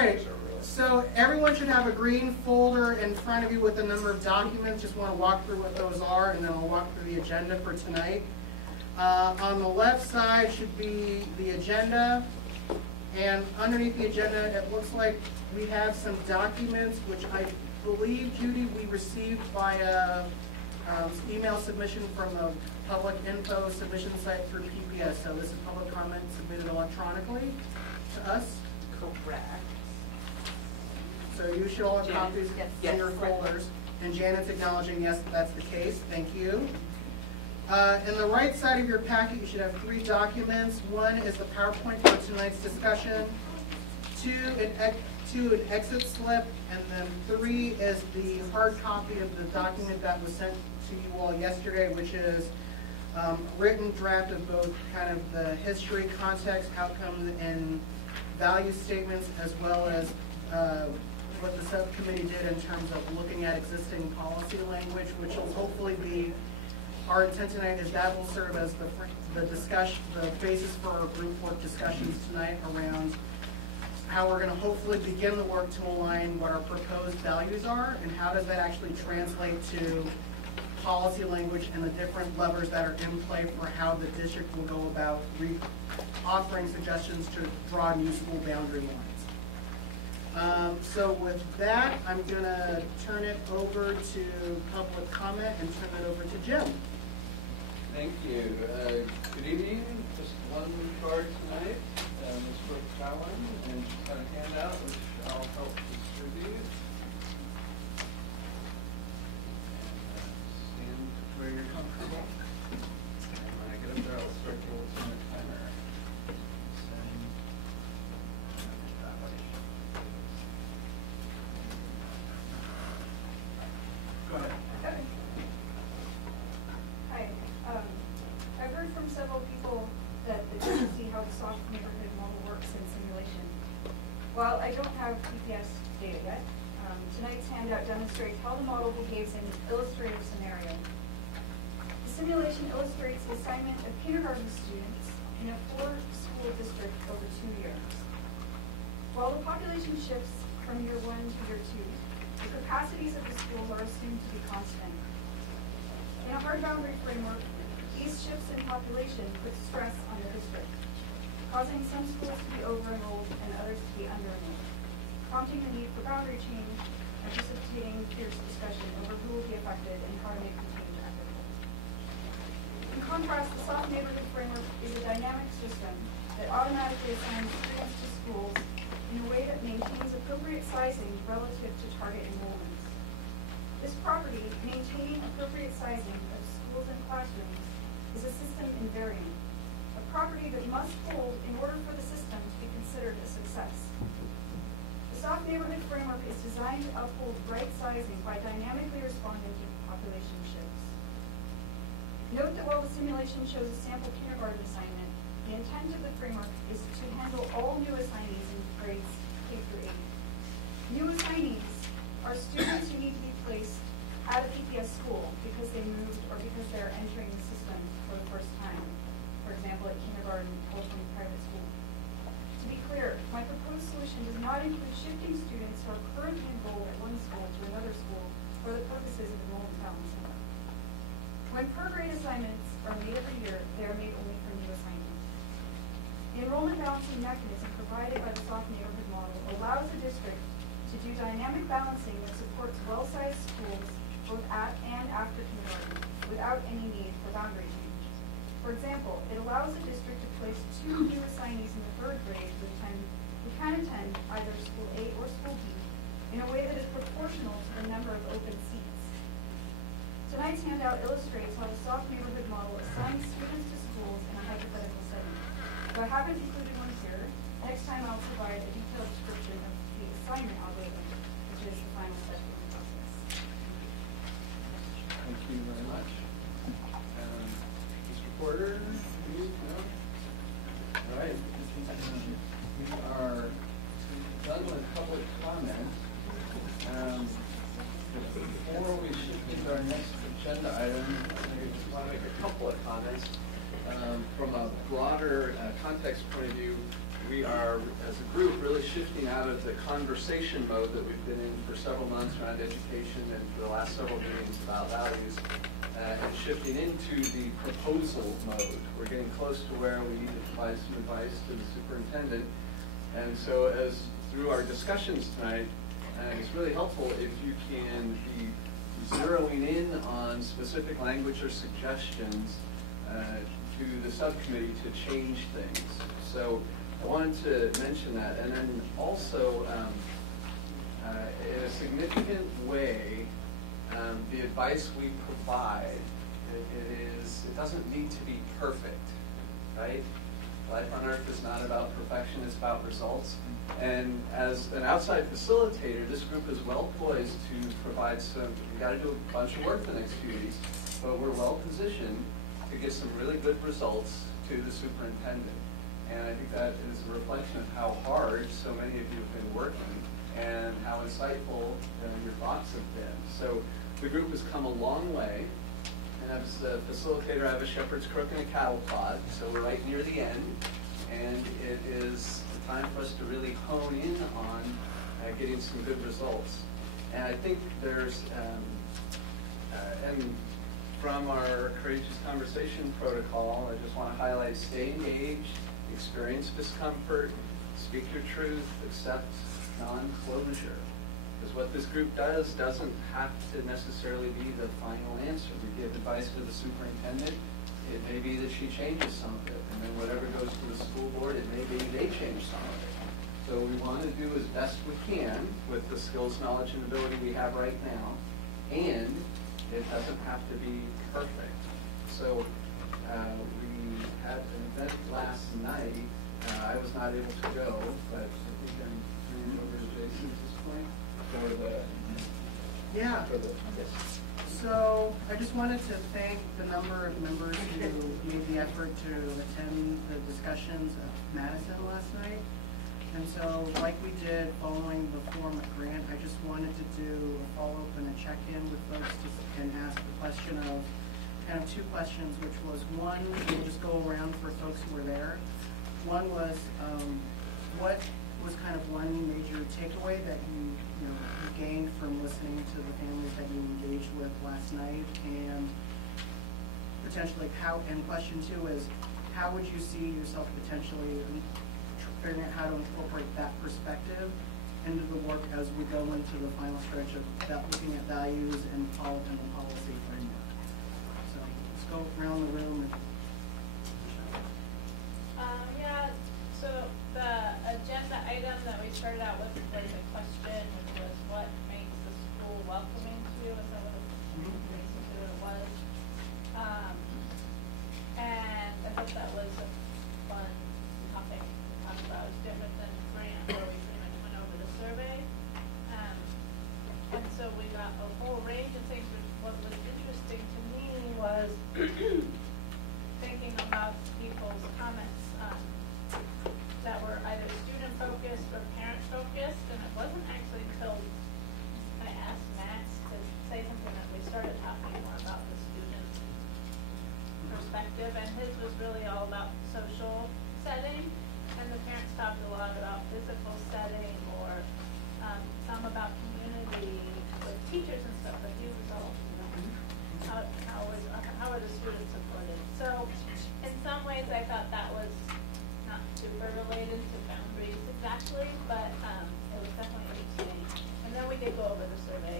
Great. So everyone should have a green folder in front of you with a number of documents. Just want to walk through what those are, and then I'll walk through the agenda for tonight. On the left side should be the agenda, and underneath the agenda, it looks like we have some documents, which I believe, Judy, we received via email submission from the public info submission site through PPS. So this is public comment submitted electronically to us. Correct. So you should all have copies in your folders. And Janet's acknowledging, yes, that's the case. Thank you. In the right side of your packet, you should have 3 documents. One is the PowerPoint for tonight's discussion. 2, an exit slip. And then 3 is the hard copy of the document that was sent to you all yesterday, which is written draft of both kind of the history, context, outcomes, and value statements, as well as what the subcommittee did in terms of looking at existing policy language, which will hopefully be, our intent tonight is that will serve as the basis for our group work discussions tonight around how we're going to hopefully begin the work to align what our proposed values are and how does that actually translate to policy language and the different levers that are in play for how the district will go about offering suggestions to draw new school boundary lines. So with that, I'm going to turn it over to public comment and turn it over to Jim. Thank you. Good evening. Just one card tonight, Ms. Brooke Cowan, and she's got a handout which I'll help distribute. Stand where you're comfortable. And when I get up there, I'll start the ultimate timer. Go ahead. Okay. Hi. I've heard from several people that they don't see how the soft neighborhood model works in simulation. While I don't have PPS data yet, tonight's handout demonstrates how the model behaves in an illustrative scenario. The simulation illustrates the assignment of kindergarten students in a 4-school district over 2 years. While the population shifts from year 1 to year 2, the capacities of the schools are assumed to be constant. In a hard boundary framework, these shifts in population put stress on the district, causing some schools to be over-enrolled and others to be under-enrolled, prompting the need for boundary change and precipitating fierce discussion over who will be affected and how to make the change equitable. In contrast, the soft neighborhood framework is a dynamic system that automatically assigns students to schools in a way that maintains appropriate sizing relative to target enrollments. This property, maintaining appropriate sizing of schools and classrooms, is a system invariant, a property that must hold in order for the system to be considered a success. The soft neighborhood framework is designed to uphold right sizing by dynamically responding to population shifts. Note that while the simulation shows a sample kindergarten assignment, the intent of the framework is to handle all new assignees in grades K through 8. New assignees are students who need to be placed at a PPS school because they moved or because they're entering the system for the first time. For example, at kindergarten or from private school. To be clear, my proposed solution does not include shifting students who are currently enrolled at one school to another school for the purposes of enrollment balancing. When per grade assignments are made every year, they are made only for new assignments. The enrollment balancing mechanism provided by the soft neighborhood model allows the district to do dynamic balancing that supports well-sized schools both at and after kindergarten without any need for boundary change. For example, it allows the district to place 2 new assignees in the 3rd grade who can attend either school A or school B in a way that is proportional to the number of open seats. Tonight's handout illustrates how the soft neighborhood model assigns students to schools in a hypothetical setting. Though I haven't included one here, next time I'll provide a detailed description of the assignment algorithm, which is the final step in the process. Thank you very much. Mr. Porter, please, no? All right. We are done with public comment. Before we shift into our next agenda item, I just want to make a couple of comments. From a broader context point of view, we are, as a group, really shifting out of the conversation mode that we've been in for several months around education and for the last several meetings about values, and shifting into the proposal mode. We're getting close to where we need to provide some advice to the superintendent. And so as through our discussions tonight, it's really helpful if you can be zeroing in on specific language or suggestions to the subcommittee to change things. So I wanted to mention that. And then also, in a significant way, the advice we provide, it doesn't need to be perfect, right? Life on Earth is not about perfection, it's about results. And as an outside facilitator, this group is well poised to provide some, we've got to do a bunch of work the next few weeks, but we're well positioned to get some really good results to the superintendent. And I think that is a reflection of how hard so many of you have been working and how insightful your thoughts have been. So the group has come a long way. And as a facilitator, I have a shepherd's crook and a cattle prod, so we're right near the end. And it is the time for us to really hone in on getting some good results. And I think there's, and from our Courageous Conversation protocol, I just want to highlight stay engaged, experience discomfort, speak your truth, accept non-closure. Because what this group does doesn't have to necessarily be the final answer. We give advice to the superintendent. It may be that she changes some of it. And then whatever goes to the school board, it may be they change some of it. So we want to do as best we can with the skills, knowledge, and ability we have right now. And it doesn't have to be perfect. So we had an event last night. I was not able to go, but I think I'm turning it over to Jason at this point. Yeah. So I just wanted to thank the number of members who made the effort to attend the discussions of Madison last night. And so like we did following the forum at Grant, I just wanted to do a follow-up and a check-in with folks and ask the question of kind of two questions, which was one, we'll just go around for folks who were there. One was what was kind of one major takeaway that you gained from listening to the families that you engaged with last night, and potentially how, and question two is, how would you see yourself potentially figuring out how to incorporate that perspective into the work as we go into the final stretch of that, looking at values and the policy framework. So let's go around the room. Yeah, so the agenda item that we started out with was a question, which was what makes the school welcoming to you? Is that what basically it was? And I thought that was a fun topic to talk about. It's different than Grant, where we pretty much went over the survey. And so we got a whole range of things. What was interesting to me was thinking about people's comments that were either student-focused or parent-focused, and it wasn't actually until I asked Max to say something that we started talking more about the student perspective, and his was really all about social setting, and the parents talked a lot about physical setting, or some about community with teachers and stuff, but he was all, how are the students supported? So in some ways I thought that was not super related to boundaries exactly, but it was definitely interesting. And then we did go over the survey.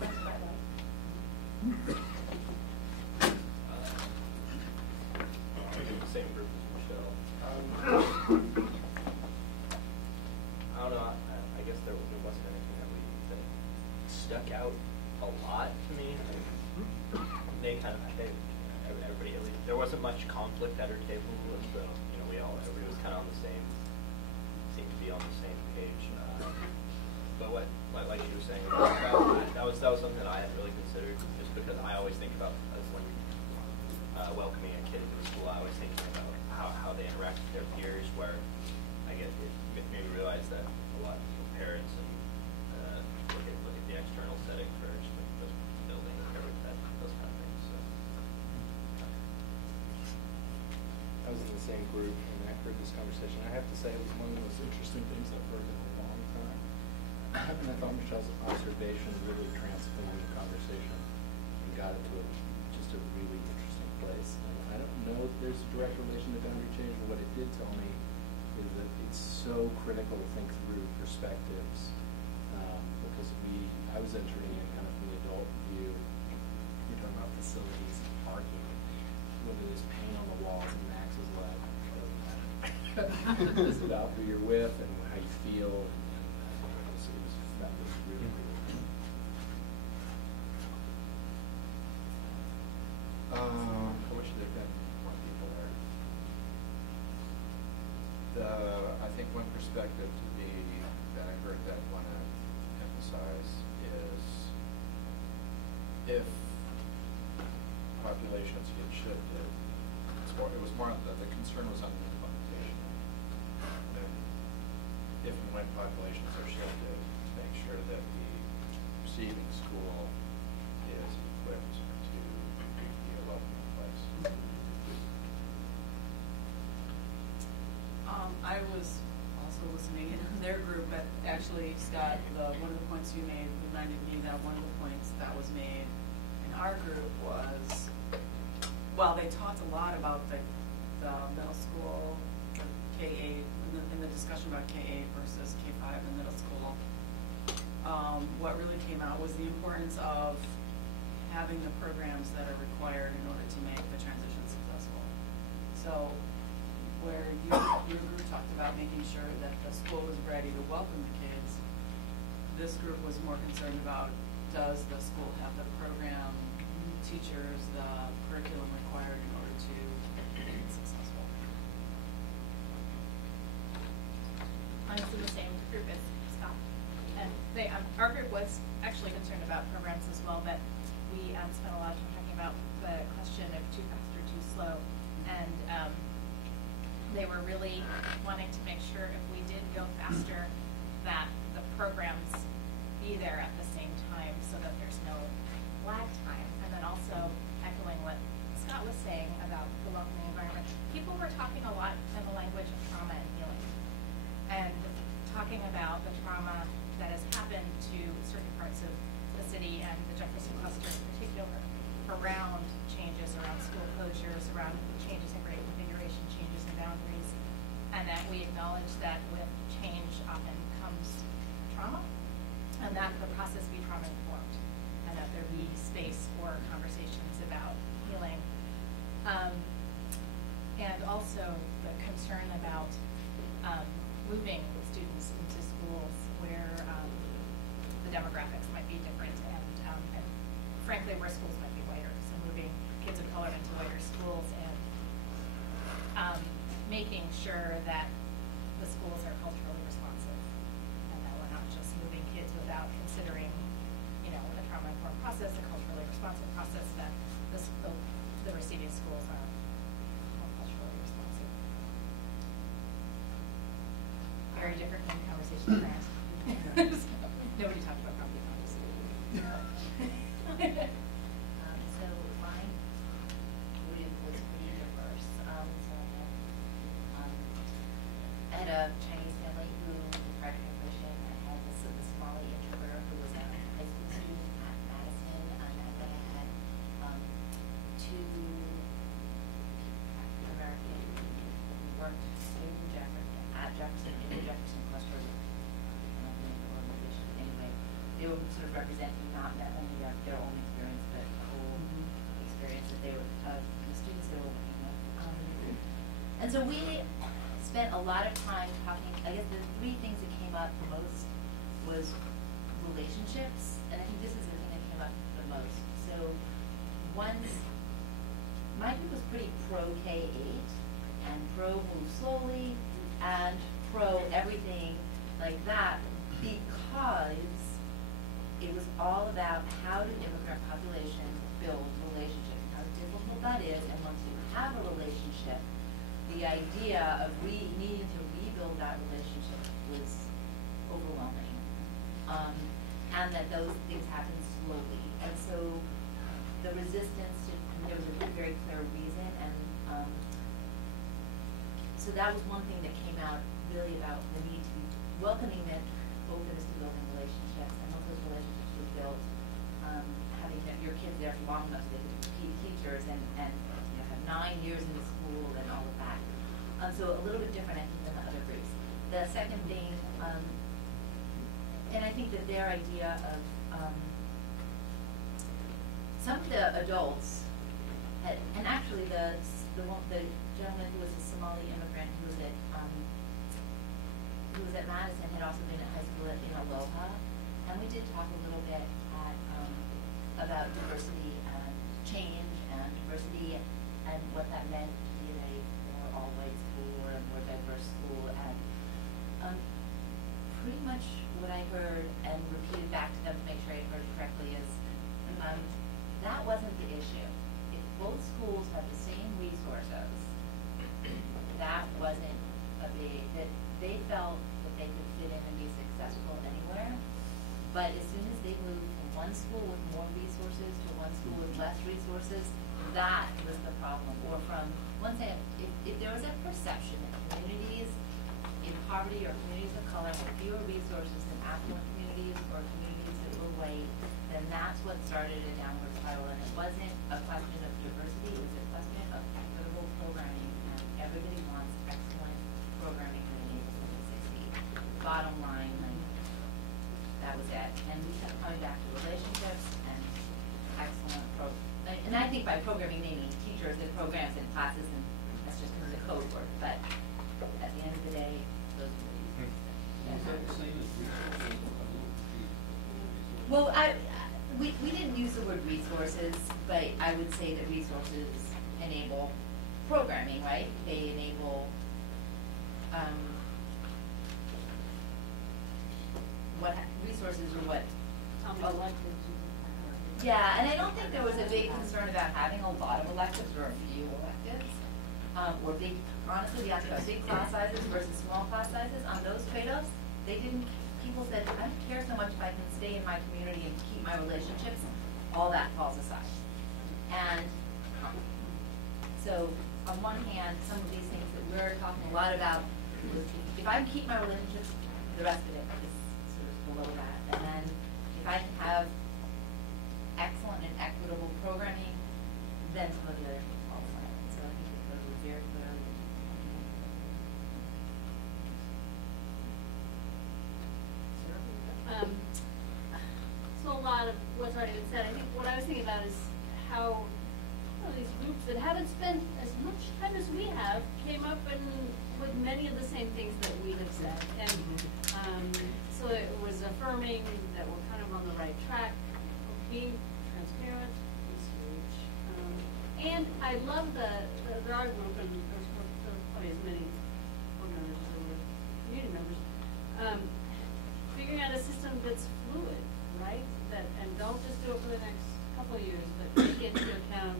That's what I like. I'm in the same group as Michelle. I don't know. I guess there wasn't anything that stuck out a lot to me. They kind of, everybody, at least, there wasn't much conflict at our table, so everybody was kind of on the same, seemed to be on the same page. But like you were saying, that was something that I hadn't really considered, just because I always think about as when welcoming a kid into the school, I always think about how they interact with their peers, where I get it made me realize that a lot of parents and look at the external setting first, the building, everything, those kind of things. So. I was in the same group, and that this conversation. I have to say it was one of the most interesting things I've heard in a long time. And I thought Michelle's observation really transformed the conversation and got it to just a really interesting place. And I don't know if there's a direct relation to boundary change, but what it did tell me is that it's so critical to think through perspectives, because I was entering in kind of from the adult view. You're talking about facilities, parking, whether there's paint on the walls and Max's lab, doesn't matter. It's about who you're with and how you feel, that was really, really cool. I wish there'd been more people there. I think one perspective to be that I heard that I want to emphasize is if populations get shifted, it was more the concern was on the implementation. And if and when populations are shifted, make sure that the receiving school is equipped to be a welcoming place. I was also listening in their group, but actually, Scott, one of the points you made reminded me that one of the points that was made in our group was, well, they talked a lot about the middle school, the K-8, in the discussion about K-8 versus K-5 in middle school. What really came out was the importance of having the programs that are required in order to make the transition successful. So, where your group talked about making sure that the school was ready to welcome the kids, this group was more concerned about, does the school have the program, teachers, the curriculum required in order to be successful? I was in the same group as Scott. And our group was actually concerned about programs as well, but we spent a lot of time talking about the question of too fast or too slow. And they were really wanting to make sure if we did go faster that the programs be there at the same time so that there's no lag time. And then also echoing what Scott was saying about the welcoming environment. People were talking a lot in the language of trauma and healing, and talking about the trauma that has happened to certain parts of the city and the Jefferson cluster in particular around changes, around school closures, around changes in grade configuration, changes in boundaries, and that we acknowledge that with change often comes trauma, and that the process be trauma informed, and that there be space for conversations about healing. And also the concern about moving students into schools where the demographics might be different, and frankly where schools might be whiter, so moving kids of color into whiter schools, and making sure that the schools are culturally responsive, and that we're not just moving kids without considering, a trauma-informed process, a culturally responsive process, that the receiving schools are more culturally responsive. Very different from the conversation grant. Nobody talked about property values. So mine was pretty diverse. I had a Chinese family who was private Christian. I had this Somali interpreter who was a high school student at Madison, and then I had two African American who worked at Jefferson in the Jefferson cluster. Anyway, they were sort of representing not only their own experience, but the whole experience that they were the students they were working with. And so we spent a lot of time talking. I guess the three things that came up the most was relationships, and I think this is the thing that came up the most. So my group was pretty pro K-8 and pro move slowly and pro everything like that, because it was all about how do immigrant populations build relationships, how difficult that is, and once you have a relationship, the idea of needing to rebuild that relationship was overwhelming, and that those things happen slowly. And so the resistance to, there was a very clear reason, and so that was one thing that came out really about the need to be welcoming that openness to building relationships, and once those relationships were built, having your kids there for long enough so they could be teachers and have 9 years in the school and all of that. So a little bit different, I think, than the other groups. The second thing, and I think that their idea of some of the adults had, and actually the gentleman who was a Somali immigrant who was at Madison had also been at high school in Aloha, and we did talk a little bit about diversity and change and diversity and what that meant to be in a more all-white school or a more diverse school. And pretty much what I heard and repeated back to them to make sure I heard correctly is that wasn't the issue. If both schools had the same resources, that wasn't a big, that they felt that they could fit in and be successful anywhere. But as soon as they moved from one school with more resources to one school with less resources, that was the problem. Or from one side, if there was a perception that communities in poverty or communities of color had fewer resources than affluent communities or communities that were white, then that's what started a downward spiral. And it wasn't a question of diversity, it was a question of equitable programming. And everybody wants excellent programming to enable them to succeed. Bottom line, that was it. And we kept coming back to relationships and excellent and I think by programming they mean teachers and programs and classes, and that's just kind of the code word. But at the end of the day, those are the well, we didn't use the word resources, but I would say that resources enable programming, right? They enable what resources are what? Yeah, and I don't think there was a big concern about having a lot of electives or a few electives. Or big, honestly, we asked about big class sizes versus small class sizes. On those trade-offs, they didn't, people said, I don't care so much if I can stay in my community and keep my relationships. All that falls aside. And so, on one hand, some of these things that we're talking a lot about, if I can keep my relationships, the rest of it is sort of below that. And then, if I can have excellent and equitable programming, then some of the other things fall aside. So I think it goes very clearly. So a lot of what's already been said. I think what I was thinking about is how these groups that haven't spent as much time as we have came up with many of the same things that we have said. And so it was affirming that we're kind of on the right track, being transparent is huge. And I love there are a group, and there's probably as many board members as there were community members, figuring out a system that's fluid, right? And don't just do it for the next couple of years, but take into account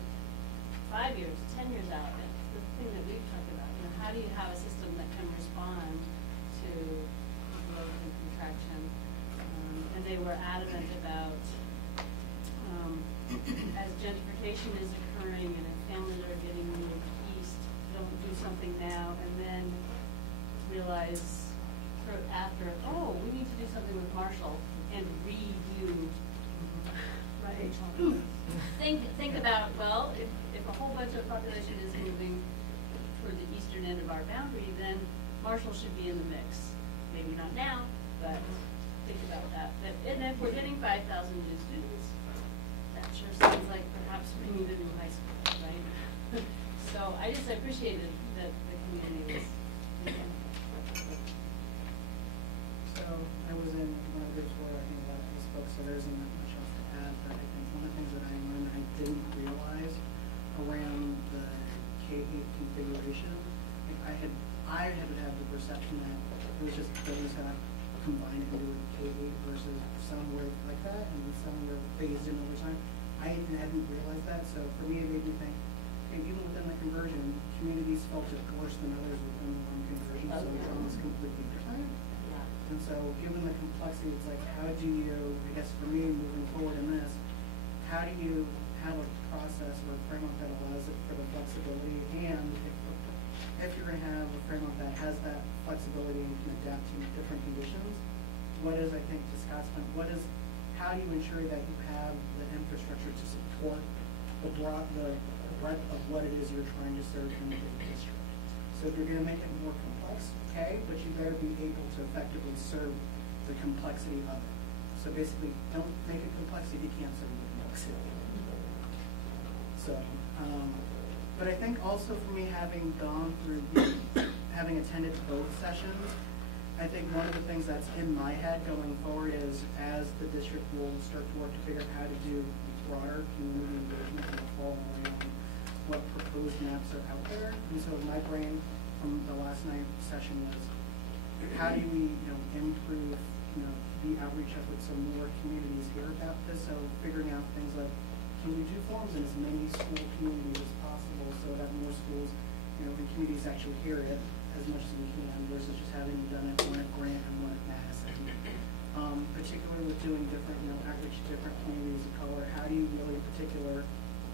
5 years, 10 years out. That's the thing that we've talked about. How do you have a system that can respond to growth and contraction? And they were adamant about as gentrification is occurring and as families are getting moved east, don't do something now and then realize after, oh, we need to do something with Marshall and redo, right? Think about, well, if a whole bunch of population is moving toward the eastern end of our boundary, then Marshall should be in the mix. Maybe not now, but think about that. And if we're getting 5,000 new students, that sure sounds like perhaps we need a new high school, right? So I just appreciated that the community was thinking. So I was in one of the groups where I think a lot of these folks, so there isn't that much else to add, but I think one of the things that I learned I didn't realize around the K-8 configuration, like I had the perception that it was just those that combined into a K-8 versus some were like that and some were phased in over time. I hadn't realized that, so for me it made me think, hey, even within the conversion, communities felt it worse than others within the one conversion, so it's almost completely different. And so given the complexity, it's like, how do you, I guess for me, moving forward in this, how do you have a process or a framework that allows it for the flexibility and if if you're gonna have a framework that has that flexibility and can adapt to different conditions, what is, I think, to Scott's point, how do you ensure that you have the infrastructure to support the breadth of what it is you're trying to serve in the district? So if you're gonna make it more complex, okay, but you better be able to effectively serve the complexity of it. So basically, don't make it complex if you can't serve the complexity. So, but I think also for me, having gone through, having attended both sessions, I think one of the things that's in my head going forward is, as the district will start to work to figure out how to do broader community engagement in the fall around what proposed maps are out there. And so my brain from the last night session was, how do we, improve, the outreach efforts so more communities hear about this? So figuring out things like, can we do forums in as many school communities as possible so that more schools, and communities actually hear it as much as we can, versus just having done it one at Grant and one at Madison. Particularly with doing different, outreach to different communities of color, how do you really in particular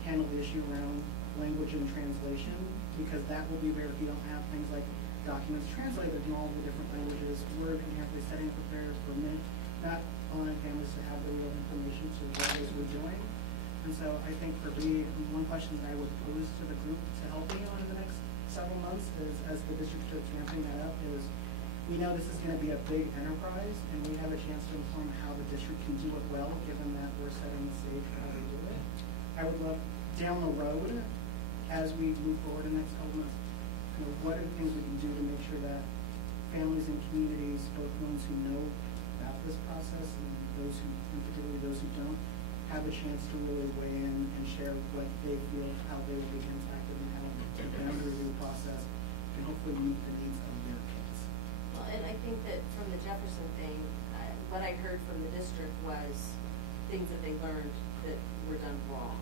handle the issue around language and translation? Because that will be where, if you don't have things like documents translated in all the different languages, we're going to have to be setting up there for a minute, not allowing families to have the real information to what it is we're doing. And so I think for me, one question that I would pose to the group to help me on in the next several months is, as the district starts ramping that up, is we know this is going to be a big enterprise, and we have a chance to inform how the district can do it well, given that we're setting the stage for how to do it. I would love, down the road, as we move forward in the next couple months, what are the things we can do to make sure that families and communities, both ones who know about this process and those who, and particularly those who don't, have a chance to really weigh in and share what they feel, how they will be impacted, and how the boundary review process can hopefully meet the needs of their kids. Well, and I think that from the Jefferson thing, what I heard from the district was things that they learned that were done wrong,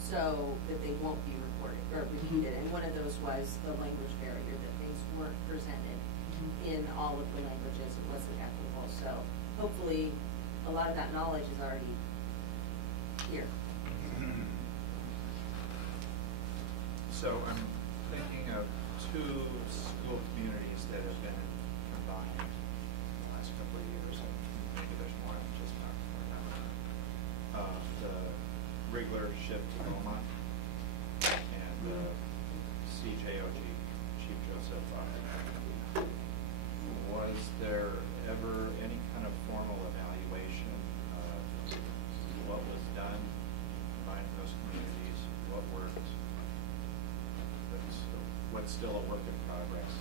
so that they won't be reported or repeated. And one of those was the language barrier, that things weren't presented in all of the languages. It wasn't equitable. So hopefully a lot of that knowledge is already here. So I'm thinking of two school communities that have been combined in the last couple of years. Maybe there's more, I'm just not remembering. The Wrigler shift to Beaumont and the CJOG, Chief Joseph. Was there ever any kind of formal evaluation of what was done combining those communities, what worked, what's still a work in progress?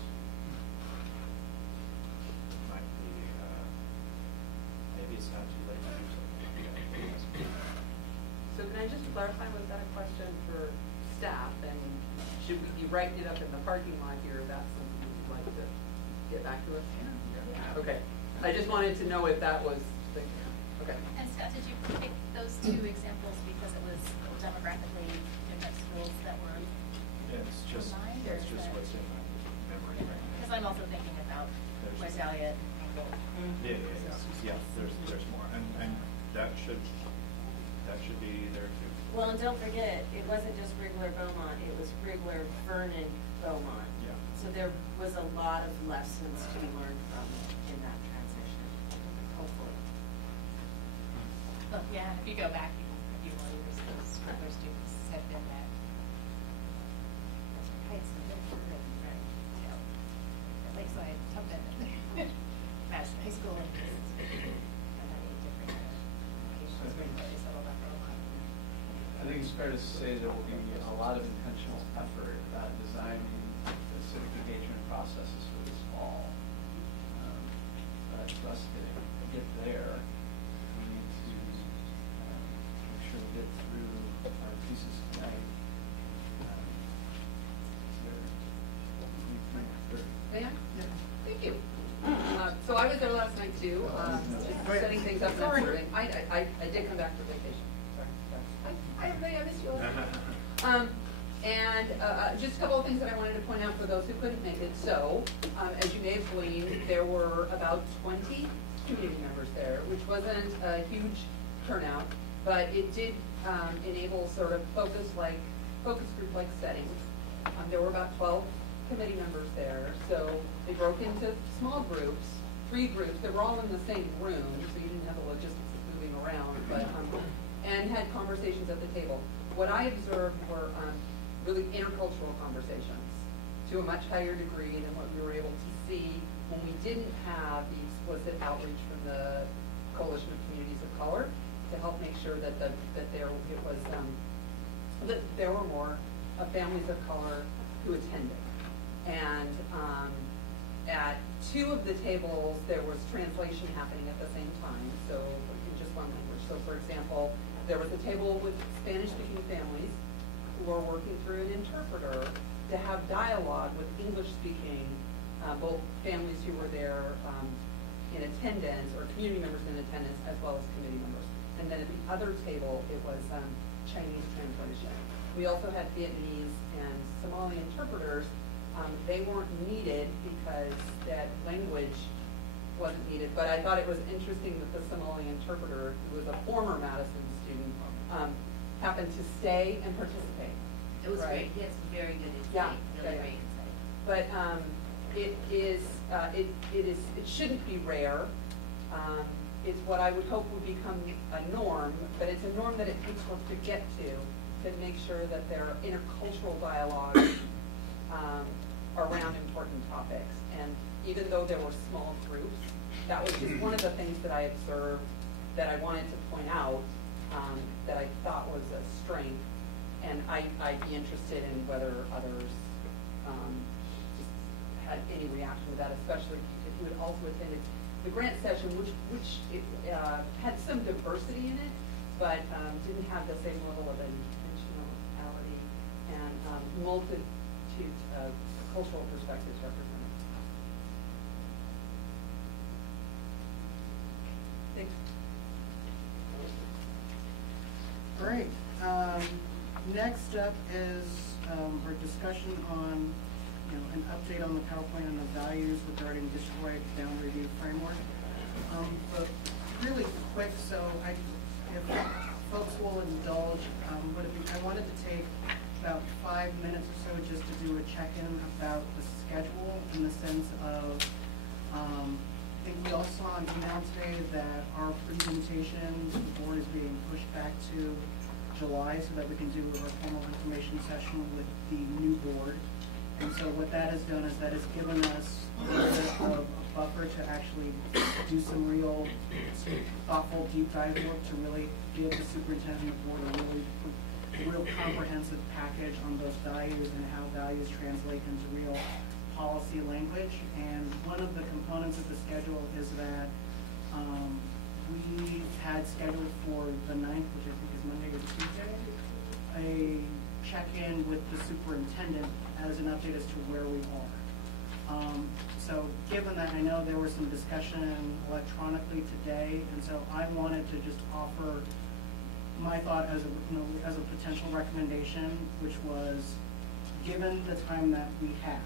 Might be, maybe it's not too late to do something. So can I just clarify, was that a question for staff, and should we be writing it up in the parking lot here? That's something you'd like to get back to us? Yeah. Okay. I just wanted to know if that was the, okay. And Scott, did you pick those two examples because it was demographically different schools that were Yeah, it's just what's in my memory right now. Because I'm also thinking about West Elliott and Angle. Yeah, there's more, and that should be there too. Well, and don't forget, it wasn't just Wrigler Beaumont, it was Wrigler Vernon Beaumont. Yeah. So there was a lot of lessons to be learned from in that transition, hopefully. Well, yeah, if you go back a few more years, those Wrigler students have been there. That's right, so they're very, very detailed. At Lakeside, Tubman, Madison High School, and many different locations where they settled up for a while. I think it's fair to say there will be a lot of intentional effort designing the civic engagement processes for this fall. But for us to get there, we need to make sure we get through our pieces tonight. Yeah. Thank you. So I was there last night too, just setting things up and observing. I did come back for vacation. Sorry. Hi everybody, I missed you. And just a couple of things that I wanted to point out for those who couldn't make it. So, as you may have gleaned, there were about 20 community members there, which wasn't a huge turnout, but it did enable sort of focus group-like settings. There were about 12 committee members there, so they broke into small groups, 3 groups, that were all in the same room, so you didn't have the logistics of moving around, but, and had conversations at the table. What I observed were really intercultural conversations to a much higher degree than what we were able to see when we didn't have the explicit outreach from the Coalition of Communities of Color to help make sure that that there were more families of color who attended. And at 2 of the tables, there was translation happening at the same time, so in just one language. So for example, there was a table with Spanish-speaking families who were working through an interpreter to have dialogue with English-speaking, both families who were there in attendance, or community members in attendance, as well as committee members. And then at the other table, it was Chinese translation. We also had Vietnamese and Somali interpreters. They weren't needed because that language wasn't needed, but I thought it was interesting that the Somali interpreter, who was a former Madison student, happened to stay and participate. It was right? great. He had some very good insight. Yeah, Really yeah, great insight. But it shouldn't be rare. It's what I would hope would become a norm, but it's a norm that it takes work to get to make sure that there are intercultural dialogues around important topics. And even though there were small groups, that was just one of the things that I observed that I wanted to point out that I thought was a strength. And I'd be interested in whether others just had any reaction to that, especially if you had also attended the grant session, which had some diversity in it, but didn't have the same level of intentionality and multitude of cultural perspectives represented. Thanks. Great. Next up is our discussion on, an update on the PowerPoint and the values regarding district-wide boundary review framework. But really quick, so if folks will indulge, I wanted to take about 5 minutes or so just to do a check-in about the schedule in the sense of, I think we all saw an email today that our presentation to the board is being pushed back to July so that we can do our formal information session with the new board. And so what that has done is that it's given us a little bit of a buffer to actually do some real thoughtful deep dive work to really give the superintendent and the board a real comprehensive package on both values and how values translate into real policy language. And one of the components of the schedule is that we had scheduled for the 9th, which I think is Monday or Tuesday, a check-in with the superintendent as an update as to where we are. So given that, I know there was some discussion electronically today, and so I wanted to just offer my thought as a potential recommendation, which was, given the time that we have,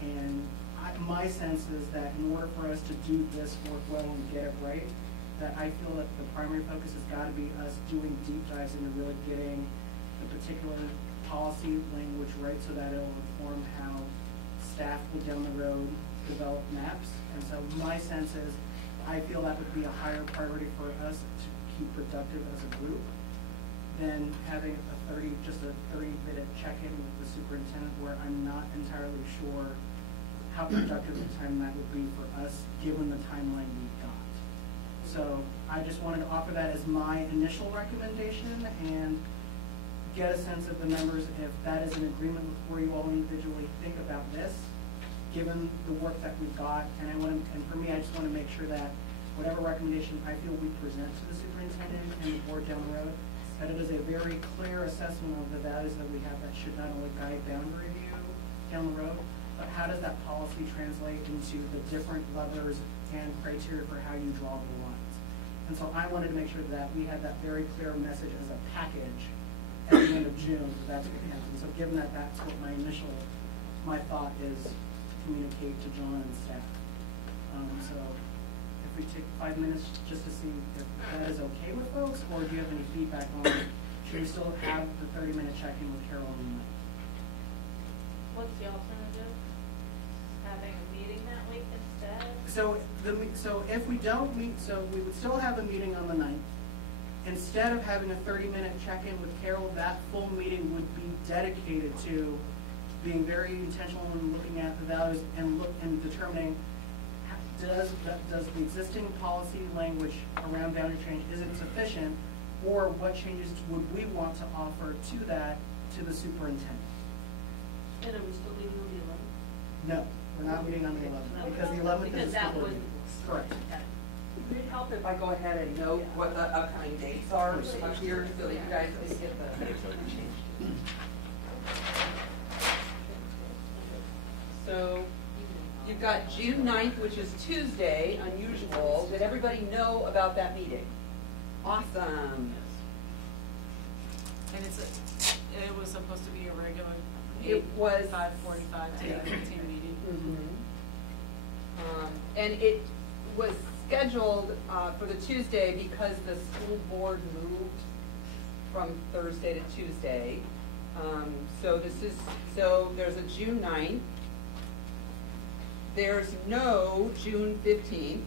and my sense is that in order for us to do this work well and get it right, that I feel that the primary focus has got to be us doing deep dives into really getting the particular policy language right so that it'll inform how staff will down the road develop maps. And so my sense is I feel that would be a higher priority for us to keep productive as a group than having just a 30-minute check-in with the superintendent where I'm not entirely sure how productive the time that would be for us given the timeline we've got. So I just wanted to offer that as my initial recommendation and get a sense of the members if that is an agreement with where you all individually think about this, given the work that we've got. And for me, I just want to make sure that whatever recommendation I feel we present to the superintendent and the board down the road, that it is a very clear assessment of the values that we have that should not only guide boundary review down the road, but how does that policy translate into the different levers and criteria for how you draw the lines. And so I wanted to make sure that we had that very clear message as a package at the end of June, that's what happens. So given that, that's what my thought is to communicate to John and staff. So if we take 5 minutes just to see if that is okay with folks, or do you have any feedback on it? Should we still have the 30-minute check-in with Carol and Mike? What's the alternative? of having a meeting that week instead? So if we don't meet, so we would still have a meeting on the 9th. Instead of having a 30-minute check-in with Carol, that full meeting would be dedicated to being very intentional in looking at the values and determining does the existing policy language around boundary change, is it sufficient, or what changes would we want to offer to that to the superintendent? And are we still leaving on the 11th? No, we're not meeting on the 11th because the 11th is Because a that school board was. meeting. Correct. Would it help if I go ahead and note what the upcoming dates are up here so that you guys can get the. So, you've got June 9th, which is Tuesday, unusual. Did everybody know about that meeting? Awesome. And it was supposed to be a regular It was 5:45 to 8:15 meeting. And it was scheduled for the Tuesday because the school board moved from Thursday to Tuesday. So there's a June 9th. There's no June 15th.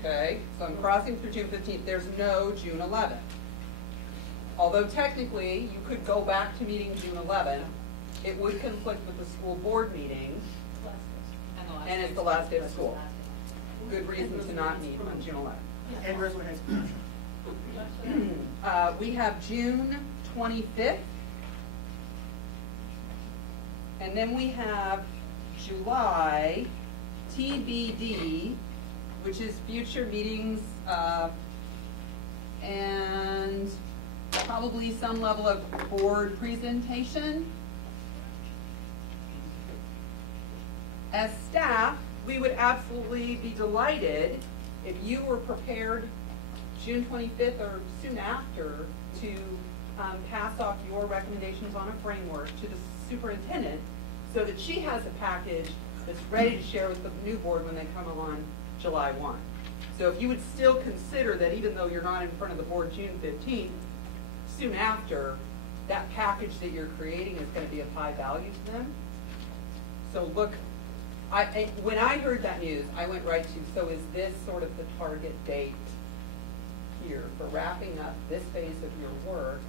Okay, so I'm crossing through June 15th. There's no June 11th. Although technically, you could go back to meeting June 11th, it would conflict with the school board meeting, and it's the last day of school. Good reason to not meet on June 11th. And Rosewood High School. We have June 25th, and then we have July TBD, which is future meetings, and probably some level of board presentation. As staff, we would absolutely be delighted if you were prepared June 25th or soon after to pass off your recommendations on a framework to the superintendent so that she has a package that's ready to share with the new board when they come along July 1. So if you would still consider that even though you're not in front of the board June 15th, soon after, that package that you're creating is going to be of high value to them. So look, when I heard that news, I went right to, so is this sort of the target date here for wrapping up this phase of your work?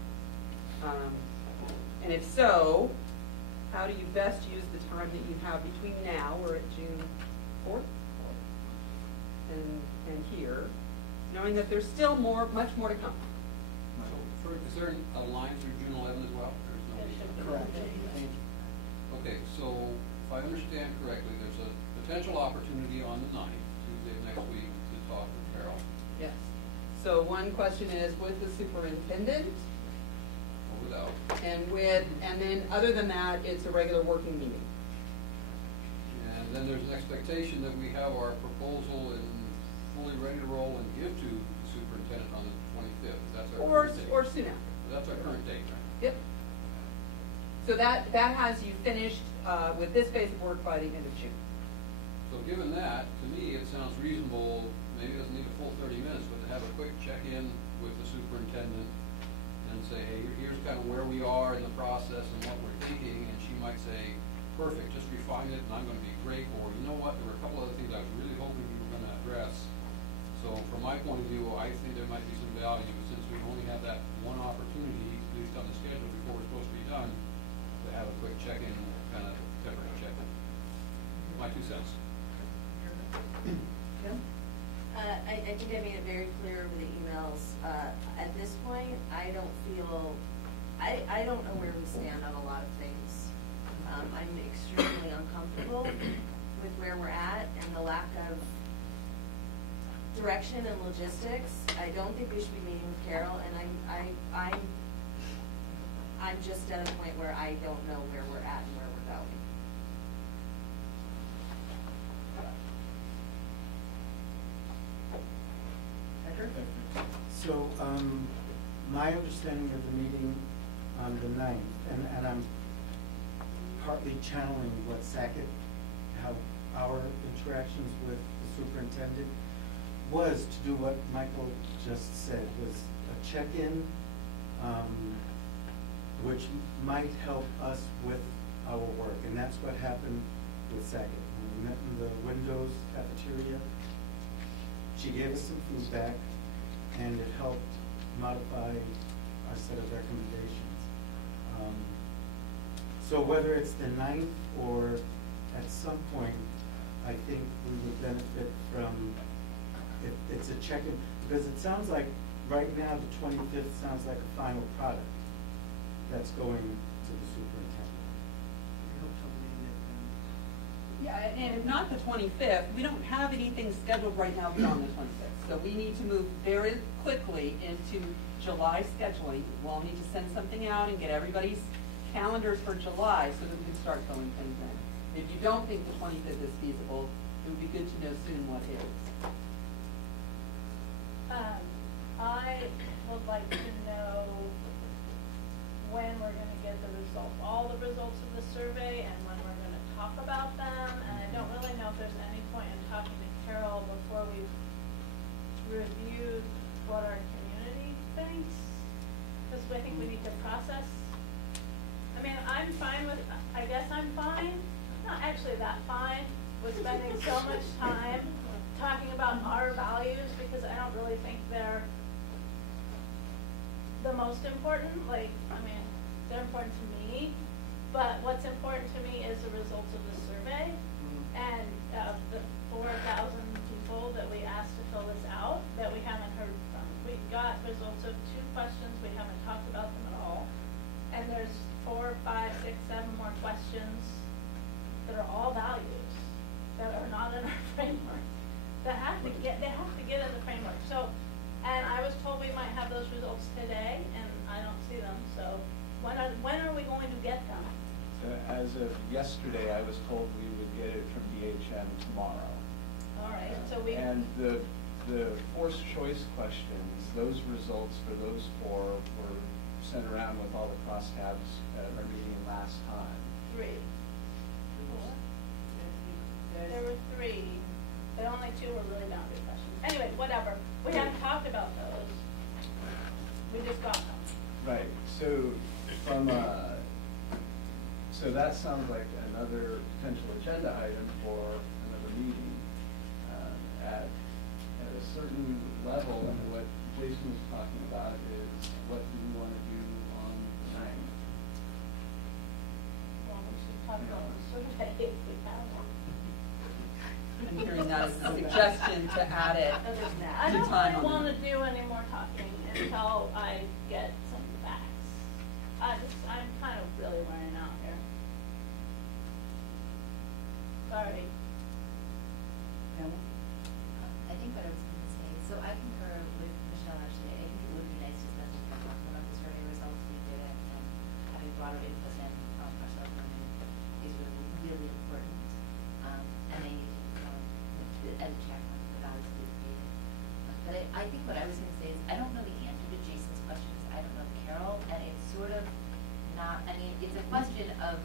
And if so, how do you best use the time that you have between now, we're at June 4th, and here, knowing that there's still much more to come. So, is there a line through June 11 as well? Correct. Okay, so if I understand correctly, there's a potential opportunity on the 9th, Tuesday of next week, to talk with Carol. Yes. So one question is with the superintendent, Or without. and then other than that, it's a regular working meeting. And then there's an expectation that we have our proposal and fully ready to roll and give to the superintendent on the 25th. That's our current date. Or soon after. That's our current date, right? Yep. So that has you finished with this phase of work by the end of June. So given that, to me, it sounds reasonable, maybe it doesn't need a full 30 minutes, but to have a quick check-in with the superintendent and say, hey, here's kind of where we are in the process and what we're thinking, and she might say, perfect, just refine it and I'm going to be great, or you know what, there were a couple other things I was really hoping you were going to address. So from my point of view, I think there might be some value, since we only have that one opportunity, at least on the schedule before we're supposed to be done, to have a quick check-in, kind of temporary check-in. My 2 cents. Kim? I think I made it very clear over the emails. At this point, I don't feel, I don't know where we stand on a lot of things. I'm extremely uncomfortable with where we're at and the lack of direction and logistics. I don't think we should be meeting with Carol, and I'm just at a point where I don't know where we're at and where we're going. So, my understanding of the meeting on the 9th, and I'm partly channeling what Sackett, how our interactions with the superintendent was to do what Michael just said, was a check-in, which might help us with our work. And that's what happened with Sackett. When we met in the Windows cafeteria, she gave us some feedback, and it helped modify our set of recommendations. So whether it's the 9th or at some point, I think we would benefit from, if it's a check-in, because it sounds like, right now, the 25th sounds like a final product that's going to the superintendent. Yeah, and if not the 25th, we don't have anything scheduled right now beyond the 25th. So we need to move very quickly into July scheduling. We'll need to send something out and get everybody's calendars for July so that we can start filling things in. If you don't think the 25th is feasible, it would be good to know soon what is. I would like to know when we're gonna get the results, all the results of the survey, and when we're gonna talk about them. And I don't really know if there's any point in talking to Carol before we've reviewed what our community thinks, because I think we need to process. I mean, I'm fine with, I guess I'm fine, not actually that fine, with spending so much time talking about our values, because I don't really think they're the most important. Like, I mean, they're important to me, but what's important to me is the results of the survey. And the 4,000 people that we asked to fill this out, that we haven't heard from. We got results of 2 questions, we haven't talked about them at all. And there's 4, 5, 6, 7 more questions that are all values, that are not in our framework, that have to get, they have to get in the framework. So, and I was told we might have those results today, and I don't see them, so when are we going to get them? So as of yesterday, I was told we would get it from DHM tomorrow. All right, so we. And the forced choice questions, those results for those 4 were sent around with all the crosstabs at our meeting last time. 3. 4. There were 3. The only 2 were really boundary questions. Anyway, whatever. We haven't talked about those. We just got them. Right. So from so that sounds like another potential agenda item for another meeting. At a certain level, and what Jason was talking about is what do we want to do on the 9th? Well, we should talk about the survey if we have one. I'm hearing that as a suggestion to add it I to don't time really on want to it. do any more talking until I get some facts. I'm kind of really wearing out here. Sorry. I think what I was going to say, so I concur with Michelle actually. I think it would be nice to spend some time talking about the survey results we did it, and having broader input and ourselves learning is really important. And I need to as a check on the values we've created. But I think what I was going to say is I don't know the answer to Jason's questions. I don't know Carol, and it's sort of not, I mean, it's a question of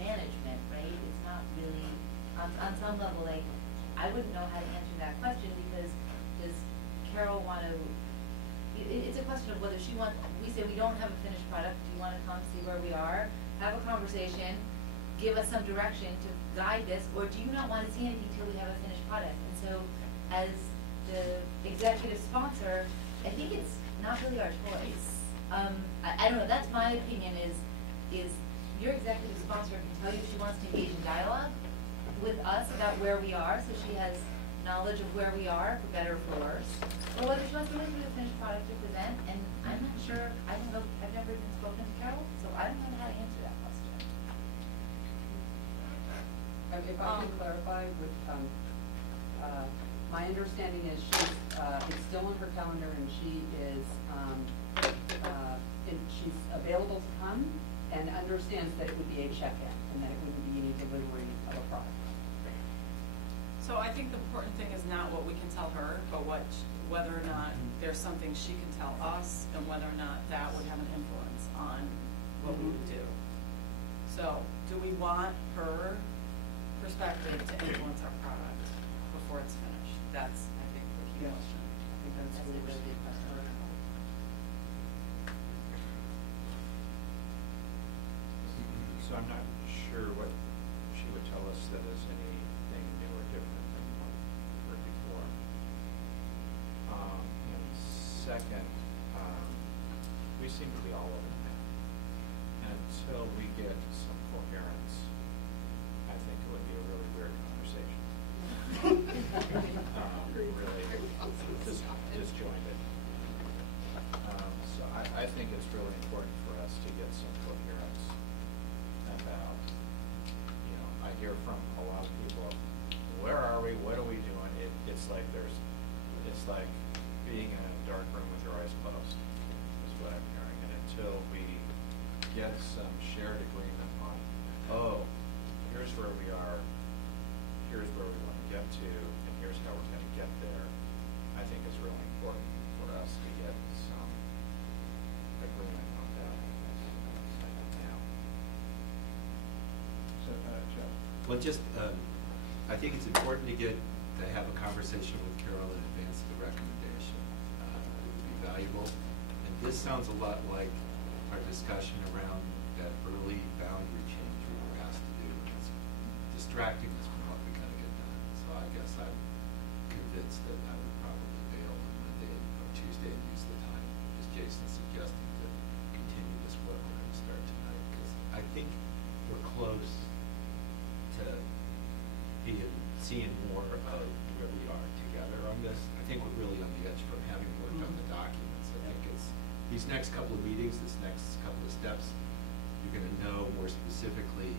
management, right? It's not really, on some level, like, I wouldn't know how to answer that question because does Carol want to, it's a question of whether she wants, we say we don't have a finished product, do you want to come see where we are, have a conversation, give us some direction to guide this, or do you not want to see anything until we have a finished product? And so as the executive sponsor, I think it's not really our choice. I don't know, that's my opinion is your executive sponsor can tell you if she wants to engage in dialogue with us about where we are, so she has knowledge of where we are, for better or for worse, or whether she wants to wait for the finished product to present, and I'm not sure, I don't know, I've never even spoken to Carol, so I don't know how to answer that question. If I can clarify with, my understanding is she's, it's still on her calendar and she is, she's available to come and understands that it would be a check-in and that it wouldn't be any delivery of a product. So I think the important thing is not what we can tell her, but whether or not there's something she can tell us and whether or not that would have an influence on what we would do. So do we want her perspective to influence our product before it's finished? That's, I think, the key question. I think that's That's a really really good question. So I'm not sure that is anything new or different than what we've heard before. And second, we seem to be all over the map. Until we get some coherence, I think it would be a really weird conversation. Really disjointed. So I think it's really important for us to get some coherence about, I hear from a lot of people, where are we, what are we doing? It's like being in a dark room with your eyes closed, is what I'm hearing. And until we get some shared agreement on, here's where we are, here's where we want to get to, and here's how we're going to get there, I think it's really important for us to get some agreement on that now. So, Jeff? Well, just, I think it's important to have a conversation with Carol in advance of the recommendation. It would be valuable. And this sounds a lot like our discussion around that early boundary change we were asked to do. It's distracting us from what we gotta get done. So I guess I'm convinced that I would probably bail on Monday or Tuesday and use the time, as Jason's suggesting, to continue this what we're gonna start tonight. Because I think we're close to seeing more of where we are together on this. I think we're really on the edge from having worked on the documents. I think it's these next couple of meetings, this next couple of steps, you're going to know more specifically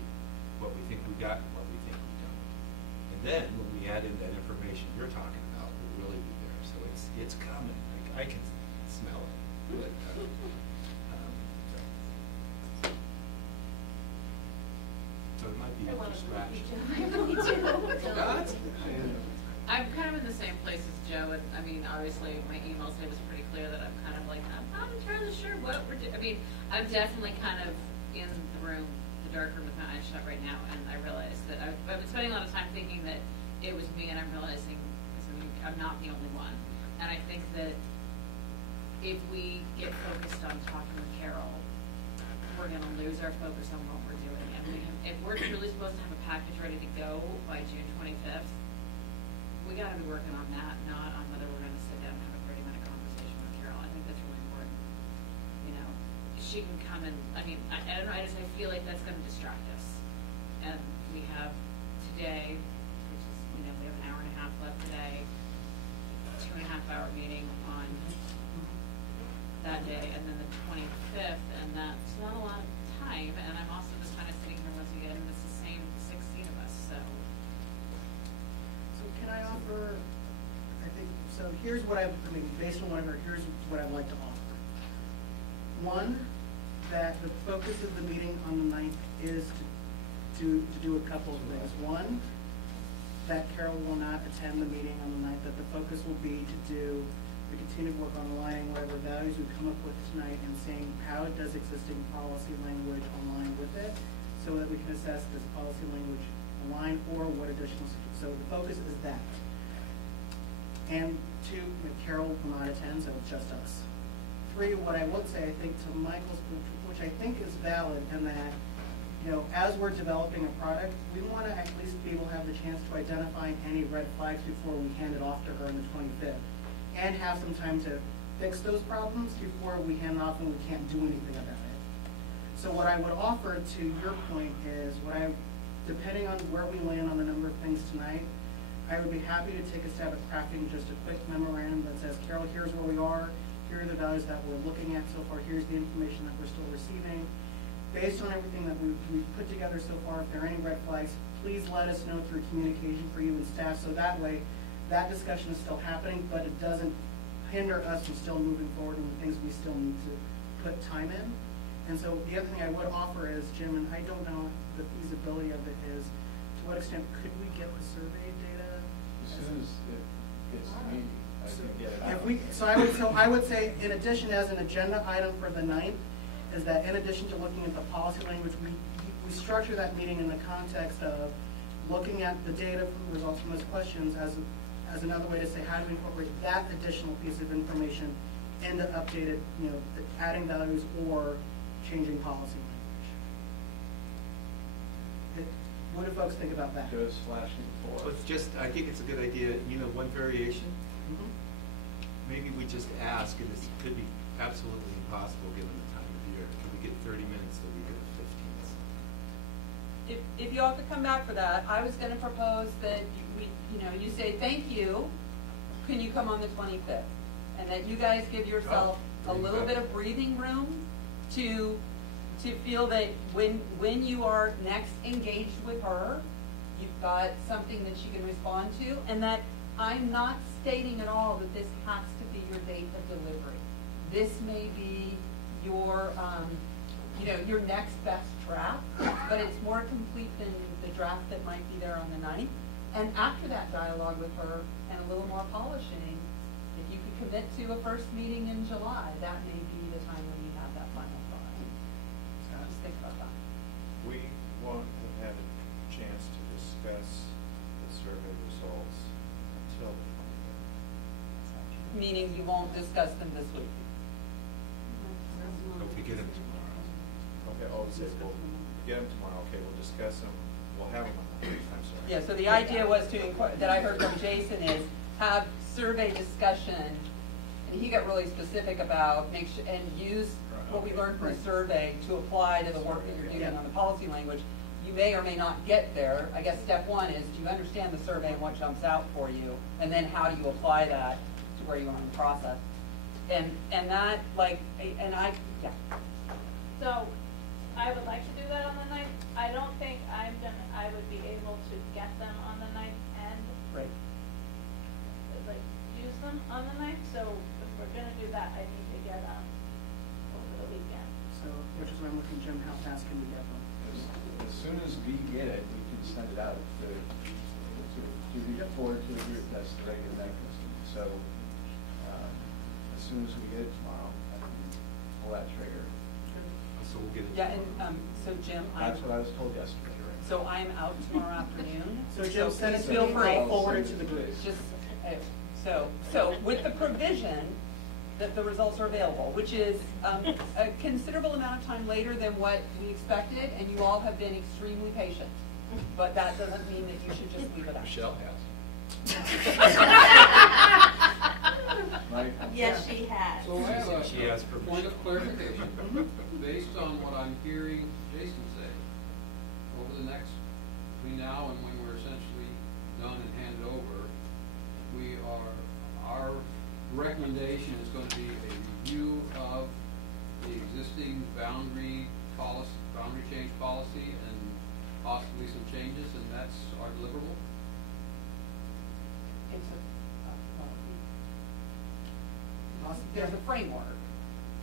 what we think we got and what we think we don't. And then when we add in that information you're talking about, we'll really be there. So it's coming. I can smell it. But, so it might be a distraction. I'm kind of in the same place as Joe, and I mean, obviously, my email today was pretty clear that I'm kind of like, I'm not entirely sure what we're doing. I mean, I'm definitely kind of in the room, the dark room with my eyes shut right now, and I realize that I've been spending a lot of time thinking that it was me, and I'm realizing I'm not the only one. And I think that if we get focused on talking with Carol, we're going to lose our focus on what we're doing. And if we're truly supposed to have a package ready to go by June 25th, we got to be working on that, not on whether we're going to sit down and have a 30-minute conversation with Carol. I think that's really important. She can come and, I don't know, I feel like that's going to distract us. And we have today, which is, we have an hour and a half left today, 2.5-hour meeting on that day, and then the 25th, and that's not a lot of time, and I'm also just kind of sitting here once again, and it's the same 16 of us, so. So can I offer, so here's what based on what I heard, here's what I'd like to offer. One, that the focus of the meeting on the 9th is to do a couple of things. One, that Carol will not attend the meeting on the 9th, that the focus will be to continue to work on aligning whatever values we come up with tonight and seeing how does existing policy language align with it, so that we can assess does policy language align or what additional, so the focus is that. And 2, Carol will not attend, so it's just us. 3, what I would say, I think to Michael's point, which I think is valid, in that, as we're developing a product, we want to at least be able to have the chance to identify any red flags before we hand it off to her on the 25th. And have some time to fix those problems before we hand off and we can't do anything about it. So what I would offer to your point is, depending on where we land on the number of things tonight, I would be happy to take a stab at crafting just a quick memorandum that says, Carol, here's where we are, here are the values that we're looking at so far, here's the information that we're still receiving. Based on everything that we've put together so far, if there are any red flags, please let us know through communication for you and staff, so that way that discussion is still happening, but it doesn't hinder us from still moving forward and the things we still need to put time in. And so the other thing I would offer is, Jim, and I don't know the feasibility of it is, to what extent could we get the survey data? As soon as it gets to me, I can get it out. So I would say, in addition, as an agenda item for the 9th, is that in addition to looking at the policy language, we structure that meeting in the context of looking at the data from the results from those questions as another way to say, how do we incorporate that additional piece of information into updated, adding values or changing policy language. What do folks think about that? Just flashing Well, forward. it's just, I think it's a good idea, one variation, Mhm. maybe we just ask, and this could be absolutely impossible given the time of year, can we get 30 minutes so we get the 15th? If you all could come back for that, I was gonna propose that you say, thank you, can you come on the 25th? And that you guys give yourself a little bit of breathing room to feel that when you are next engaged with her, you've got something that she can respond to, and that I'm not stating at all that this has to be your date of delivery. This may be your, your next best draft, but it's more complete than the draft that might be there on the 9th. And after that dialogue with her and a little more polishing, if you could commit to a first meeting in July, that may be the time when you have that final thought. So just think about that. We won't have had a chance to discuss the survey results until the 25th. Meaning you won't discuss them this week. Hope we get them tomorrow. Okay, we'll get them tomorrow, okay, we'll discuss them, we'll have them on the 3rd, I'm sorry. Yeah, so the idea was that I heard from Jason is have survey discussion, and he got really specific about and use what we learned from the survey to apply to the work that you're doing on the policy language. You may or may not get there. I guess step one is, do you understand the survey and what jumps out for you? And then how do you apply that to where you are in the process? And that, yeah. So, I would like to do that on the 9th. I don't think I would be able to get them on the 9th and use them on the 9th. So if we're gonna do that, I need to get them over the weekend. So, which is why I'm looking, Jim, how fast can we get them? As soon as we get it, we can send it out to the board, to the group, that's the regular mechanism. So, as soon as we get it tomorrow, I can pull that trigger. So we'll get it Yeah, tomorrow. and so Jim, That's what I was told yesterday. so I'm out tomorrow afternoon. So Jim, send it to feel me, free. I'll forward it to the group. Just, so with the provision that the results are available, which is a considerable amount of time later than what we expected, and you all have been extremely patient. But that doesn't mean that you should just leave it out. Michelle has. Yes, she has. So I have She has a point of clarification, based on what I'm hearing Jason say, over the next, between now and when we're essentially done and handed over, our recommendation is going to be a review of the existing boundary change policy and possibly some changes, and that's our deliverable? There's a framework,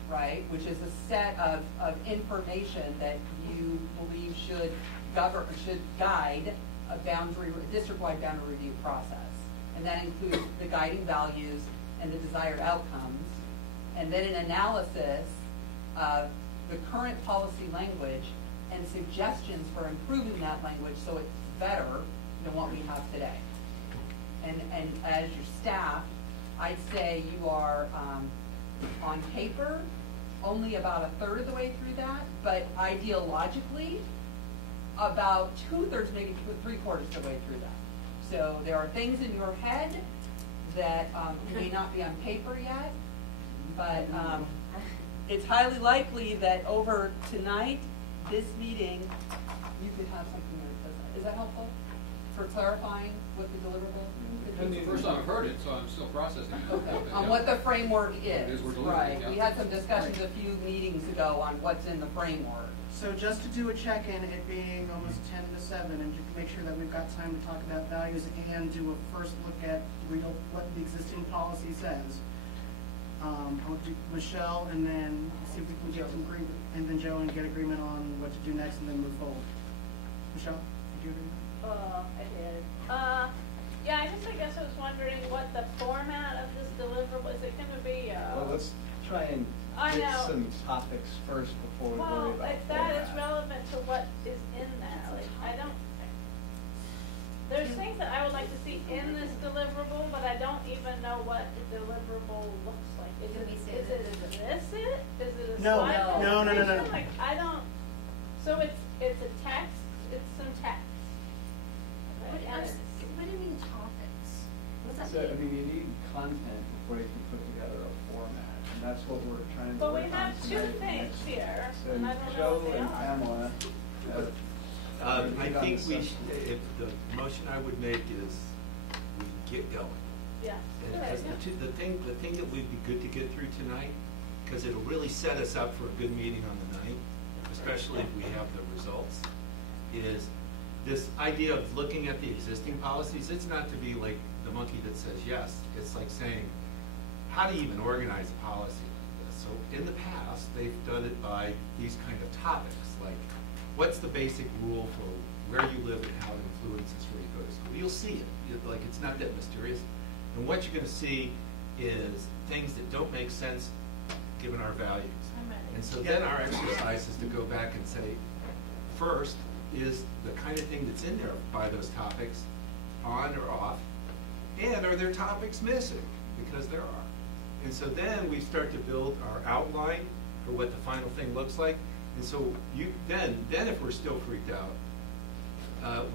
right, which is a set of information that you believe should guide a district-wide boundary review process. And that includes the guiding values and the desired outcomes, and then an analysis of the current policy language and suggestions for improving that language so it's better than what we have today. And as your staff, I'd say you are, on paper, only about a third of the way through that, but ideologically, about 2/3, maybe 3/4 of the way through that. So there are things in your head that may not be on paper yet, but it's highly likely that over tonight, this meeting, you could have something there. Is that helpful for clarifying what the deliverable could be? First time I've heard it, so I'm still processing it. Okay. On what the framework It is, we're delivering, right. yeah. We had some discussions a few meetings ago on what's in the framework. So just to do a check-in, it being almost 10 to 7, and to make sure that we've got time to talk about values and do a first look at what the existing policy says. I'll do Michelle, and then see if we can get some agreement, and then Joe, and get agreement on what to do next, and then move forward. Michelle, did you agree? I did. Yeah, I guess I was wondering what the format of this deliverable, is it gonna be, Well, let's try and I get know. some topics first before we worry well, about like that is format. relevant to what is in there, there's things that I would like to see in this deliverable, but I don't even know what the deliverable looks like. Is it this it? Is it a No, slide no. presentation? Like, I don't, so it's a text, it's some text. So, I mean, you need content before you can put together a format, and that's what we're trying to But work we on have two tonight. things here, So and I don't know Joe what they and are. Pamela have. I agreed on think the we, substance. if the motion I would make is we get going. Yeah. And Good because idea. the thing that would be good to get through tonight, because it'll really set us up for a good meeting on the 9th, especially if we have the results, is this idea of looking at the existing policies. It's not to be like the monkey that says yes. It's like saying, how do you even organize a policy like this? So in the past, they've done it by these kind of topics, like what's the basic rule for where you live and how it influences where you go to school. You'll see it. Like, it's not that mysterious. And what you're going to see is things that don't make sense given our values. And so then our exercise is to go back and say, first, is the kind of thing that's in there by those topics on or off? And are there topics missing? Because there are. And so then we start to build our outline for what the final thing looks like. And so then if we're still freaked out,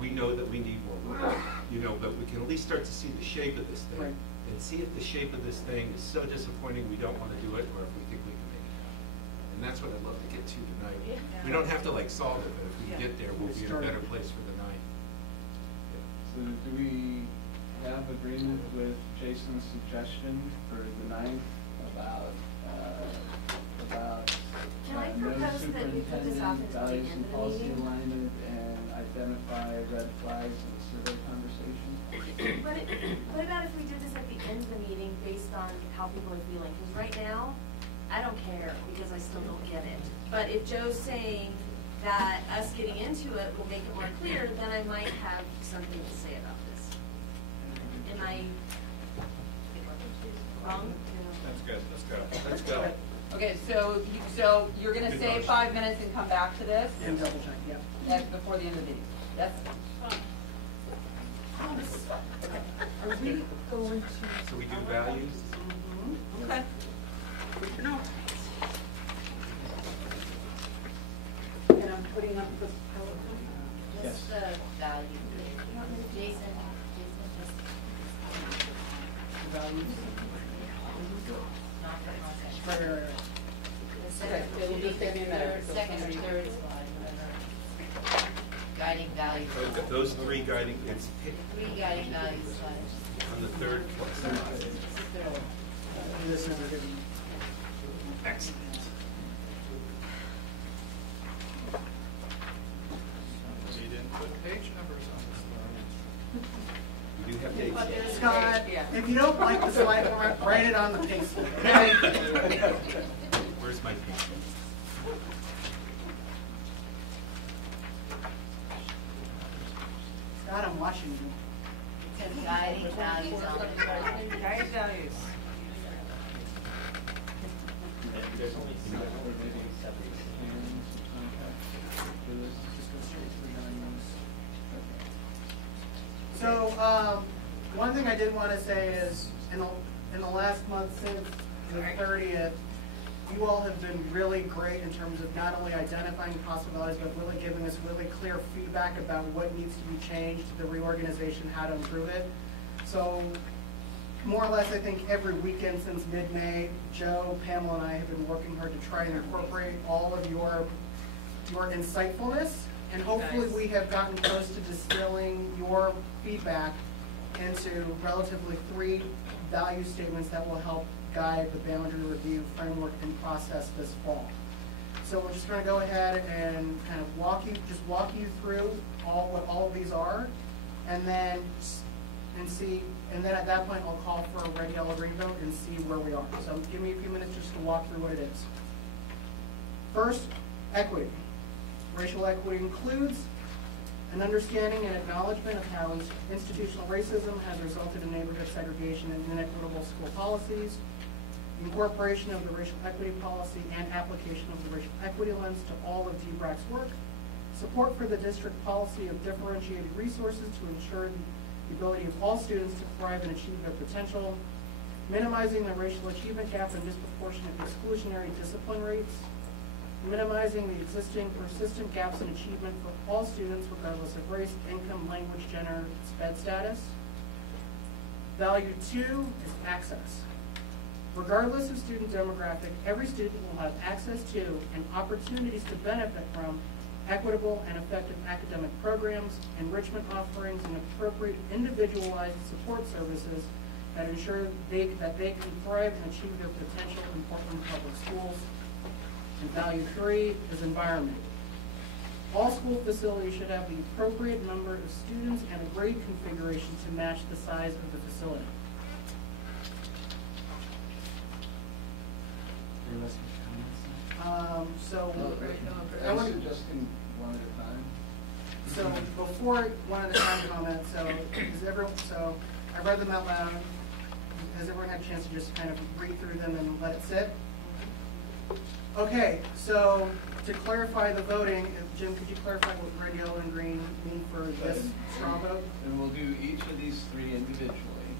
we know that we need more work, but we can at least start to see the shape of this thing. Right. And see if the shape of this thing is so disappointing we don't want to do it, or if we think we can make it happen. And that's what I'd love to get to tonight. Yeah. We don't have to solve it, but if we Yeah. get there, we'll be in a better place for the 9th. So do we have agreement with Jason's suggestion for the 9th about Can I no propose that we put this off superintendent, until the values end and of the policy meeting? alignment, and identify red flags in the survey conversation? What about if we did this at the end of the meeting based on how people are feeling? Because right now, I don't care because I still don't get it. But if Joe's saying that us getting into it will make it more clear, then I might have something to say about this. Am I wrong? That's good, let's go. Let's go. Okay, so you're gonna Good stay motion. 5 minutes and come back to this? And double check, yeah. That's before the end of the meeting. Yes? Fine. Are we going to? So we do values? Okay. Good to know. And I'm putting up the PowerPoint. Just the value. Jason, just. Values. Not the concept. Right. The Okay, second- it'll just take me a minute. Second or third slide, whatever. Guiding values. Those three guiding, it's Three guiding values slides. on the third slide. This is a good. Excellent. We didn't put page numbers on this. We do have dates. But there's- Scott, Yeah. if you don't like the slide format, write it on the pink slip, okay? Where's my page? Scott, I'm watching you. Guiding values on the slide. Guiding values. There's only You know, or maybe plans, contract for this? Just go straight to the 9 months. So, one thing I did want to say is, in the last month since the 30th, you all have been really great in terms of not only identifying possibilities, but really giving us really clear feedback about what needs to be changed, the reorganization, how to improve it. So, more or less, I think every weekend since mid-May, Joe, Pamela, and I have been working hard to try and incorporate all of your insightfulness, and hopefully Nice. we have gotten close to distilling your feedback into relatively 3 value statements that will help guide the boundary review framework and process this fall. So we're just going to go ahead and kind of walk you through what all of these are, and then at that point I'll call for a red, yellow, green vote and see where we are. So give me a few minutes just to walk through what it is. First, equity. Racial equity includes an understanding and acknowledgement of how institutional racism has resulted in neighborhood segregation and inequitable school policies, the incorporation of the racial equity policy and application of the racial equity lens to all of D-BRAC's work, support for the district policy of differentiated resources to ensure the ability of all students to thrive and achieve their potential, minimizing the racial achievement gap and disproportionate exclusionary discipline rates, minimizing the existing persistent gaps in achievement for all students regardless of race, income, language, gender, SPED status, Value 2 is access. Regardless of student demographic, every student will have access to and opportunities to benefit from equitable and effective academic programs, enrichment offerings, and appropriate individualized support services that ensure that they can thrive and achieve their potential in Portland Public Schools. And value 3 is environment. All school facilities should have the appropriate number of students and a grade configuration to match the size of the facility. Any last comments? I want suggesting one at a time. So before one at a time comment, so I read them out loud. Has everyone had a chance to just kind of read through them and let it sit? Okay, so to clarify the voting, Jim, could you clarify what red, yellow, and green mean for this straw vote? And we'll do each of these three individually.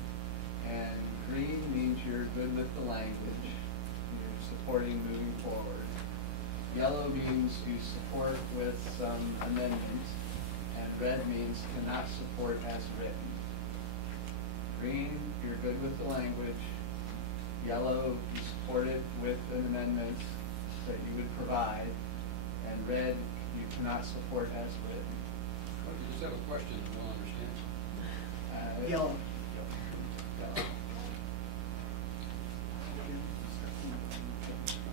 And green means you're good with the language, you're supporting moving forward. Yellow means you support with some amendments, and red means cannot support as written. Green, you're good with the language. Yellow, you support it with an amendment that you would provide. And red, you cannot support as written. Well, you just have a question, I don't understand. Yellow.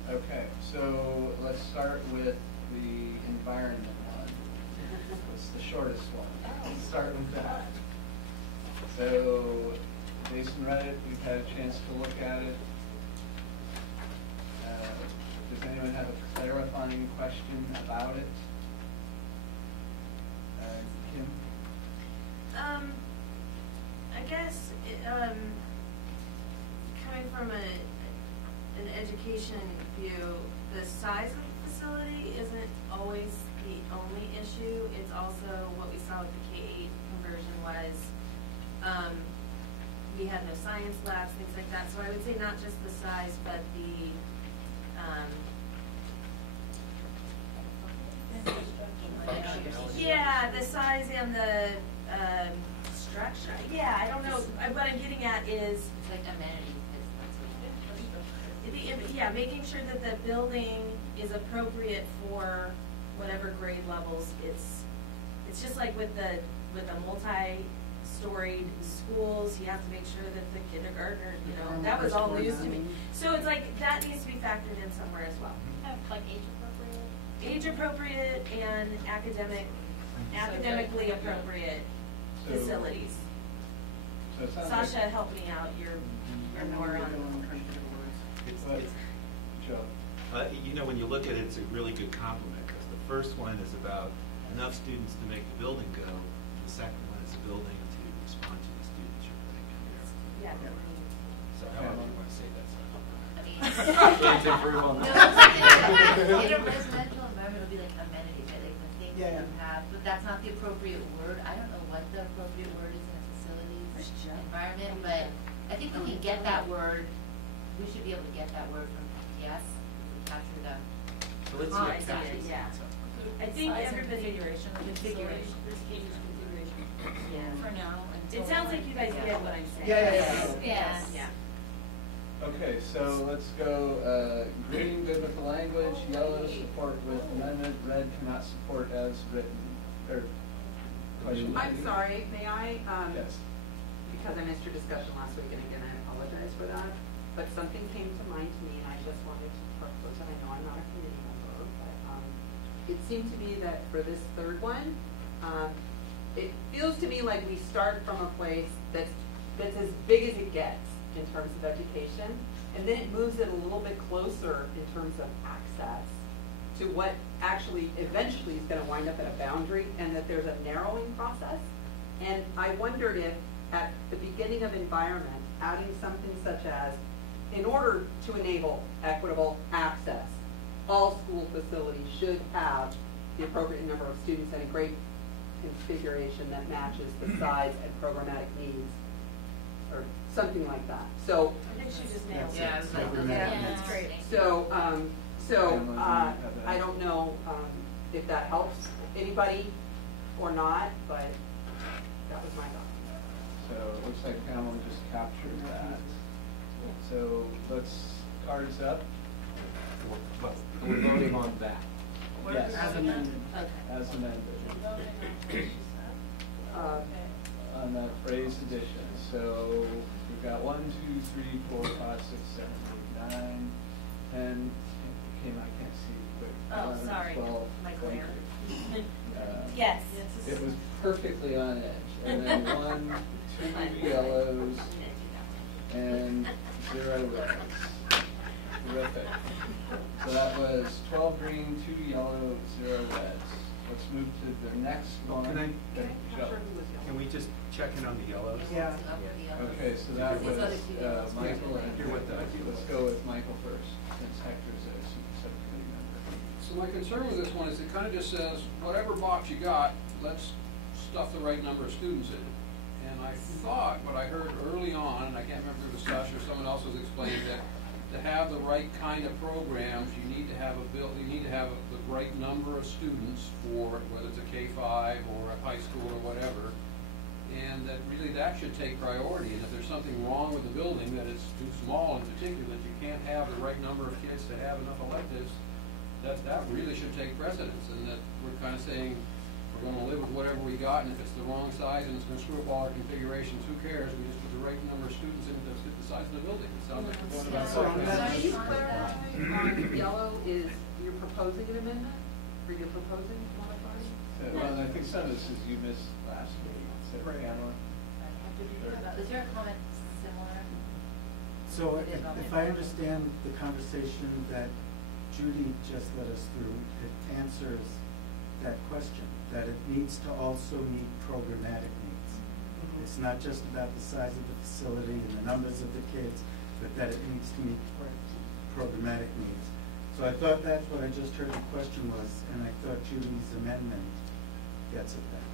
Okay, so let's start with the environment one. It's the shortest one. Let's start with that. So, Jason read it, we've had a chance to look at it. Does anyone have a clarifying question about it? Kim? I guess, coming from an education view, the size of the facility isn't always the only issue. It's also what we saw with the K-8 conversion was, we had no science labs, things like that. So I would say not just the size, but the, yeah, the size and the structure. Yeah, I don't know. What I'm getting at is It's like amenities. yeah, making sure that the building is appropriate for whatever grade levels. It's just like with the multi-storied schools, you have to make sure that the kindergartner, that was all news to me. So it's like that needs to be factored in somewhere as well. Like age appropriate? Age appropriate and academically appropriate facilities. So it sounds like- Sasha, help me out. You're more on. Joe. When you look at it, it's a really good compliment, because the first one is about enough students to make the building go, and the second one is a building to respond to the students you're putting in there. Yeah. So however you want to say that. I mean, Please improve on no, that. in a residential environment, it'll be like amenities, right? Like the things Yeah, that you have, but that's not the appropriate word. I don't know what the appropriate word is in a facilities environment, but I think we can get that word. We should be able to get that word from yes, capture the. So let's Oh, see I see it, yeah. I think Size and everybody. configuration of the facility. Yeah. For now. It sounds like you guys get what I'm saying. Yeah. Yeah. Okay, so let's go, green, good with the language, yellow, support with amendment, red, cannot support as written. Or, question? I'm sorry, may I, Yes. because I missed your discussion last week, and again, I apologize for that, but something came to mind to me, and I just wanted to propose, and I know I'm not a committee member, but, it seemed to me that for this third one, it feels to me like we start from a place that's as big as it gets in terms of education, and then it moves it a little bit closer in terms of access to what actually eventually is going to wind up at a boundary, and that there's a narrowing process. And I wondered if at the beginning of environment, adding something such as, in order to enable equitable access, all school facilities should have the appropriate number of students and a grade configuration that matches the size and programmatic needs, or something like that. So, I think she just nailed it. Yeah, I was like, Yeah, that's great. so, I don't know if that helps anybody or not, but that was my thought. So it looks like Pamela just captured that. So let's, cards up. We're voting on that. Yes. As amended. As amended. On that phrase addition. So we've got 1, 2, 3, 4, 5, 6, 7, 8, 9, 10. I can't see quick. Oh, 11, sorry, 12. my Thank glare. you. Yes. It was perfectly on edge. And then 1, 2 yellows, and 0 reds. Terrific. So that was 12 green, 2 yellow, 0 reds. Let's move to the next one. Can we just check in on the yellows? Yeah. Okay, so that was Michael and Hear what the idea was. let's go with Michael first, since Hector's a subcommittee member. So my concern with this one is it kind of just says, whatever box you got, let's stuff the right number of students in. And I thought, what I heard early on, and I can't remember if it was Sasha or someone else was explaining that to have the right kind of programs, you need to have the right number of students for whether it's a K-5 or a high school or whatever, and that really that should take priority. And if there's something wrong with the building, that it's too small in particular, that you can't have the right number of kids to have enough electives, that really should take precedence. And that we're kind of saying we're going to live with whatever we got, and if it's the wrong size and it's going to screw up all our configurations, who cares? We just put the right number of students in that fit the size of the building. It sounds like we're going about So something. that's- Can you clarify on yellow is you're proposing an amendment? Or you're proposing modifying? Well, I think some of this is you missed last week, so Pamela. Is there a comment similar? So if I understand the conversation that Judy just led us through, it answers that question, that it needs to also meet programmatic needs. It's not just about the size of the facility and the numbers of the kids, but that it needs to meet programmatic needs. So I thought that's what I just heard the question was, and I thought Judy's amendment gets at that.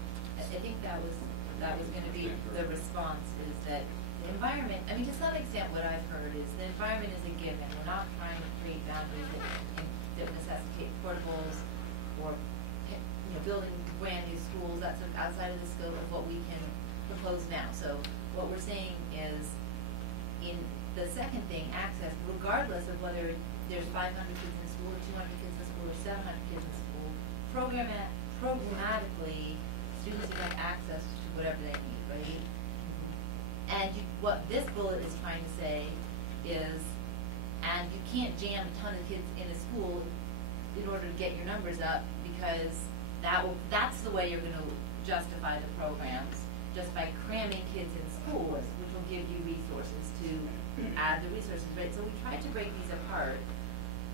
I think that was gonna be the response, is that the environment, I mean, to some extent what I've heard is the environment is a given. We're not trying to create boundaries that necessitate portables or, building brand new schools. That's outside of the scope of what we can propose now. So what we're saying is, in the second thing, access, regardless of whether there's 500 kids in school or 200 kids in school or 700 kids in school, programmatically, students have access to whatever they need, right? And what this bullet is trying to say is, and you can't jam a ton of kids in a school in order to get your numbers up, because that's the way you're going to justify the programs, just by cramming kids in schools, which will give you resources to add the resources, right? So we tried to break these apart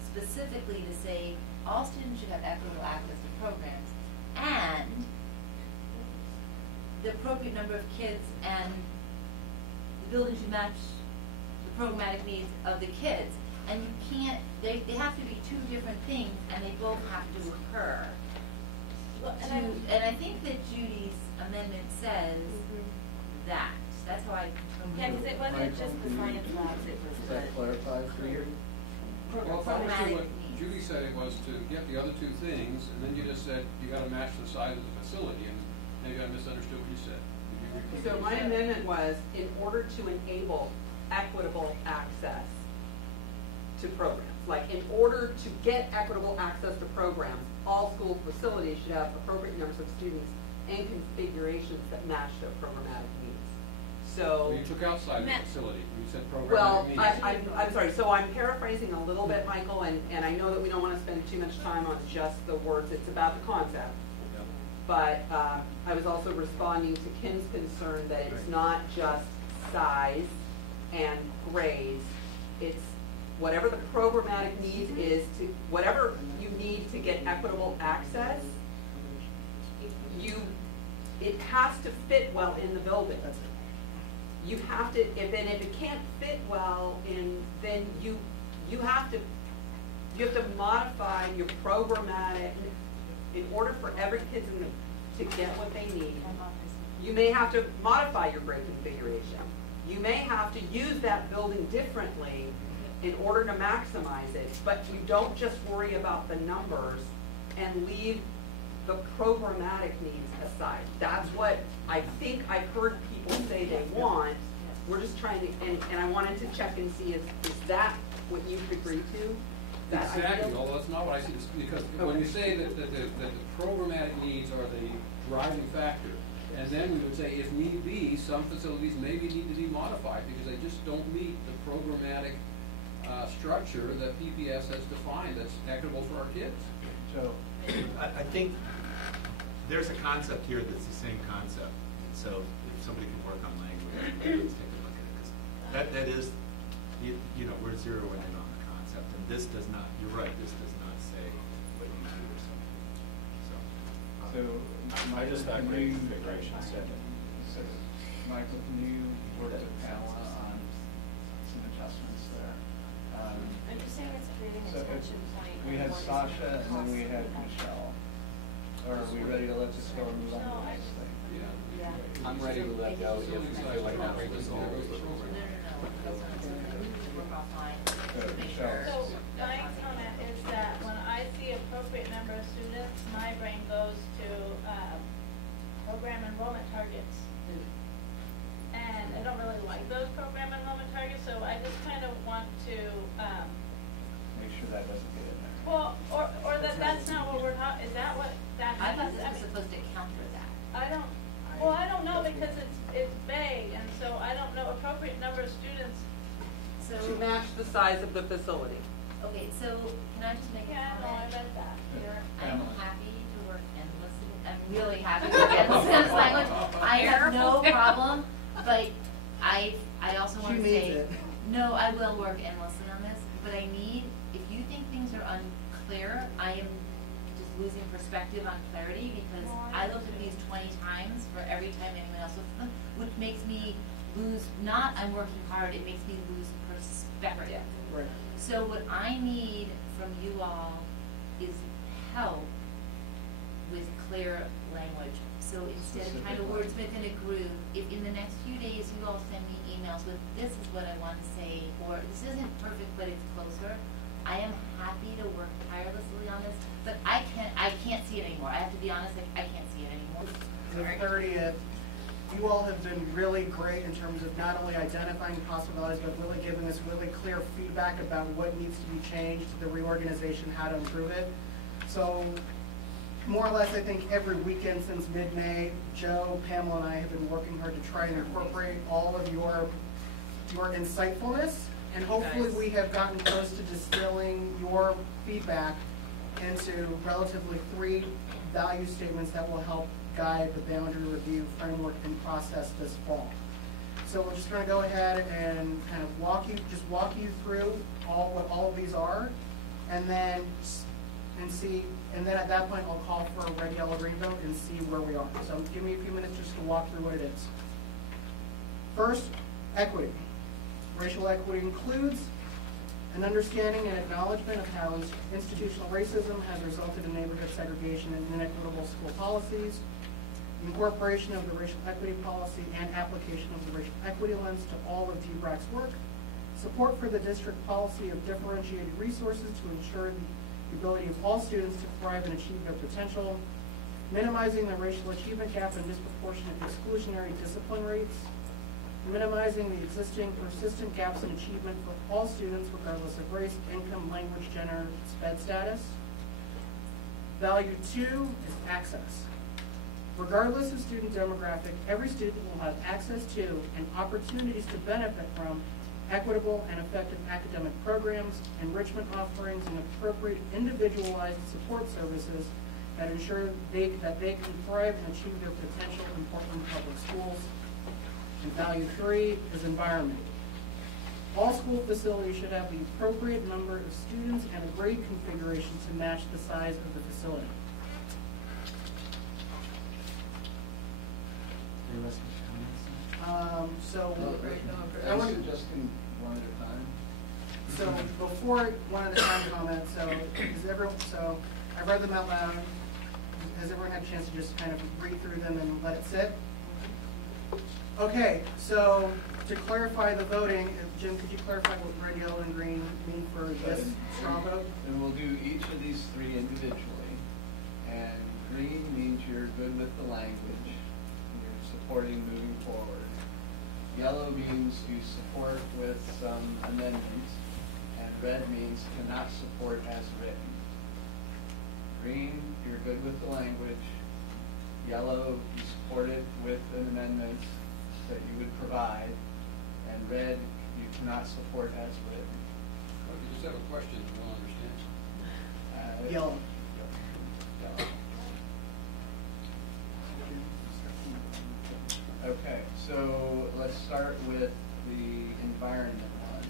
specifically to say all students should have equitable access to programs, and the appropriate number of kids, and the building should match the programmatic needs of the kids. And you can't, they have to be two different things, and they both have to occur. And I think that Judy's amendment says that. That's how I. Yeah, because it wasn't just the science labs, it was Is that the clarified for you? Well, if I understood what Judy said, it was to get the other two things, and then you just said you got to match the size of the facility, and maybe I misunderstood what you said. So my amendment was, in order to enable equitable access to programs, like in order to get equitable access to programs, all school facilities should have appropriate numbers of students and configurations that match their programmatic needs. So you took outside the facility, you said programmatic Well, needs. I'm sorry, so I'm paraphrasing a little bit, Michael, and I know that we don't want to spend too much time on just the words, it's about the concept. But I was also responding to Kim's concern that it's not just size and grades, it's whatever the programmatic needs is to, whatever you need to get equitable access, it has to fit well in the building. You have to, if it can't fit well then you have to modify your programmatic, in order for every kid to get what they need. You may have to modify your grade configuration. You may have to use that building differently in order to maximize it, but you don't just worry about the numbers and leave the programmatic needs aside. That's what I think I heard people say they want. We're just trying to, and I wanted to check and see, is that what you've agreed to? That Exactly, ideal? although that's not what I see, because when you say that the programmatic needs are the driving factor, and then we would say, if need be, some facilities maybe need to be modified because they just don't meet the programmatic structure that PPS has defined that's equitable for our kids. So, I think there's a concept here that's the same concept. So if somebody can work on language, let's take a look at it. 'Cause that is, you know, we're zeroing in on the concept. And this does not, you're right, this does not say what you do or something. so I just Michael, got can great you, configuration second. Michael, can you work with Pamela on some adjustments there? I'm just saying it's creating a So tension point. we had on what is Sasha and then we had possible. Michelle. Or are we ready to let this go and move on to the next thing? Yeah. I'm ready to let go if you feel like that was resolved. Work offline Good, to make Michelle. sure. So my comment is that when I see appropriate number of students, my brain goes to program enrollment targets. And I don't really like those program enrollment targets, so I just kind of want to, Make sure that doesn't get in there. well, or that's not what we're talking, is that what that I thought means? this was mean, supposed to counter that. I don't know because it's vague, and so I don't know appropriate number of students. So, To match the size of the facility. okay, so can I just make a Yeah, no, I comment? read that. I'm happy to work endlessly, I'm really happy to work endlessly in this language. I have no problem, but I also She want to needs say, it. no, I will work endlessly on this, but I need, if you think things are unclear, I am just losing perspective on clarity because I looked at these 20 times for every time anyone else looks at them, which makes me lose, not I'm working hard, it makes me lose perspective. Right. So what I need from you all is help with clear language. So instead of trying to wordsmith in a group, if in the next few days you all send me emails with this is what I want to say, or this isn't perfect but it's closer, I am happy to work tirelessly on this, but I can't see it anymore. I have to be honest, like, I can't see it anymore. The 30th, you all have been really great in terms of not only identifying possibilities, but really giving us really clear feedback about what needs to be changed, the reorganization, how to improve it. So more or less, I think every weekend since mid-May, Joe, Pamela, and I have been working hard to try and incorporate all of your insightfulness, and hopefully we have gotten close to distilling your feedback into relatively 3 value statements that will help guide the boundary review framework and process this fall. So we're just going to go ahead and kind of walk you through what all of these are, and then at that point I'll call for a red, yellow, green vote and see where we are. So give me a few minutes just to walk through what it is. First, equity. Racial equity includes an understanding and acknowledgement of how institutional racism has resulted in neighborhood segregation and inequitable school policies, incorporation of the racial equity policy and application of the racial equity lens to all of D-BRAC's work, support for the district policy of differentiated resources to ensure the ability of all students to thrive and achieve their potential, minimizing the racial achievement gap and disproportionate exclusionary discipline rates, minimizing the existing persistent gaps in achievement for all students regardless of race, income, language, gender, SPED status. Value 2 is access. Regardless of student demographic, every student will have access to and opportunities to benefit from equitable and effective academic programs, enrichment offerings, and appropriate individualized support services that ensure that they can thrive and achieve their potential in Portland Public Schools. And value 3 is environment. All school facilities should have the appropriate number of students and a grade configuration to match the size of the facility. I was suggesting one at a time. So before one at a time comment, so I read them out loud. Has everyone had a chance to just kind of read through them and let it sit? Okay, so to clarify the voting, Jim, could you clarify what red, yellow, and green mean for this straw vote? And we'll do each of these 3 individually, and green means you're good with the language, you're supporting moving forward. Yellow means you support with some amendments, and red means cannot support as written. Green, you're good with the language. Yellow, you support it with an amendment that you would provide, and red, you cannot support as written. I just have a question, if you don't understand. Yellow. Okay, so let's start with the environment one.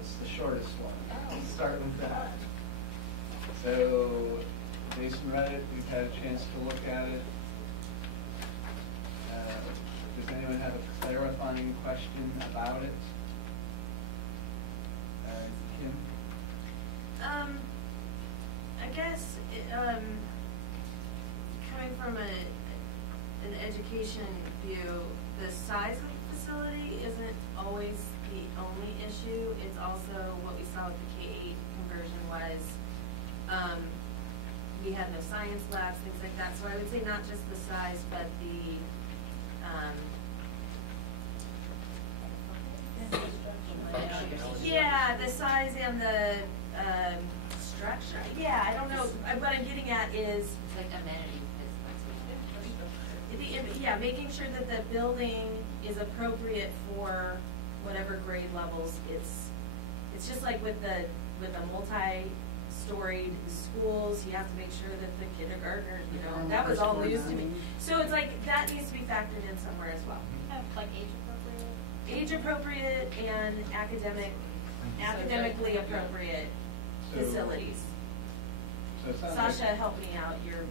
It's the shortest one. Let's start with that. So, based on Reddit, we've had a chance to look at it. Does anyone have a clarifying question about it? Kim? I guess, coming from an education view, the size of the facility isn't always the only issue. It's also what we saw with the K-8 conversion was, we had no science labs, things like that. So I would say not just the size, but the, yeah, the size and the structure. Yeah, I don't know. What I'm getting at is It's like amenities. yeah, making sure that the building is appropriate for whatever grade levels it's just like with a multi-storied schools, you have to make sure that the kindergartners, that was all news to me. So it's like that needs to be factored in somewhere as well. Like age appropriate? Age appropriate and academically appropriate facilities. So it sounds Sasha, like, help me out. You're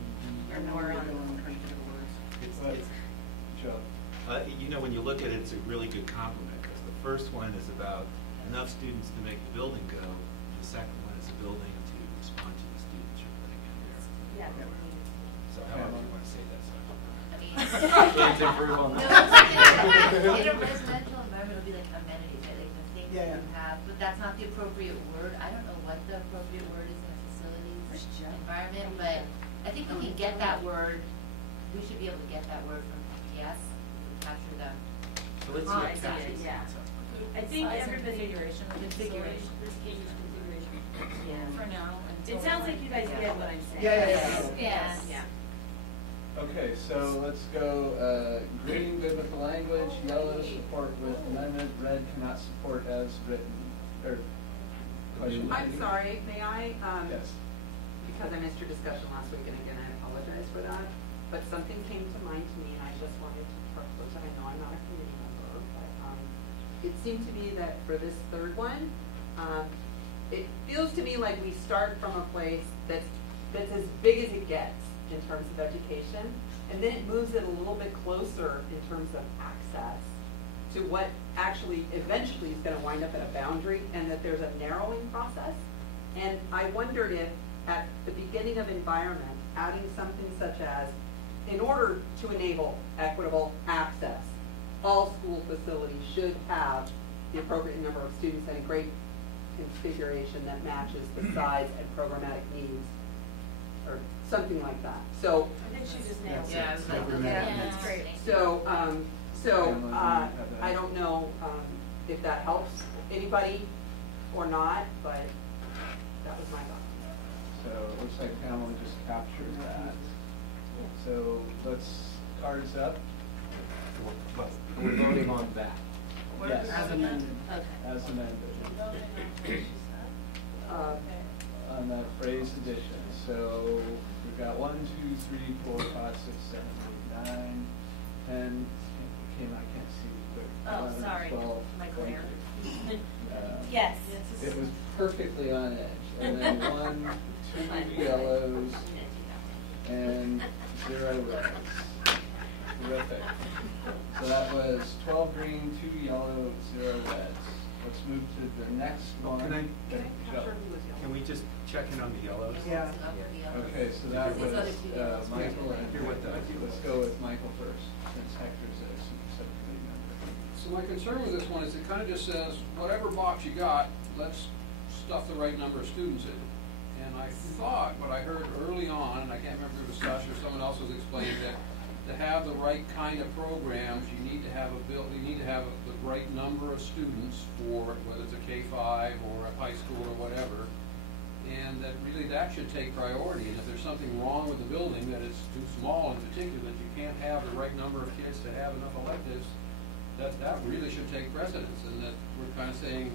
more on. Joe. When you look at it, it's a really good compliment, because the first one is about enough students to make the building go, and the second one is a building to respond to the students you're putting in there. Yeah. So however you want to say that, so. I mean, Please improve on no, that. in a residential environment, it'll be like amenities, right? Like the things Yeah, that yeah. you have, but that's not the appropriate word. I don't know what the appropriate word is in a facilities environment, but I think we can get that word. We should be able to get that word from PPS and capture them. So let's Oh, see. I see it, yeah. I think Size and everybody. configuration of the Configuration. Yeah. For now. It sounds like you guys get what I'm saying. Yeah. Yes. Yeah. Okay, so let's go, green, good with the language, yellow, support with amendment, red, cannot support as written. Or, question? I'm sorry, may I, Yes. because I missed your discussion last week, and again, I apologize for that, but something came to mind to me, and I just wanted to propose it. I know I'm not a committee member, but it seemed to me that for this third one, it feels to me like we start from a place that's as big as it gets in terms of education, and then it moves it a little bit closer in terms of access to what actually eventually is going to wind up at a boundary, and that there's a narrowing process. And I wondered if at the beginning of environment, adding something such as, in order to enable equitable access, all school facilities should have the appropriate number of students and a grade configuration that matches the size and programmatic needs, or something like that. So, I think she just nailed it. Yeah, I was like, Yeah, that's great. so, I don't know if that helps anybody or not, but that was my thought. So it looks like Pamela just captured that. So let's, cards up. We're voting on that. Yes. As amended. Okay. As amended. Uh, On that phrase addition. So we've got 1, 2, 3, 4, 5, 6, 7, 8, 9, 10. Kim, I can't see quick. Oh, 11, sorry. 12. My Thank glare. you. Yes. It was perfectly on edge. And then 1, 2 yellows and 0 reds. Terrific. So that was 12 green, 2 yellow, 0 reds. Let's move to the next one. Can we just check in on the yellows? Yeah. Okay, so that was Michael and Hear what the- let's go with Michael first, since Hector's a subcommittee member. So my concern with this one is it kind of just says, whatever box you got, let's stuff the right number of students in. And I thought what I heard early on, and I can't remember if it was Sasha or someone else was explaining that to have the right kind of programs, you need to have the right number of students for whether it's a K-5 or a high school or whatever, and that really that should take priority. And if there's something wrong with the building, that it's too small in particular, that you can't have the right number of kids to have enough electives, that really should take precedence. And that we're kind of saying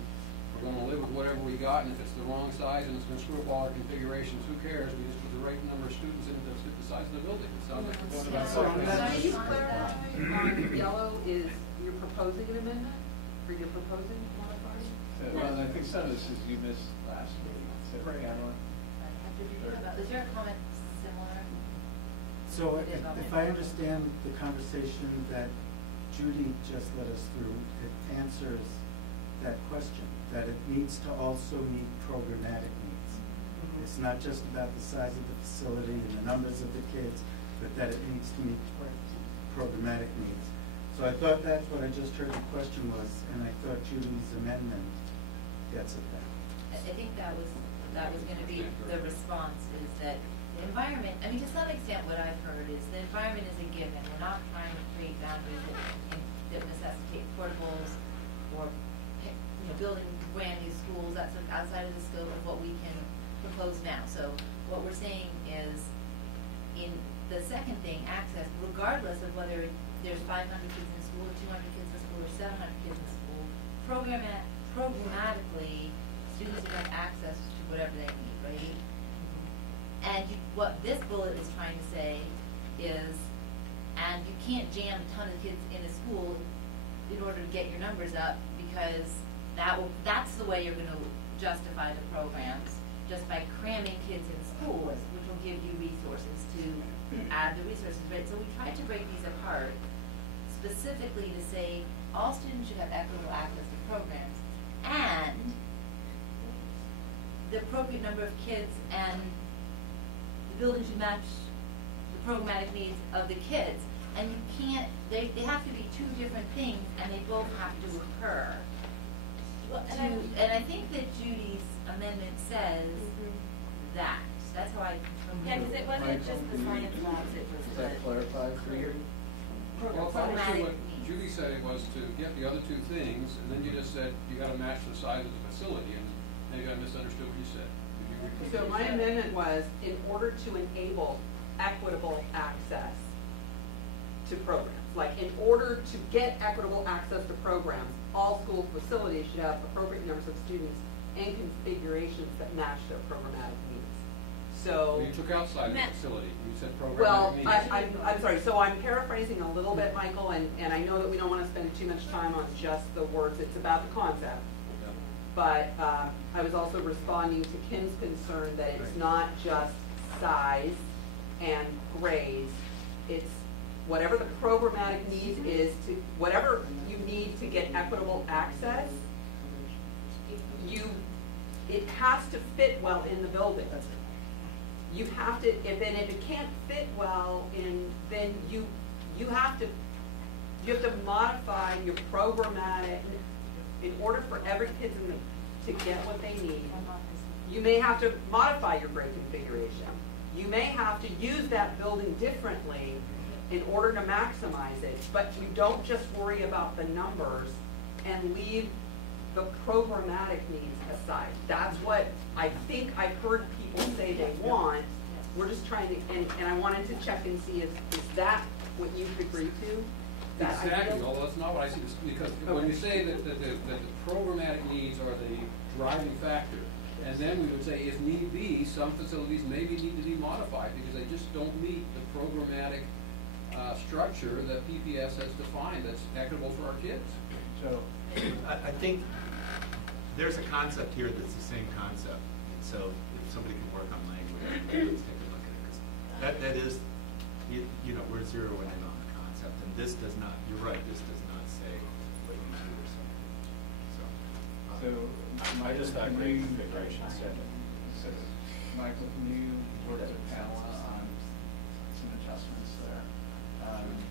we're going to live with whatever we got, and if it's the wrong size and it's going to screw up all our configurations, who cares? We just put the right number of students in to fit the size of the building. It sounds like we're going about something. Can you clarify on yellow is you're proposing an amendment, or you're proposing modifying? Well, I think some of this is you missed last meeting. So, Pamela? Is your comment similar? So if I understand the conversation that Judy just led us through, it answers that question, that it needs to also meet programmatic needs. It's not just about the size of the facility and the numbers of the kids, but that it needs to meet programmatic needs. So I thought that's what I just heard the question was, and I thought Judy's amendment gets at that. I think that was going to be the response, is that the environment, I mean, to some extent what I've heard is the environment is a given. We're not trying to create boundaries that necessitate portables or building brand new schools. That's outside of the scope of what we can propose now. So what we're saying is, in the second thing, access, regardless of whether there's 500 kids in school, or 200 kids in school, or 700 kids in school, programmatically, students will have access to whatever they need, right? And what this bullet is trying to say is, and you can't jam a ton of kids in a school in order to get your numbers up, because that's the way you're going to justify the programs, just by cramming kids in schools, which will give you resources to add the resources, right? So we tried to break these apart specifically to say all students should have equitable access to programs, and the appropriate number of kids, and the building should match the programmatic needs of the kids. And you can't, they have to be two different things, and they both have to occur. Well, and I think that Judy's amendment says that. That's how I. Yeah, because it wasn't just the science labs, it was Does that clarify for you? Well, if I understood what Judy said, it was to get the other two things, and then you just said you got to match the size of the facility, and maybe I misunderstood what you said. So my amendment was, in order to enable equitable access to programs, like in order to get equitable access to programs, all school facilities should have appropriate numbers of students and configurations that match their programmatic needs. So you took outside the facility. You said programmatic well, needs. I'm sorry. So I'm paraphrasing a little bit, Michael, and I know that we don't want to spend too much time on just the words. It's about the concept. But I was also responding to Kim's concern that it's not just size and grades. It's whatever the programmatic needs is to, whatever you need to get equitable access, it has to fit well in the building. You have to, if it can't fit well in, then you have to modify your programmatic in order for every kid to get what they need. You may have to modify your grade configuration. You may have to use that building differently in order to maximize it, but you don't just worry about the numbers and leave the programmatic needs aside. That's what I think I've heard people say they want. We're just trying to, and I wanted to check and see is that what you've agreed to? Exactly, although that's not what I see, because when you say that the programmatic needs are the driving factor, and then we would say if need be, some facilities maybe need to be modified because they just don't meet the programmatic structure that PPS has defined that's equitable for our kids. So I think there's a concept here that's the same concept. So if somebody can work on language, let's take a look at it. 'Cause that is, you know, we're zeroing in on the concept, and this does not. You're right. This does not say what you do or something. So Michael, can you, so Michael, can you work with Pamela on some adjustments there?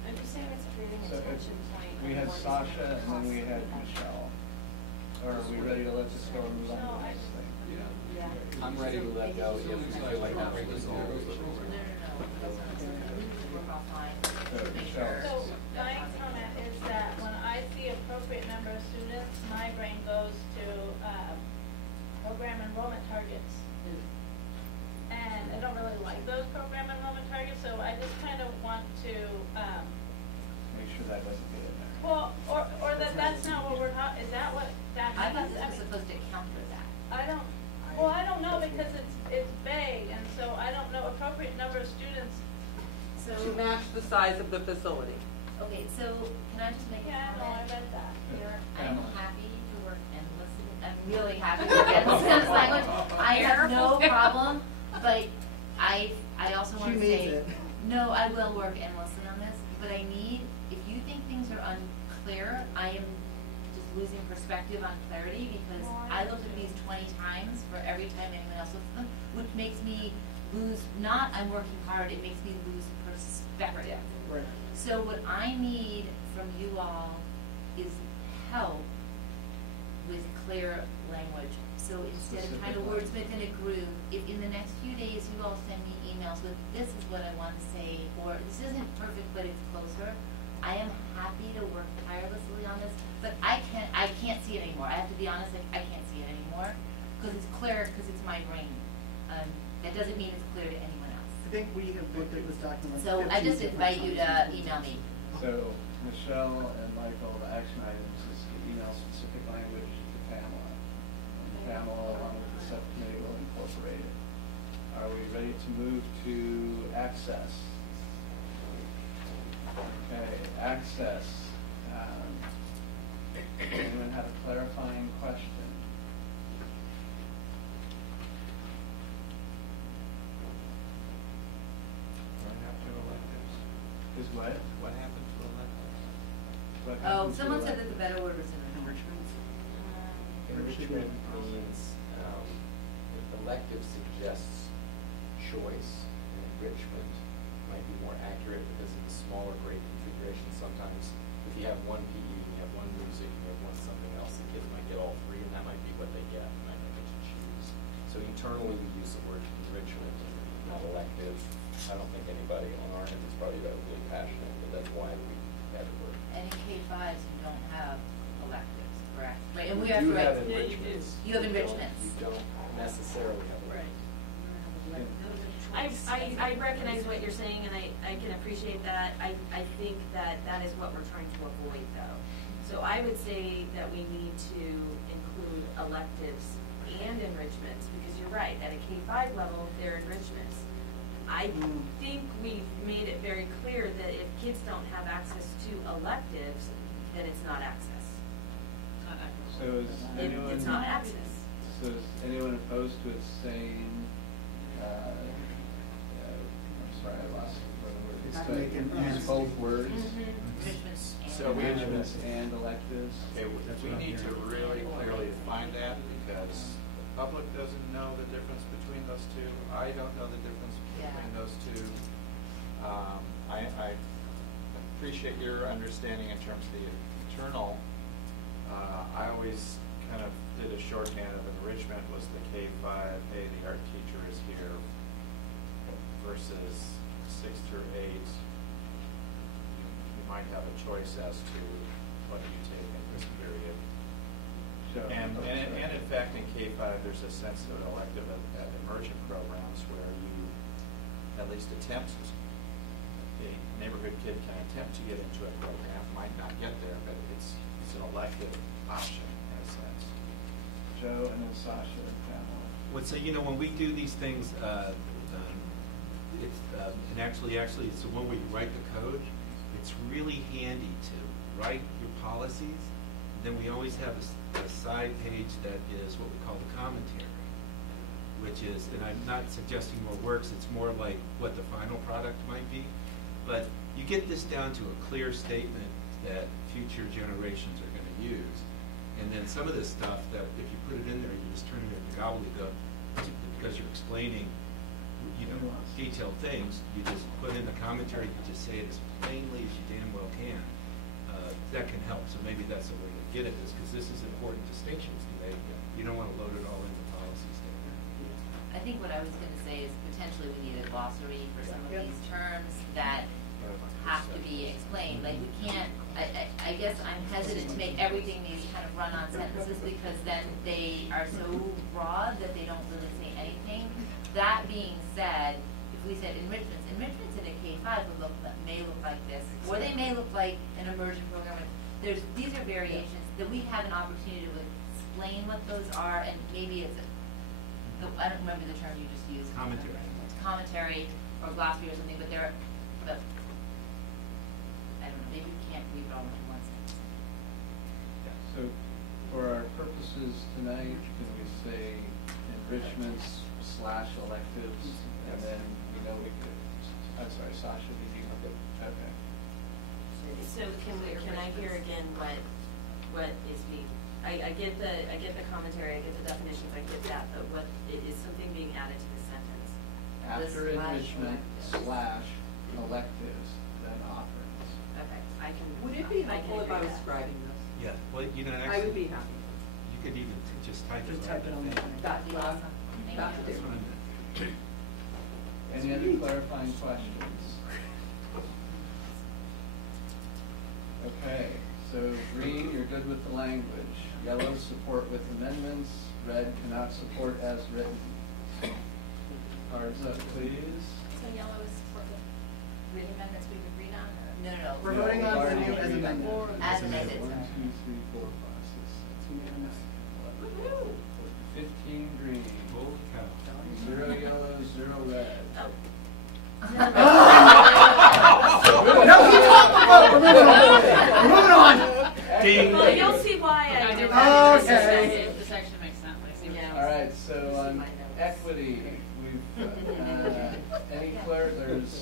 I'm just saying it's creating a So tension point. we had Sasha and then we had Michelle. Are we ready to let let's just go and move on to the next thing. Yeah. I'm ready to let go if we feel like that's resolved. Work offline. So, Make Michelle. sure. So my comment is that when I see appropriate number of students, my brain goes to program enrollment targets. And I don't really like those program enrollment targets, so I just kind of want to, Make sure that doesn't get in there. well, or that's not what we're talking, is that what that means? I thought this I was mean, supposed to counter that. I don't know because it's vague, and so I don't know appropriate number of students. So, To match the size of the facility. okay, so can I just make a Yeah, no, I comment? read that. I'm happy to work and listen, I'm really happy to work and listen to this language. I have no problem, but I also want to She say, needs it. no, I will work and listen on this, but I need, if you think things are unclear, I am just losing perspective on clarity because I looked at these 20 times for every time anyone else looks at them, which makes me lose, not I'm working hard, it makes me lose perspective. Right. So what I need from you all is help with clear language. So instead of trying to wordsmith in a group, if in the next few days you all send me emails with this is what I want to say, or this isn't perfect but it's closer, I am happy to work tirelessly on this, but I can't see it anymore. I have to be honest, like I can't see it anymore because it's clear because it's my brain. That doesn't mean it's clear to anyone else. I think we have looked at this document. So I 15 just different invite you to times. email me. So, Michelle and Michael, the action items is to email specific language to Pamela. And Pamela, along with the subcommittee, will incorporate it. Are we ready to move to access? Okay, access. Anyone have a clarifying question? What happened to electives? Is what? What happened to electives? What Oh, happens to someone said that electives? the better word was enrichment. Enrichment means, if elective suggests choice, and enrichment might be more accurate because of the smaller grade configuration. Sometimes if you have one PE, and you have one music, and you have one something else, the kids might get all three, and that might be what they get, and might not get to choose. So internally, we use the word enrichment, not elective. I don't think anybody on our end is probably really passionate, but that's why we have the word. And in K-5s, you don't have electives, correct? Right, and we do have to have write. enrichments. You have enrichments. You don't necessarily have Right. I recognize what you're saying, and I can appreciate that. I think that that is what we're trying to avoid, though. So I would say that we need to include electives and enrichments, because you're right, at a K-5 level, they're enrichments. I think we've made it very clear that if kids don't have access to electives, then it's not access. So is anyone? It's not access. So is anyone opposed to it saying, I'm sorry, I lost what the word is. It's make an Use and. both words. Enrichments and. So we- Enrichments and electives. Okay, we need to really clearly define that because the public doesn't know the difference between those two. I don't know the difference between those two. I appreciate your understanding in terms of the internal. I always kind of did a shorthand of enrichment was the K-5, hey, the art teacher is here, versus 6 through 8. You might have a choice as to what you take in this period. So, And in fact, in K-5, there's a sense of elective at emergent programs where you at least attempt, a neighborhood kid can attempt to get into a program, might not get there, but it's an elective option in a sense. Joe and then Sasha and Pamela. Well, so, you know, when we do these things, it's, and actually, so when we write the code, it's really handy to write your policies. Then we always have a side page that is what we call the commentary, which is, and I'm not suggesting more works, it's more like what the final product might be. But you get this down to a clear statement that future generations are going to use. And then some of this stuff that if you put it in there, you just turn it into gobbledygook because you're explaining, you know, detailed things. You just put in the commentary, you just say it as plainly as you damn well can. That can help. So maybe that's the way to get at this, because this is important distinctions to make. You think what I was gonna say is potentially we need a glossary for some of Yep. these terms that have to be explained. Like, we can't, I guess I'm hesitant to make everything these kind of run-on sentences, because then they are so broad that they don't really say anything. That being said, if we said enrichments in a K-5 may look like this, or they may look like an immersion program. These are variations that we have an opportunity to explain what those are, and maybe I don't remember the term you just used. Commentary or glossary or something, but I don't know, maybe we can't read it all in one sentence. So for our purposes tonight, can we say enrichments / electives, and then we know we could, I'm sorry, Sasha, did you look at, okay. So can I hear again what is being, I get the commentary, I get the definitions, I get that, but what, is something being added to the sentence? After The / enrichment electives. / electives, then offerings. Okay, I can. Would it be I can helpful if I agree was with that. scribing this? Yeah, well, you know, I would actually, be happy. you could even just type it. Just type it on the thing. That's what I'm, Thank that's you. what I'm doing. Any other clarifying questions? Okay, so green, you're good with the language. Yellow, support with amendments. Red, cannot support as written. Cards up, please. So yellow is for the reading amendments we've agreed on? No. We're voting on the new as amended. As amended. 1, 2, 3, 4, 5, 6, 7, 8, 15 green. Holy cow. 0 yellow, 0 red. No, keep talking. We're moving on. We're moving on. Ding. Well, you'll see why I did Oh, that. okay. This actually makes sense, I see what Yeah. you're All saying. right, so on equity, we've, there's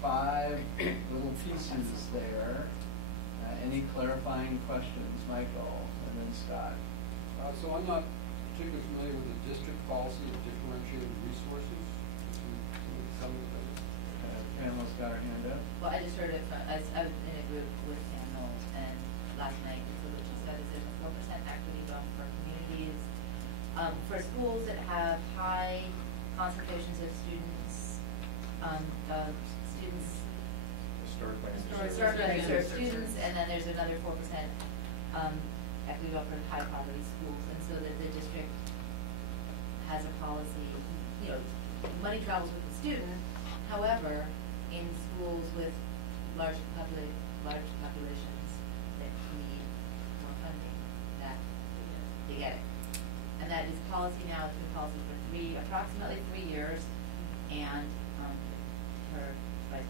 5 little pieces there. Any clarifying questions, Michael, and then Scott? So I'm not particularly familiar with the district policy of differentiated resources. Can you tell me what that is? Pamela's got her hand up. Well, I just heard it from, I was in a group with Pam Knowles and last night, and so what she said is there's a 4% equity bump for communities, for schools that have high concentrations of students, historically underserved students, and then there's another 4%, equity bump for high poverty schools, and so that the district has a policy, money travels with the student, however, in schools with large populations that need more funding, that they get it. And that is policy now, it's been policy for approximately 3 years, and her vice.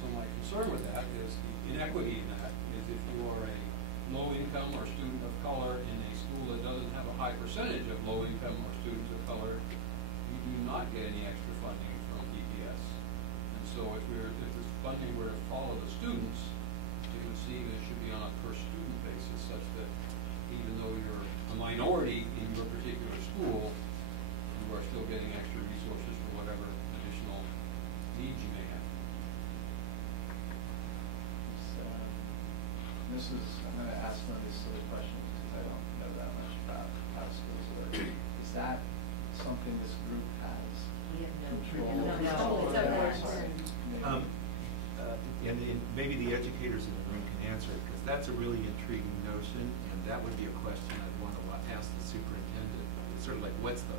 So my concern with that is the inequity in that is if you are a low income or student of color in a school that doesn't have a high percentage of low income or students of color, you do not get any extra funding from DPS. And so if this funding were to follow the students, it would seem it should be on a per student basis such that even though you're a minority in your particular school, you are still getting extra resources for whatever additional needs you may have. I'm going to ask one of these silly questions because I don't know that much about how schools work. Is that something this group has We have no control No, over? it's over. And maybe the educators in the room can answer it, because that's a really intriguing notion, and that would be a question I'd want to ask the superintendent. It's sort of like, what's the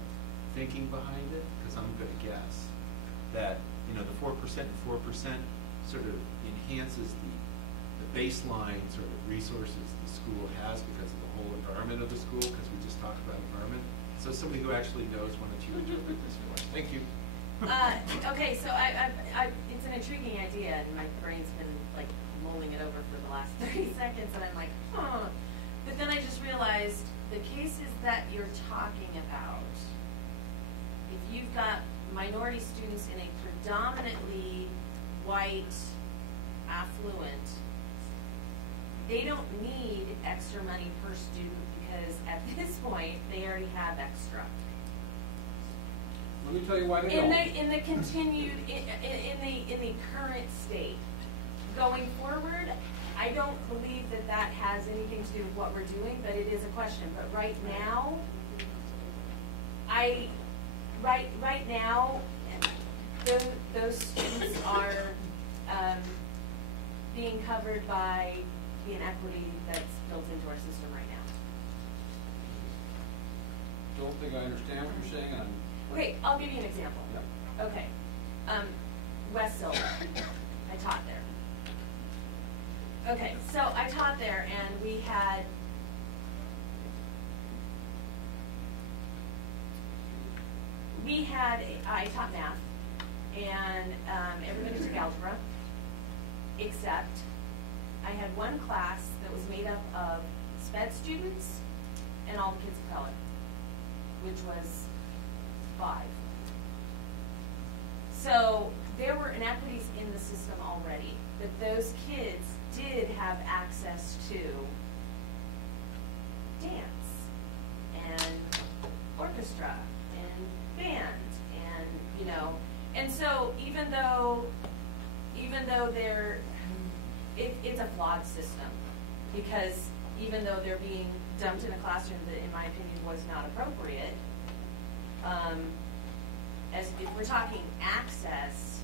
thinking behind it? Because I'm going to guess that, the 4% and 4% sort of enhances the baseline sort of resources the school has because of the whole environment of the school, because we just talked about environment. So somebody who actually knows, why don't you interpret this for us? Thank you. Okay, so it's an intriguing idea, and my brain's been like mulling it over for the last 30 seconds, and I'm like, huh. But then I just realized the cases that you're talking about, if you've got minority students in a predominantly white, affluent, they don't need extra money per student because at this point they already have extra. Let me tell you why they don't. In the continued in the current state, going forward, I don't believe that has anything to do with what we're doing, but it is a question. But right now, right now, those students are being covered by the inequity that's built into our system right now. Don't think I understand what you're saying, and Okay, I'll give you an example. Yeah. Okay, West Silver, I taught there. Okay, so I taught there, and I taught math, and everybody took algebra, except I had one class that was made up of SPED students and all the kids of color, which was 5. So there were inequities in the system already, but those kids did have access to dance and orchestra and band and, you know, and so even though it's a flawed system, because even though they're being dumped in a classroom that in my opinion was not appropriate, as if we're talking access,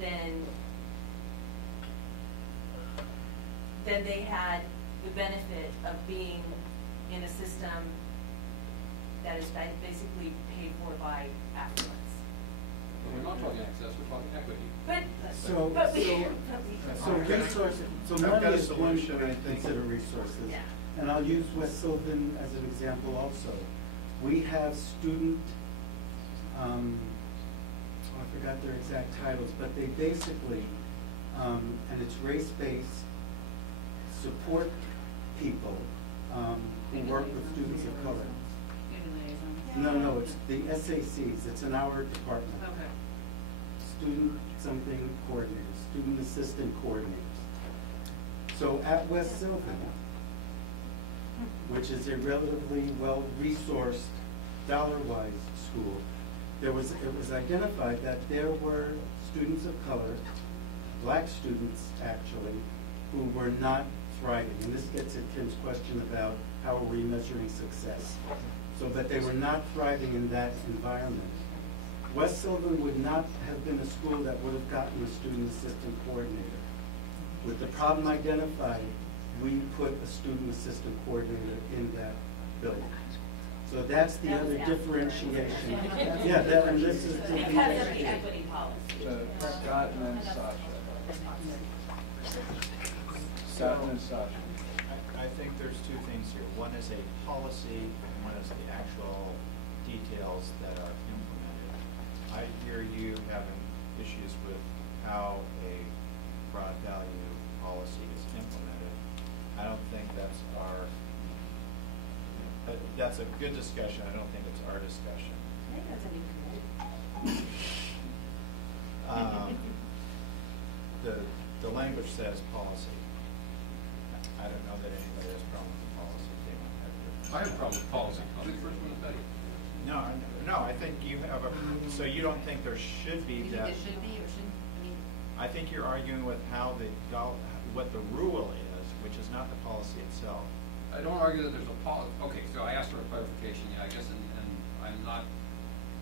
then they had the benefit of being in a system that is basically paid for by affluence. we're not talking access, we're talking equity. So resources, so I've money got a is one solution, way I to think. consider resources. Yeah. And I'll use West Sylvan as an example also. We have student, I forgot their exact titles, but they basically, and it's race-based, support people who work with students of color. No, it's the SACs, it's in our department. Okay. Student something coordinators, student assistant coordinators. So at West Sylvan, which is a relatively well-resourced, dollar-wise school, it was identified that there were students of color, black students actually, who were not thriving. And this gets at Kim's question about how are we measuring success. So that they were not thriving in that environment. West Sylvan would not have been a school that would have gotten a student assistant coordinator. With the problem identified, we put a student assistant coordinator in that building. So that's the other differentiation. Yeah, and this is the Because of the equity policy. Scott and then Sasha. Scott and then Sasha. I think there's two things here. One is a policy, and one is the actual details that are implemented. I hear you having issues with how a product value policy is implemented. I don't think that's that's a good discussion. I don't think it's our discussion. I think that's a new The language says policy. I don't know that anybody has a problem with the policy. I have a problem with policy. I'll be the first one to tell you. No, I think you have so you don't think there should be that? It should be or shouldn't, I mean. I think you're arguing with what the rule is, which is not the policy itself. I don't argue that there's a policy. Okay, so I asked for a clarification, yeah, I guess, and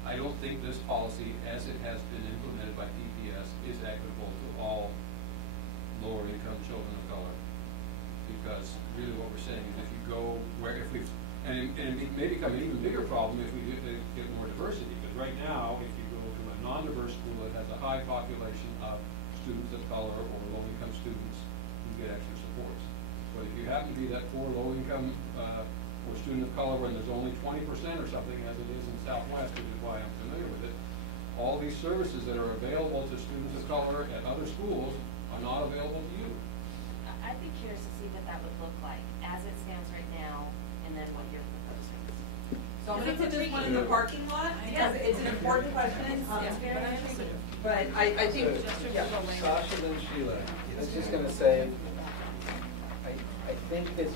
I don't think this policy, as it has been implemented by PPS, is equitable to all lower income children of color. Because really what we're saying is if you go and it may become an even bigger problem if we get more diversity. Because right now, if you go to a non-diverse school that has a high population of students of color or low-income students, you get extra supports. But if you happen to be that poor low-income or student of color when there's only 20% or something, as it is in Southwest, which is why I'm familiar with it, all these services that are available to students of color at other schools are not available to you. I'd be curious to see what that would look like as it stands right now, and then what you're proposing. So I'm gonna put this one in the parking lot, because it's an important question, but I think, yeah. Sasha, then Sheila. I was just going to say, I think that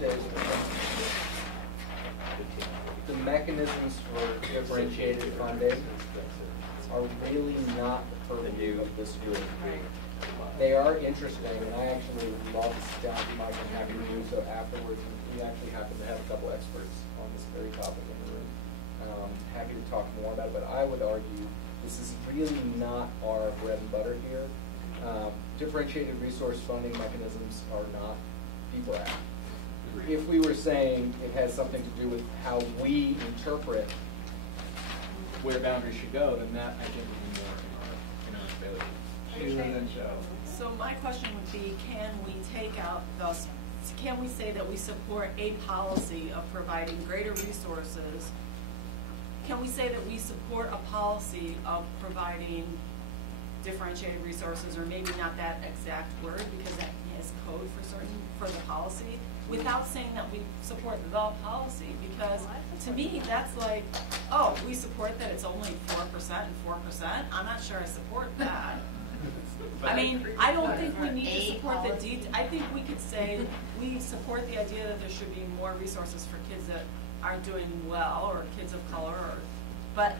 the mechanisms for differentiated funding are really not the purview of this group. They are interesting, and I actually would love to sit down with Mike and have you do so afterwards. And we actually happen to have a couple experts on this very topic in the room. Happy to talk more about it, but I would argue this is really not our bread and butter here. Differentiated resource funding mechanisms are not D-BRAC. If we were saying it has something to do with how we interpret where boundaries should go, then that I think would be more in our favor. Sheila and Joe. So my question would be, can we take out those, can we say that we support a policy of providing greater resources? Can we say that we support a policy of providing differentiated resources, or maybe not that exact word because that has code for the policy, without saying that we support the policy? Because to me, that's like, oh, we support that it's only 4% and 4%. I'm not sure I support that. I mean, I don't think we need to support the I think we could say we support the idea that there should be more resources for kids that aren't doing well, or kids of color, but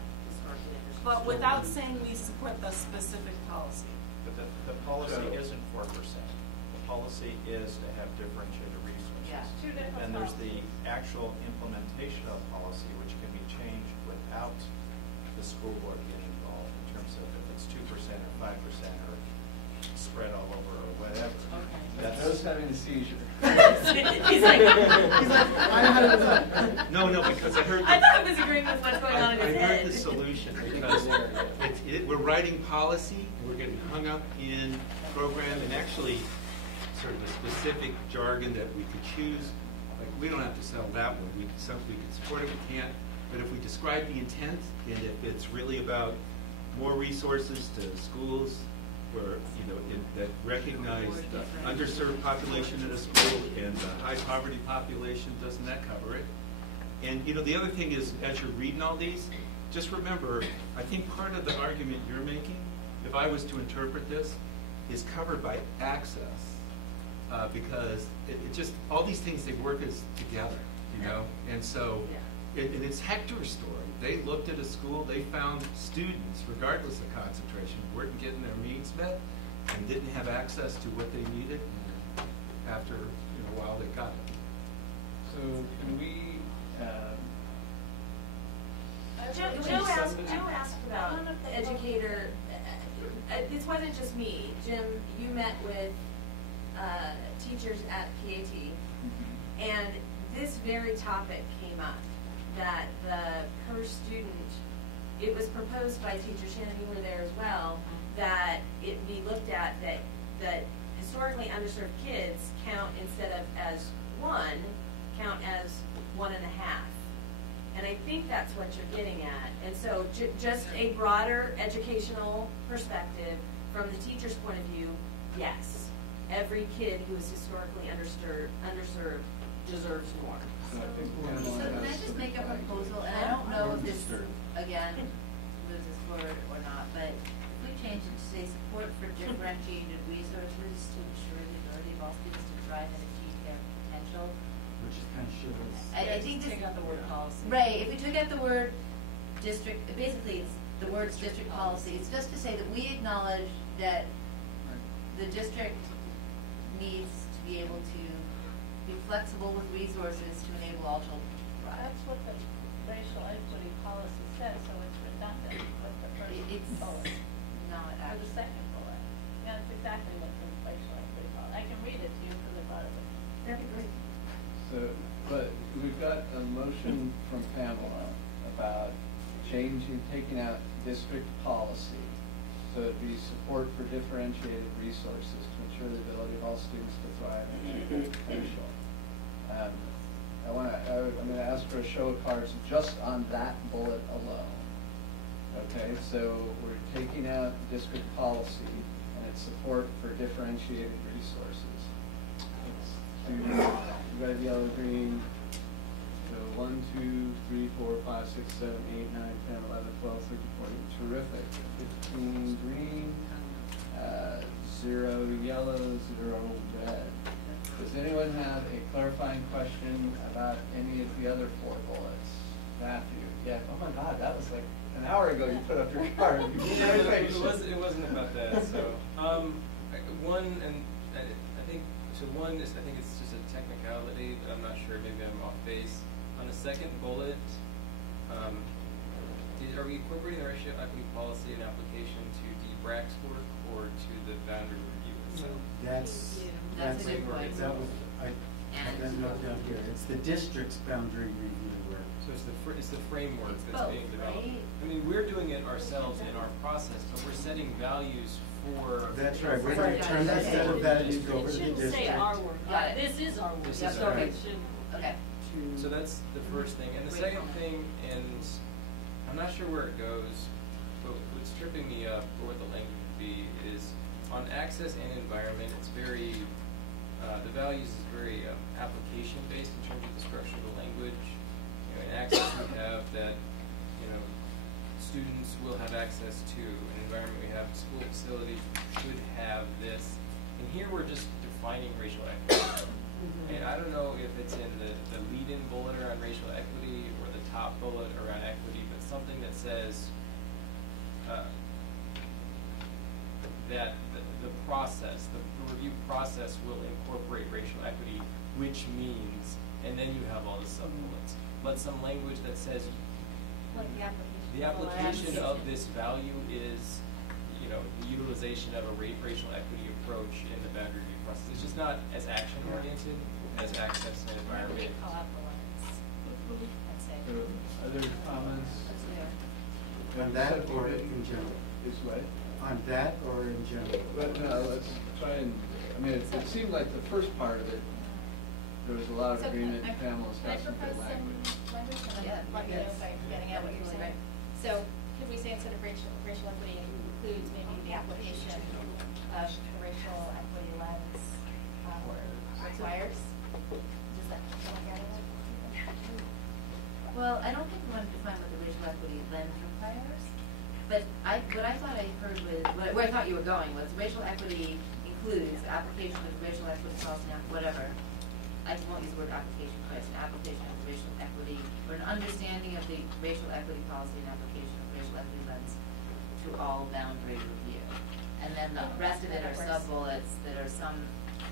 without saying we support the specific policy. But the policy isn't 4%. The policy is to have differentiated resources. Yeah, two different And there's policies. the actual implementation of policy, which can be changed without the school board getting involved in terms of if it's 2% or 5% or spread all over or whatever. Okay. That's Joe's having a seizure. He's like, No, because I heard. I thought I was agreeing with what's going on in his I head. heard the solution, because we're writing policy, and we're getting hung up in program, and actually sort of a specific jargon that we could choose. Like, we don't have to sell that one. We could support it, we can't. But if we describe the intent, and if it's really about more resources to schools where, that recognize the underserved population in a school and the high poverty population, doesn't that cover it? And, the other thing is, as you're reading all these, just remember, I think part of the argument you're making, if I was to interpret this, is covered by access. Because it just, all these things, they work as together, And so, and it's Hector's story. They looked at a school, they found students, regardless of concentration, weren't getting their needs met and didn't have access to what they needed. And after a while, they got it. So can we, Joe asked about educator. This wasn't just me. Jim, you met with teachers at PAT, and this very topic came up, that the per student, it was proposed by teacher Shannon, you were there as well, that it be looked at that historically underserved kids count, instead of as one, count as 1.5. And I think that's what you're getting at. And so just a broader educational perspective from the teacher's point of view, yes, every kid who is historically underserved deserves more. so I think So can I just make a proposal, and I don't know if this, again, was this word or not, but if we change it to say support for differentiated resources to ensure the ability of all students to thrive and achieve their potential. Which is kind of shivers. Just I think this. take out the word policy. Right, if we took out the word district, basically it's the words district policy, it's just to say that we acknowledge that the district needs to be able to be flexible with resources to enable all children to thrive. That's what the racial equity policy says, so it's redundant with the first It's bullet. not Or the actually. second bullet. Yeah, that's exactly what the racial equity policy, I can read it to you because I brought it with me. That'd be great. So, but we've got a motion from Pamela about taking out district policy. So it'd be support for differentiated resources to ensure the ability of all students to thrive and achieve their potential. I'm going to ask for a show of cards just on that bullet alone. Okay, so we're taking out district policy and it's support for differentiated resources. Red, yellow, green. So 1, 2, 3, 4, 5, 6, 7, 8, 9, 10, 11, 12, 13, 14. Terrific. 15 green, 0 yellow, 0 red. Does anyone have a clarifying question about any of the other 4 bullets? Matthew? Yeah. Oh my God, that was like an hour ago you put up your card. It wasn't about that. So one, and I think it's just a technicality, but I'm not sure. Maybe I'm off base. On the second bullet, Are we incorporating the racial equity policy and application to D-BRAC's work or to the boundary review itself? That's That's a good point. That was, I have that note down here. It's the district's boundary review work. So it's the framework It's that's both, being developed. right? I mean, we're doing it ourselves in our process, but we're setting values for. That's right, we're gonna turn that set of values over to the It shouldn't district. say our work, Got it. this is our work. This Yep, is our okay. work. Okay. So that's the first thing. And the second thing, and I'm not sure where it goes, but what's tripping me up, or what the language would be, is on access and environment, it's very, the values is very application-based in terms of the structure of the language. You know, in access we have that, you know, students will have access to an environment. We have school facilities should have this. And here we're just defining racial equity. And I don't know if it's in the lead-in bullet around racial equity or the top bullet around equity, but something that says that the process, the review process will incorporate racial equity, which means, and then you have all the sub-bullets, but some language that says Like the application. the application of this value is, you know, the utilization of a racial equity approach in the boundary review process. It's just not as action-oriented as access and environment. Call out the lines. I'd say. Other comments? On that or in general? This way? On that or in general? But no, let's try and, I mean, it seemed like the first part of it, there was a lot of So agreement, can I- Pamela's got some good Can I language. propose some language and Yeah. then let me know if I'm getting at what you're saying? Right. So could we say instead of racial equity includes maybe the application of the racial equity lens or requires? Does that someone get it? Well, I don't think we want to define what the racial equity lens requires, but what I thought I heard was, where I thought you were going was racial equity includes the application of racial equity policy, whatever. I won't use the word application, but it's an application of racial equity, or an understanding of the racial equity policy and application of racial equity lens to all boundary review. And then the rest of it are sub-bullets that are some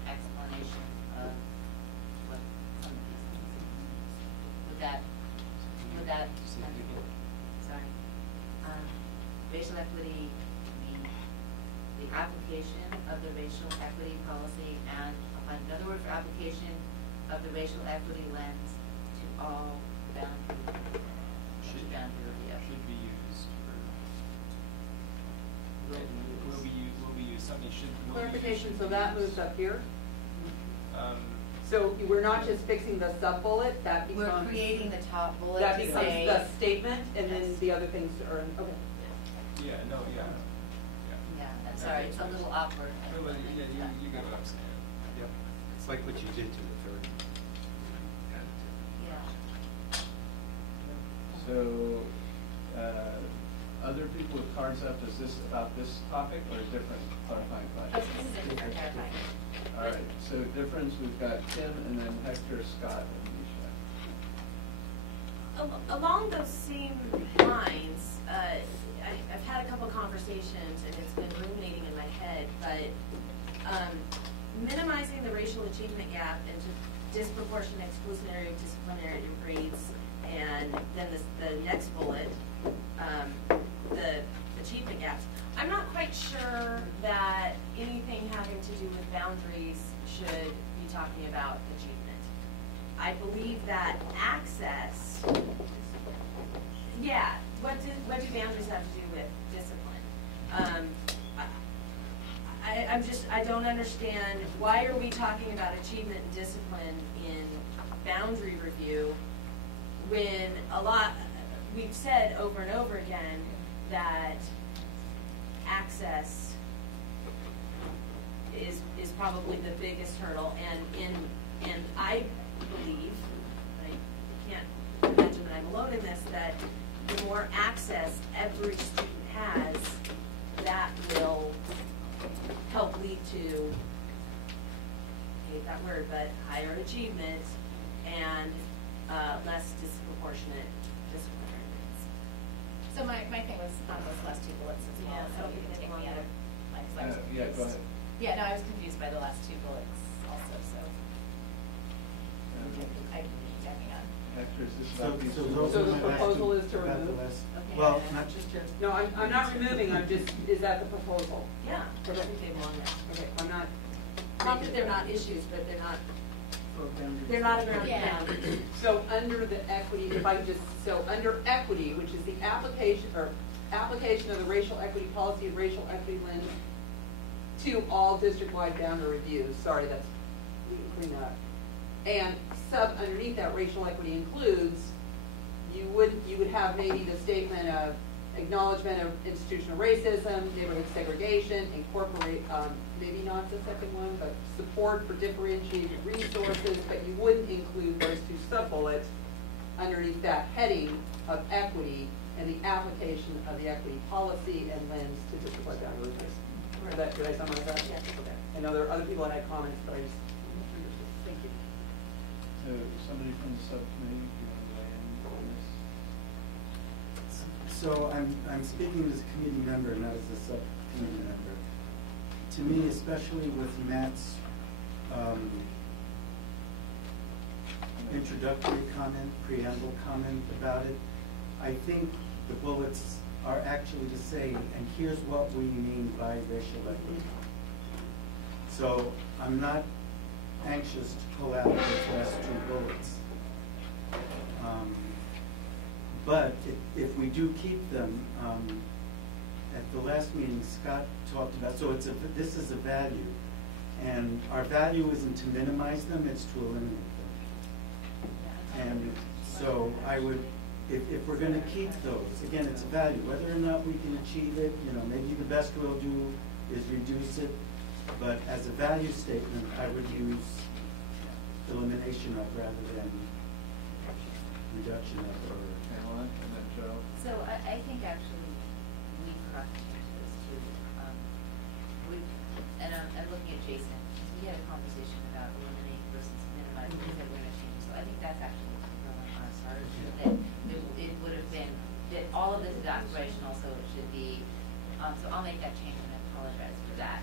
explanation of what some of these things mean. Would that, sorry. Racial equity mean the application of the racial equity policy and, I'll find another word for application of the racial equity lens to all boundary Should review. be used for. Will be used, something should. will be used. Clarification, so that moves up here? Um, So we're not just fixing the sub-bullet, that becomes. We're creating the top bullet That to becomes say. the statement, and then Yes. the other things are, okay. yeah, no, yeah. Yeah, I'm sorry, it's a little awkward. No, but yeah, you get what I'm saying. Yep. It's like what you did to the third. Yeah. So, other people with cards up, is this about this topic or a different clarifying Oh, question? this is it for clarifying. All right, so difference, we've got Tim and then Hector, Scott, and Misha. Along those same lines, I've had a couple conversations and it's been ruminating in my head, but minimizing the racial achievement gap into disproportionate exclusionary disciplinary grades, and then the next bullet, the achievement gaps. I'm not quite sure that anything having to do with boundaries should be talking about achievement. I believe that access, yeah, what do boundaries have to do with discipline? I don't understand, why are we talking about achievement and discipline in boundary review when we've said over and over again that access is probably the biggest hurdle, and I believe, I can't imagine that I'm alone in this, that the more access every student has, that will help lead to, I hate that word, but higher achievement and less disproportionate disciplinary rates. So my thing was on those last two bullets as well, Yeah, so you can take the other. Yeah, go ahead. Yeah, no, I was confused by the last two bullets also, so. I can keep tagging on. Hector, is this So, about these? so those So are the my last proposal two- is to about the remove? last- Okay. Well, not just yet. No, I'm not removing, I'm just, is that the proposal? Yeah, I think they belong there. Okay, I'm not. Not that they're not issues, but they're not around Yeah. town. So under the equity, if I just, so under equity, which is the application, or application of the racial equity policy and racial equity lens to all district-wide boundary reviews, sorry, that's, we can clean that up. And sub underneath that, racial equity includes, you would have maybe the statement of acknowledgement of institutional racism, neighborhood segregation, incorporate, maybe not the second one, but support for differentiated resources, but you wouldn't include those two sub-bullets underneath that heading of equity and the application of the equity policy and lens to district-wide boundary reviews. Did I summarize that? Yeah. Okay. I know there are other people that had comments, but I just, thank you. So somebody from the subcommittee, do you want to weigh in on this? So I'm speaking as a committee member, not as a subcommittee member. To me, especially with Matt's introductory comment, preamble comment about it, I think the bullets are actually to say, and here's what we mean by racial equity. So I'm not anxious to pull out those last two bullets. But if we do keep them, at the last meeting, Scott talked about, so this is a value. And our value isn't to minimize them, it's to eliminate them. And so I would, if we're gonna keep those, again, it's a value. Whether or not we can achieve it, maybe the best we'll do is reduce it. But as a value statement, I would use elimination of rather than reduction of. Caroline, and then Joe? So I think actually we cross-checked this too. And I'm looking at Jason, because we had a conversation about eliminate versus minimize things that we're going to change. So I think that's actually on our part, that it would have been, that all of this is aspirational, so it should be, so I'll make that change and I apologize for that.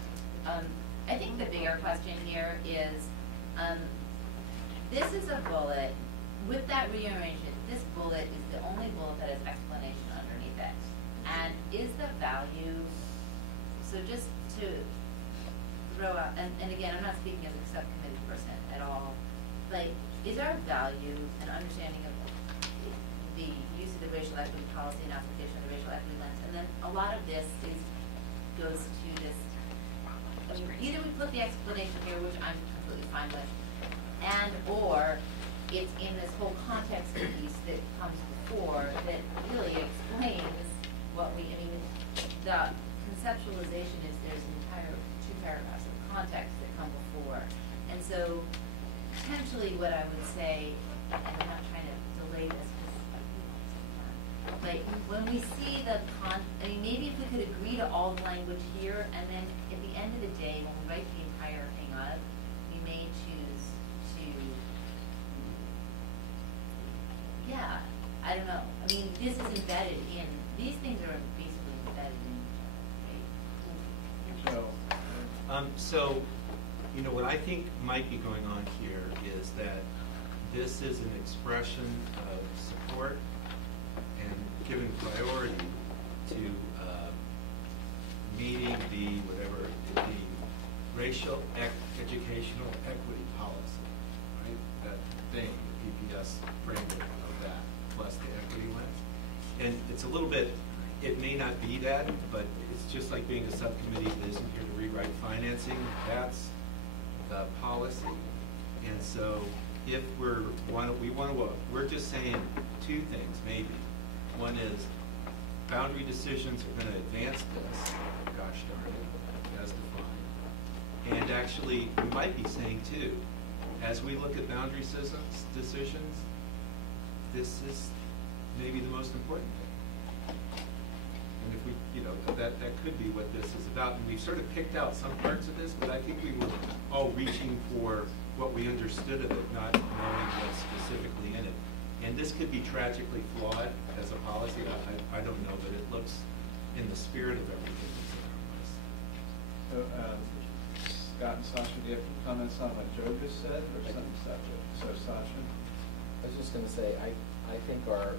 I think the bigger question here is, this is a bullet, with that rearrangement, this bullet is the only bullet that has explanation underneath it. And is the value, so just to throw out, and again, I'm not speaking as a subcommittee person at all, but is our value an understanding of the use of the racial equity policy and application of the racial equity lens? And then a lot of this goes to this, I mean, either we put the explanation here, which I'm completely fine with, and or it's in this whole context piece that comes before that really explains what we, I mean, the conceptualization is there's an entire 2 paragraphs of context that come before. And so potentially what I would say, and I'm not trying to delay this because like when we see I mean, maybe if we could agree to all the language here, and then at the end of the day, when we write the entire thing up, we may choose to, yeah, I don't know. I mean, this is embedded in, these things are basically embedded in each other. Joe? So, what I think might be going on here is that this is an expression of support and giving priority to meeting the racial educational equity policy, right? That thing, the PPS framework of that, plus the equity lens. And it's a little bit, it may not be that, but it's just like being a subcommittee that isn't here to rewrite financing. That's the policy. And so if we're just saying 2 things maybe. One is boundary decisions are going to advance this, gosh darn it, as defined. And actually, we might be saying too, as we look at boundary decisions, this is maybe the most important thing. And if we, that could be what this is about. And we've sort of picked out some parts of this, but I think we were all reaching for what we understood of it, not knowing what's specifically in it. And this could be tragically flawed as a policy. I don't know, but it looks in the spirit of everything that's in our list. So, Scott and Sasha, do you have comments on what Joe just said, or something separate? So, Sasha? I was just gonna say, I think our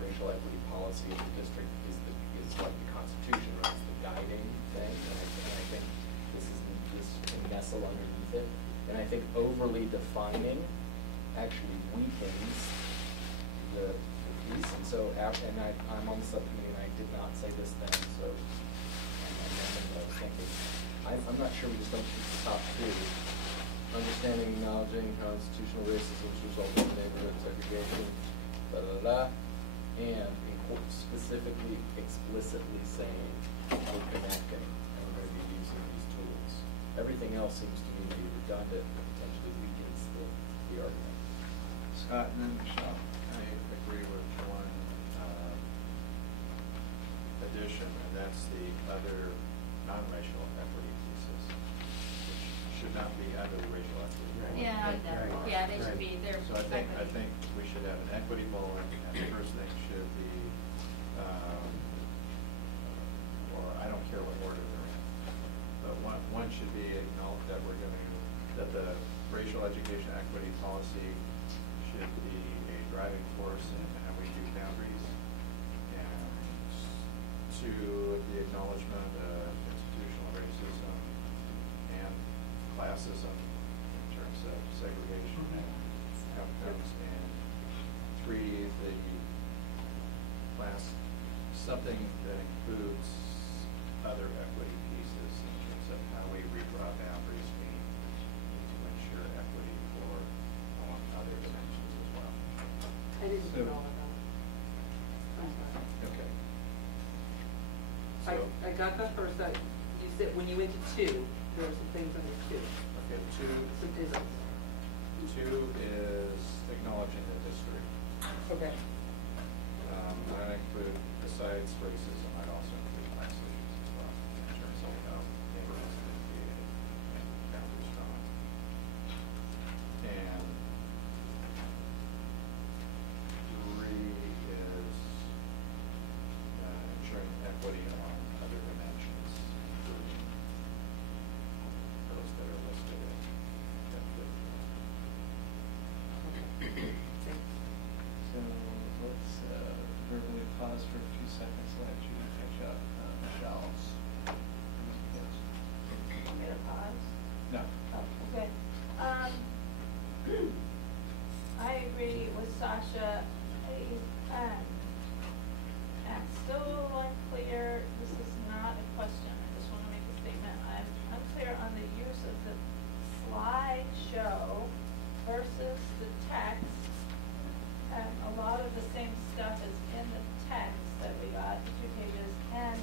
racial equity policy of the district is like the Constitution, right? It's the guiding thing, and I think this can nestle underneath it. And I think overly defining actually weakens the piece. And so, I'm on the subcommittee, and I did not say this then, so I'm remembering what I was thinking. I'm not sure we just don't keep the top two. Understanding, acknowledging constitutional racism as a result of neighborhood segregation, and specifically, explicitly saying we're connecting and we're going to be using these tools. Everything else seems to me to be redundant and potentially weakens the argument. Scott and then Michelle. I agree with one addition, and that's the other non-racial equity pieces, which should not be under the racial equity. Yeah, yeah, they should be there. So I think we should have an equity bullet, and the first thing should be, or I don't care what order they're in, but one should be acknowledged that that the racial education equity policy should be a driving force in how we do boundaries, and two, the acknowledgement of institutional racism and classism in terms of segregation and outcomes, and three, the last, something that includes other equity pieces in terms of how we redraw boundaries. We need to ensure equity for other dimensions as well. I didn't do all of that. I'm sorry. Okay. I got that first. You said when you went to two, there were some things under two. Okay, Some isms. two is acknowledging the history. Okay. I include, besides racism, I'd also include class issues as well, in terms of how neighborhoods have been created and boundaries drawn. And three is ensuring equity along other dimensions, including those that are listed in that fifth. So let's verbally pause for a few seconds, let you catch up. Michelle's. Want me to pause? No. Oh, okay. I agree with Sasha. I'm still unclear. This is not a question. I just want to make a statement. I'm unclear on the use of the slideshow versus the text. A lot of the same stuff is in the text that we got, the 2 pages, and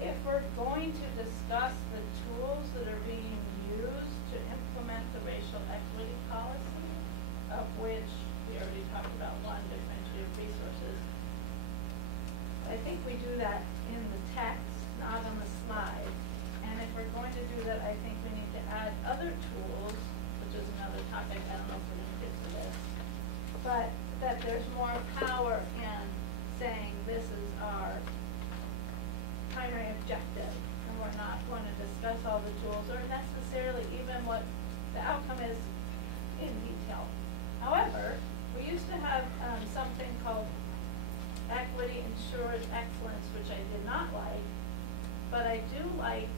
if we're going to discuss the tools that are being used to implement the racial equity policy, of which we already talked about one, differentiated resources, I think we do that in the text, not on the slide. And if we're going to do that, I think we need to add other tools, which is another topic, I don't know if we're going to get to this, but that there's more power in saying this is our primary objective, and we're not going to discuss all the tools or necessarily even what the outcome is in detail. However, we used to have something called equity ensures excellence, which I did not like, but I do like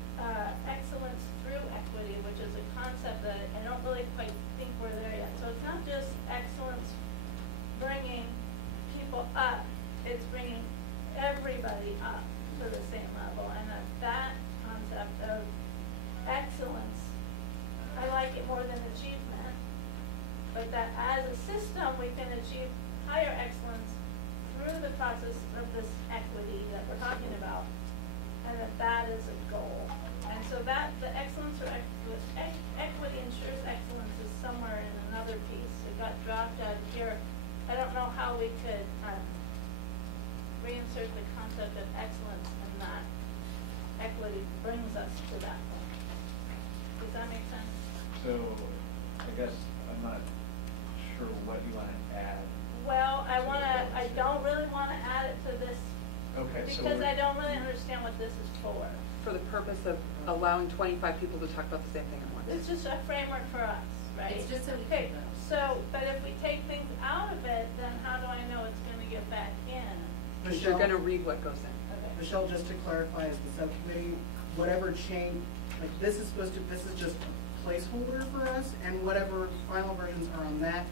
excellence through equity, which is a concept that I don't really quite think we're there yet. So it's not just excellence bringing people up, it's bringing everybody up to the same level. And that concept of excellence, I like it more than achievement, but that as a system we can achieve higher excellence through the process of this equity that we're talking about, and that is a goal. And so that the excellence or equity ensures excellence is somewhere in another piece. It got dropped out of here. I don't know how we could reinsert the concept of excellence in that equity brings us to that point. Does that make sense? So I guess I'm not sure what you want to add. Well, I don't really want to add it to this Okay, so because I don't really understand what this is for. for the purpose of allowing 25 people to talk about the same thing at once? It's just a framework for us, right? It's just so we Okay, can know. so, but if we take things out of it, then how do I know it's gonna get back in? Because you're gonna read what goes in. Okay. Michelle, just to clarify, as the subcommittee, whatever change, like this is just a placeholder for us, and whatever final versions are on that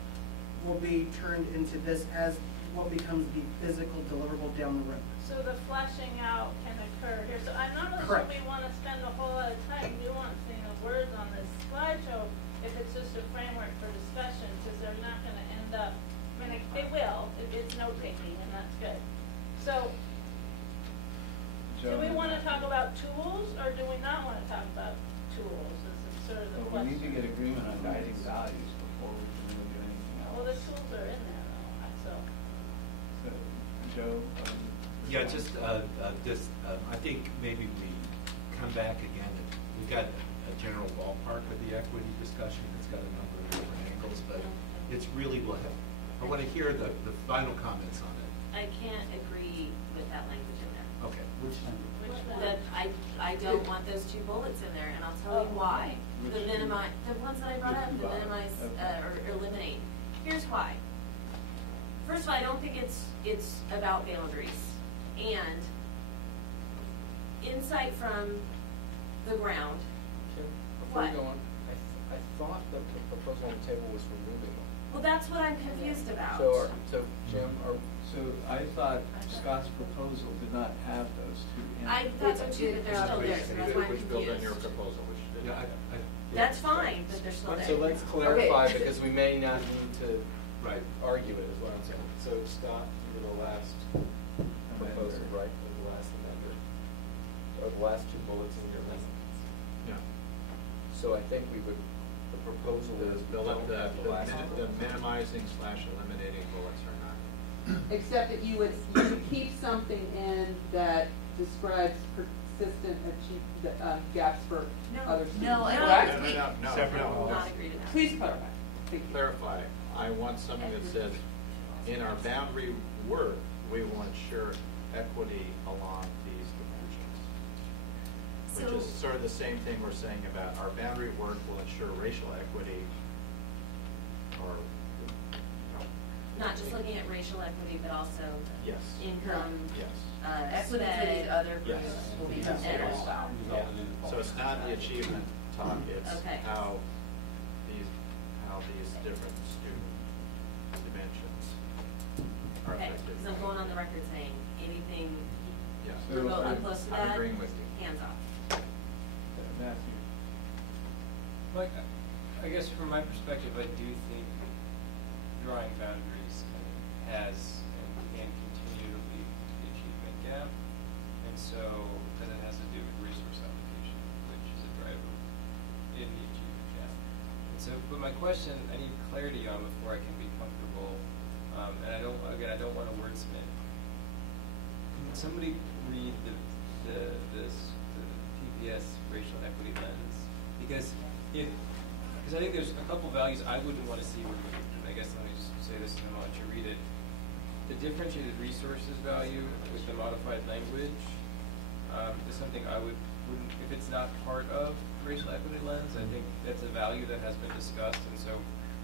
will be turned into this as what becomes the physical deliverable down the road. So the fleshing out can occur here. So I'm not really sure Correct. we want to spend a whole lot of time nuancing the words on this slideshow if it's just a framework for discussion, because they're not going to end up, I mean, they will, it's note-taking, and that's good. So, do we want to talk about tools, or do we not want to talk about tools? Is sort of the But we need to question. get agreement on guiding values before we can really do anything else. Well, the tools are in there, though, so. So, Joe? Yeah, just, I think maybe we come back again, we've got a general ballpark of the equity discussion, it's got a number of different angles, but it's really, I want to hear the final comments on it. I can't agree with that language in there. Okay. Which language? Which one? That I don't want those 2 bullets in there, and I'll tell you why. The minimize, the ones that I brought up, the minimize, or eliminate. Here's why. First of all, I don't think it's about boundaries. And insight from the ground. Kim, before What? you go on, I thought that the proposal on the table was removing them. Well, that's what I'm confused about. So Jim, So I thought Scott's proposal did not have those 2 in it. I thought so too, but they're still there, so that's why I'm confused. proposal, which did. Yeah, That's fine, but they're still there. So let's clarify, because we may not need to Right. argue it, is what I'm saying. So Scott, you were the last proposer, right, or the last amender, or the last 2 bullets in your list. Yeah. So I think we would, the proposal is we don't have the last. The minimizing / eliminating bullets are not. Except that you would keep something in that describes persistent gaps for other students. No, I Correct? don't agree. Separate. Not agree to that. Please clarify. Thank you. Clarify, I want something that says, in our boundary work, we will ensure equity along these dimensions. Which is So- sort of the same thing we're saying about our boundary work will ensure racial equity, or, Not just looking at racial equity, but also yes, income, yes. Equity for these other groups Yes. will be Yes. considered as well. Yeah. So it's not the achievement talk, it's Okay. how these different student dimensions are okay, affected. because I'm going on the record saying anything Yeah. remotely close to I'm that, agreeing with you. hands off. Matthew? Like, I guess from my perspective, I do think drawing boundaries has and can continue to lead to the achievement gap. And so, then it has to do with resource allocation, which is a driver in the achievement gap. And so, but my question, I need clarity on before I can be comfortable, and I don't want to wordsmith. Can somebody read the PPS racial equity lens? Because I think there's a couple values I wouldn't want to see removed. And I guess let me just say this and then I'll let you read it. The differentiated resources value with the modified language is something I wouldn't, if it's not part of racial equity lens, I think that's a value that has been discussed, and so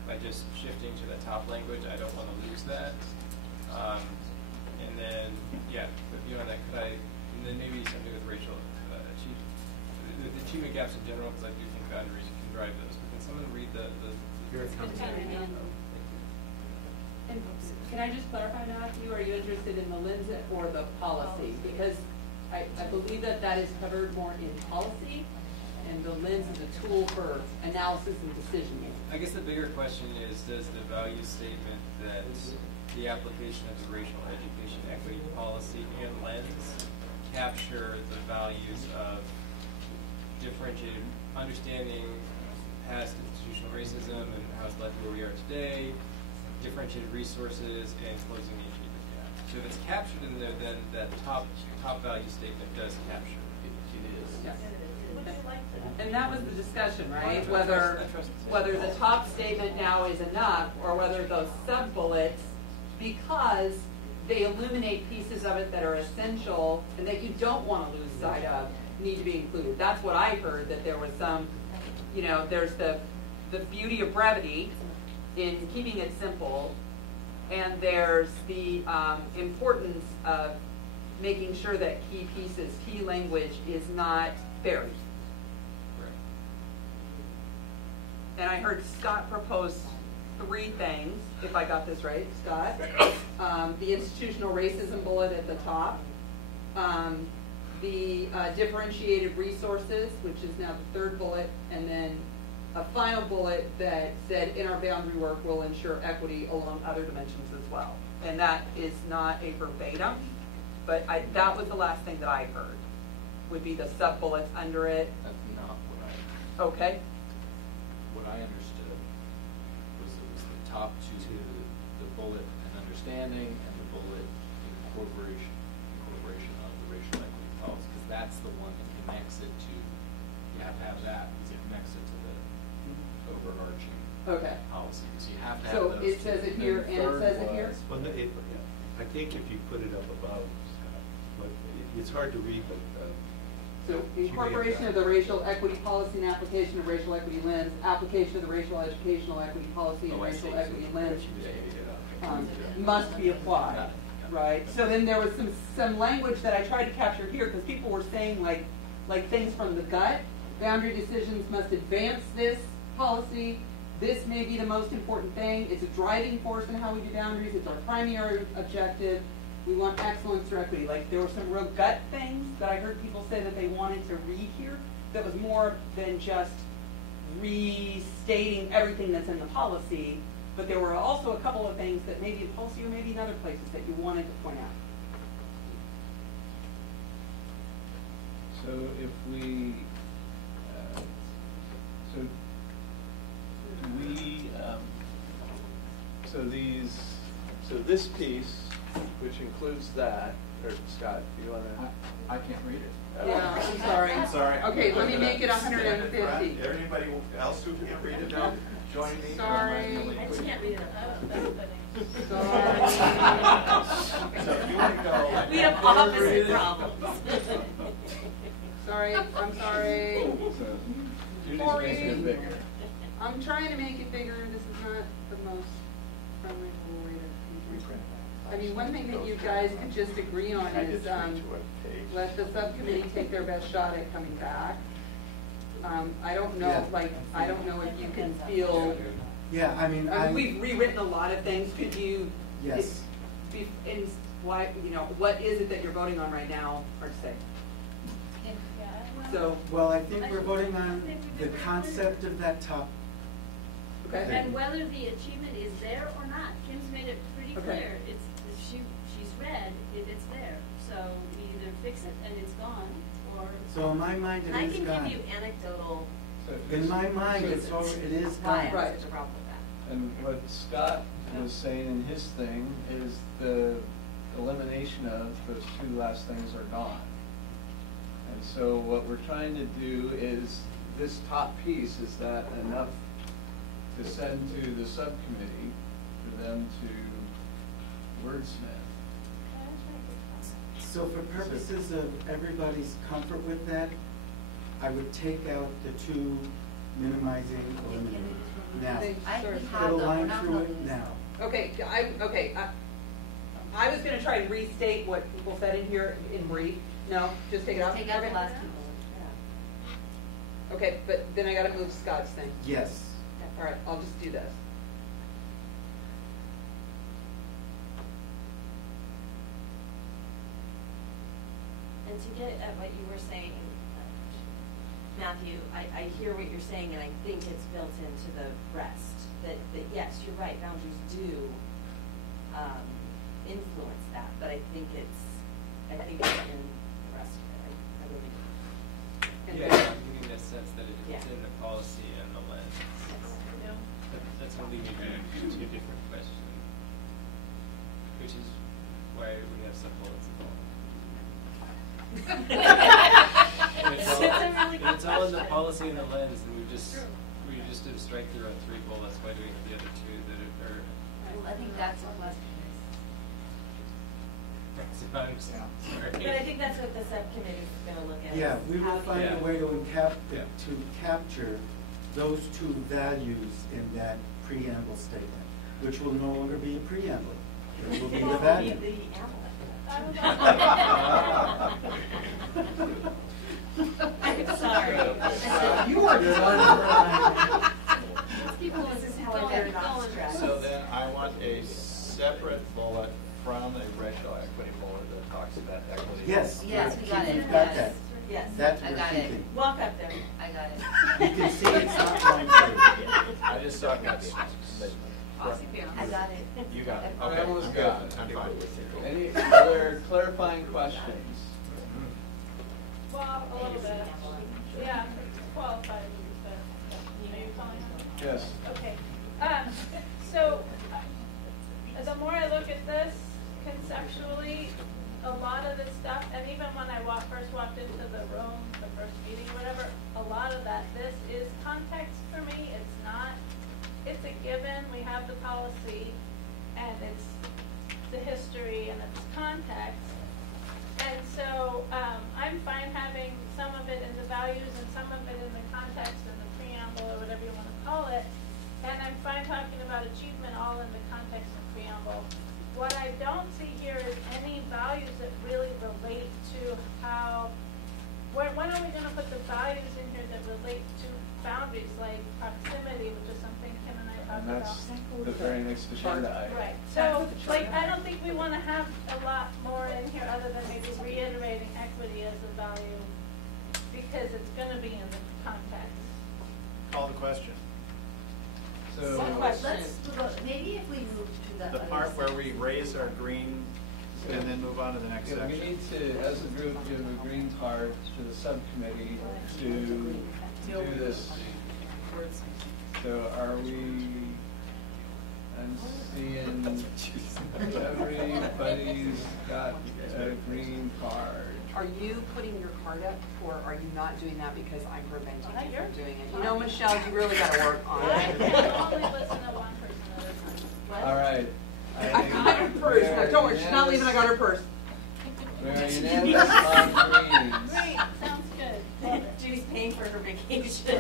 by just shifting to the top language, I don't want to lose that. And then, yeah, but beyond that, and then maybe something with racial the achievement gaps in general, because I do think boundaries can drive those. But can someone read the Here it comes. And can I just clarify, Matthew, are you interested in the lens or the policy? Because I believe that is covered more in policy, and the lens is a tool for analysis and decision making. I guess the bigger question is, does the value statement that the application of the racial education equity policy and lens capture the values of differentiated understanding past institutional racism and how it's led to where we are today, differentiated resources, and closing the achievement gap? So if it's captured in there, then that top value statement does capture it. It is. Yes. Would you like to? And that was the discussion, right? I Whether trust the top statement now is enough, or whether those sub-bullets, because they eliminate pieces of it that are essential and that you don't want to lose sight of, need to be included. That's what I heard, that there was some, you know, there's the beauty of brevity in keeping it simple, and there's the importance of making sure that key pieces, key language is not buried. And I heard Scott propose 3 things, if I got this right, Scott. The institutional racism bullet at the top, the differentiated resources, which is now the 3rd bullet, and then a final bullet that said in our boundary work will ensure equity along other dimensions as well. And that is not a verbatim, but that was the last thing that I heard, would be the sub-bullets under it. That's not what I. Okay. What I understood was it was the top 2, the bullet and understanding, and the bullet incorporation of the racial equity policy, because that's the one that connects it to. You have to have that because it connects it to the overarching policy. So you have to have those. So it says it here and it says it here? Well, I think if you put it up above, but it's hard to read, but. So incorporation of the racial equity policy and application of racial equity lens, application of the racial educational equity policy and racial equity lens must be applied, right? So then there was some language that I tried to capture here because people were saying like things from the gut. Boundary decisions must advance this policy. This may be the most important thing. It's a driving force in how we do boundaries. It's our primary objective. We want excellence through equity. Like there were some real gut things that I heard people say that they wanted to read here that was more than just restating everything that's in the policy, but there were also a couple of things that maybe in policy or maybe in other places that you wanted to point out. So if we, so this piece, which includes that, or Scott, do you want to? I can't read it. Yeah, I'm sorry. I'm sorry. Okay, let me make it 150. Anybody else who can't read it now, join me. Sorry. I just can't read it. Sorry. So if you want to go. We have opposite problems. Sorry, I'm sorry. You need to make it bigger. I'm trying to make it bigger. This is not the most friendly way to. I mean, one thing that you guys could just agree on is let the subcommittee take their best shot at coming back. I don't know, I don't know if you can feel. Yeah, I mean, we've rewritten a lot of things. Could you? Yes. Why? You know, what is it that you're voting on right now? Hard to say. So. Well, I think we're voting on the concept of that top. Okay. And whether the achievement is there or not, Kim's made it pretty clear. It's she's read it's there. So we either fix it and it's gone, or. So in my mind, it is gone. I can give you anecdotal. In my mind, it is gone. Why I have such a problem with that. And what Scott was saying in his thing is the elimination of those 2 last things are gone. And so what we're trying to do is, this top piece, is that enough to send to the subcommittee for them to wordsmith? So for purposes of everybody's comfort with that, I would take out the 2 minimizing, eliminating. Now, put a line through it now. Okay, I was going to try and restate what people said in here in brief. No, just take it out. Take out the last 2 bullets. Okay, but then I got to move Scott's thing. Yes. All right, I'll just do this. And to get at what you were saying, Matthew, I hear what you're saying, and I think it's built into the rest. That yes, you're right, boundaries do influence that, but I think it's in the rest of it. I really do. Yeah, I'm getting that sense that it's in the policy and the lens. That's going to lead me to 2 different questions, which is why we have some bullets involved. It's all in the policy and the lens, and we just did a strike through on 3 bullets. Why do we have the other 2 that are? Well, I think that's a question. So I'm just, sorry. But I think that's what the subcommittee is gonna look at. Yeah, is we how will do find you- a way to capture those two values in that preamble statement, which will no longer be a preamble. It will be the value. I'm sorry. You are done. This is how I get it off track. So then I want a separate bullet from the racial equity bullet that talks about equity. Yes. Yes, we got it, You've got yes. that. Yes. That's I what got we're it. thinking. Walk up there. I got it. You can see it's not wrong page. I just thought that's. I got it. You got it. I Okay, almost I'm got good. it. I'm fine. Any other clarifying questions? Well, a little bit. Yeah, it's qualified, but, are you calling him? Yes. Okay. So, the more I look at this conceptually, a lot of this stuff, and even when I first walked into the room, the first meeting, whatever, a lot of that, this is context for me. It's not, it's a given. We have the policy, and it's the history, and it's context. And so I'm fine having some of it in the values and some of it in the context and the preamble or whatever you want to call it. And I'm fine talking about achievement all in the context and preamble. What I don't see here is any values that really relate to how, when are we going to put the values in here that relate to boundaries like proximity, which is something Kim and I talked And about. that's the very next agenda item. Right, so, like, I don't think we want to have a lot more in here other than maybe reiterating equity as a value, because it's gonna be in the context. Call the question. So, Maybe if we move to the The other part where side. we raise our green and then move on to the next yeah, we section. need to, as a group, give a green card to the subcommittee to do this. So are we, I'm seeing everybody's got a green card. Are you putting your card up, or are you not doing that because I'm preventing you You're from doing it? You know, Michelle, you really gotta work on I it. can only listen to one person at a time. All right. I got her purse, now don't worry, she's not leaving, I got her purse. We're unanimous on greens. Great, sounds good. Judy's paying for her vacation.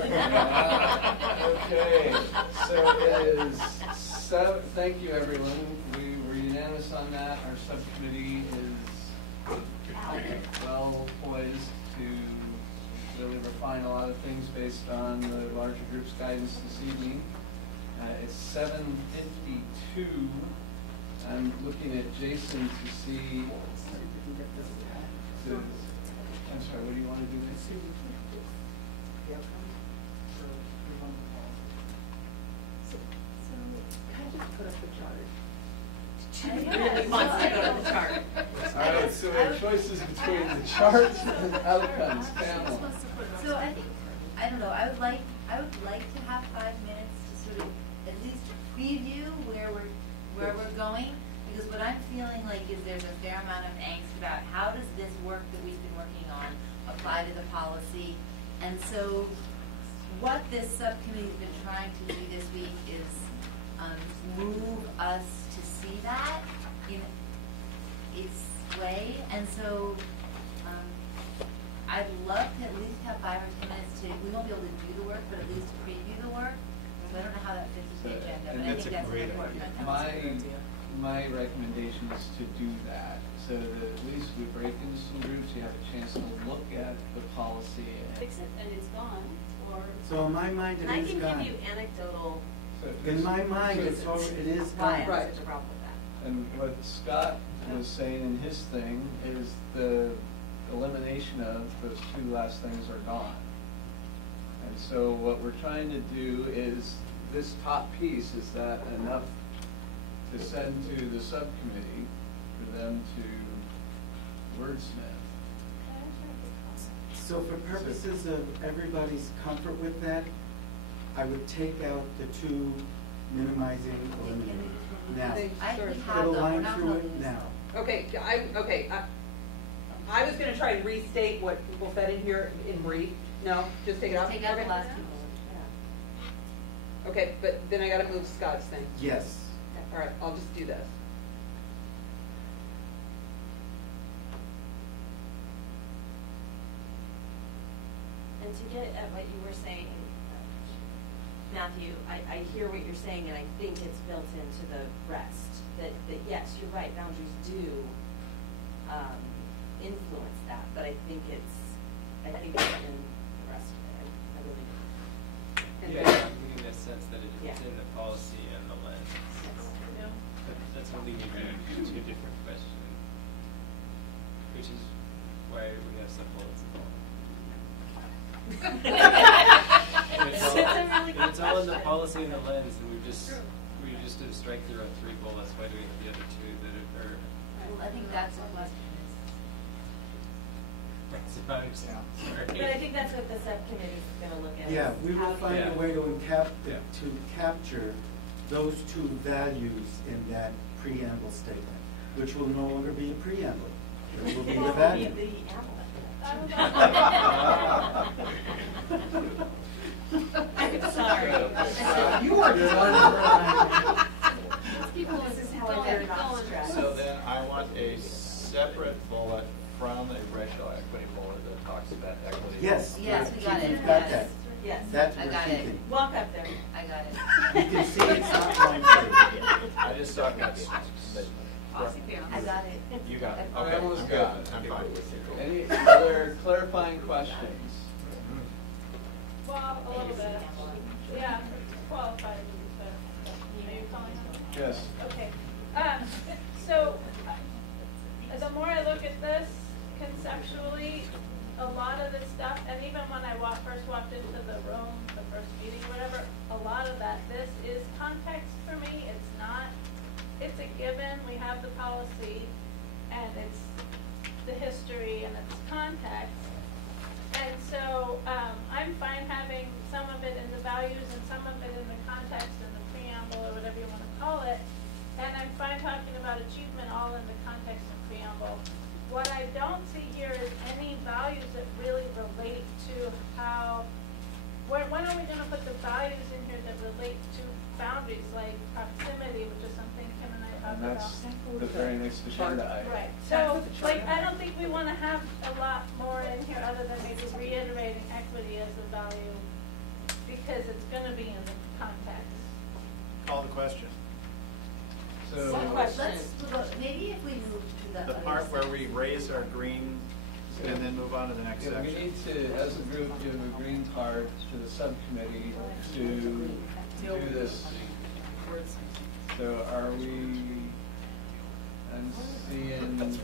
Okay, so it is thank you, everyone. We were unanimous on that. Our subcommittee is well poised to really refine a lot of things based on the larger group's guidance this evening. It's 7:52. I'm looking at Jason to see. I'm sorry, what do you want to do next? Really wants to go to the chart. All right, so we have choices between the charts and outcomes. Pamela. So I think, I don't know, I would like to have 5 minutes to sort of at least preview where we're going, because what I'm feeling like is there's a fair amount of angst about how does this work that we've been working on apply to the policy. And so what this subcommittee has been trying to do this week is move us to see that in its way. And so I'd love to at least have 5 or 10 minutes to, we won't be able to do the work, but at least to preview the work. So I don't know how that fits with the agenda, but I think that's an important. My recommendation is to do that, so that at least we break into some groups, you have a chance to look at the policy. Fix it and it's gone, or. So in my mind, And it I is can gone. give you anecdotal. In my mind, it is Why gone. there's a problem with that. And what Scott was saying in his thing is the elimination of those 2 last things are gone. And so what we're trying to do is, this top piece, is that enough to send to the subcommittee for them to wordsmith? So for purposes of everybody's comfort with that, I would take out the 2 minimizing, eliminating. Now, put a line through it now. Okay, I was gonna try and restate what people said in here in brief. No, just take it out? Take out the Okay. last 2 bullets. Okay, but then I gotta move Scott's thing. Yes. All right, I'll just do this. And to get at what you were saying, Matthew, I hear what you're saying, and I think it's built into the rest. That yes, you're right, boundaries do influence that, but I think it's in the rest of it. I really do. Yeah, I'm getting that sense that it's Yeah. in the policy and the lens. Yeah. That's only maybe two different questions, which is why we have some bullets involved. If it's all in the policy and the lens, and we just did strike through on 3 bullets, why do we have the other 2 that are? Well, I think that's the question. But I think that's what the subcommittee is going to look at. Yeah, we will find Yeah. a way to capture those 2 values in that preamble statement, which will no longer be a preamble. It will be the value. I'm sorry. You are done. This is how I get off track. So then I want a separate bullet from the racial equity bullet that talks about equity. Yes. Yes, we got it. You've got that. Yes. That's I what we're got it. thinking. Walk up there. I got it. You can see it's not line free. I just saw that. I got it. You got it. I Okay, almost I'm got good. it. I'm fine. Any other clarifying questions? Well, a little bit. Yeah, qualified to be fair. Are you calling him? Yes. Okay. So, the more I look at this conceptually, a lot of this stuff, and even when I first walked into the room, the first meeting, whatever, a lot of that, this is context for me. It's not, it's a given. We have the policy, and it's the history, and it's context. And so I'm fine having some of it in the values and some of it in the context and the preamble or whatever you want to call it. And I'm fine talking about achievement all in the context and preamble. What I don't see here is any values that really relate to how, when are we going to put the values in here that relate to boundaries like proximity, which is something Kim and I talked And about. that's the very next agenda item. Right, so, like, I don't think we want to have a lot more in here other than maybe reiterating equity as a value, because it's going to be in the context. Call the question. So, Let's, maybe if we move to the. The part where we raise our green and then move on to the next yeah, we section. need to, as a group, give a green card to the subcommittee to do this. So are we, I'm seeing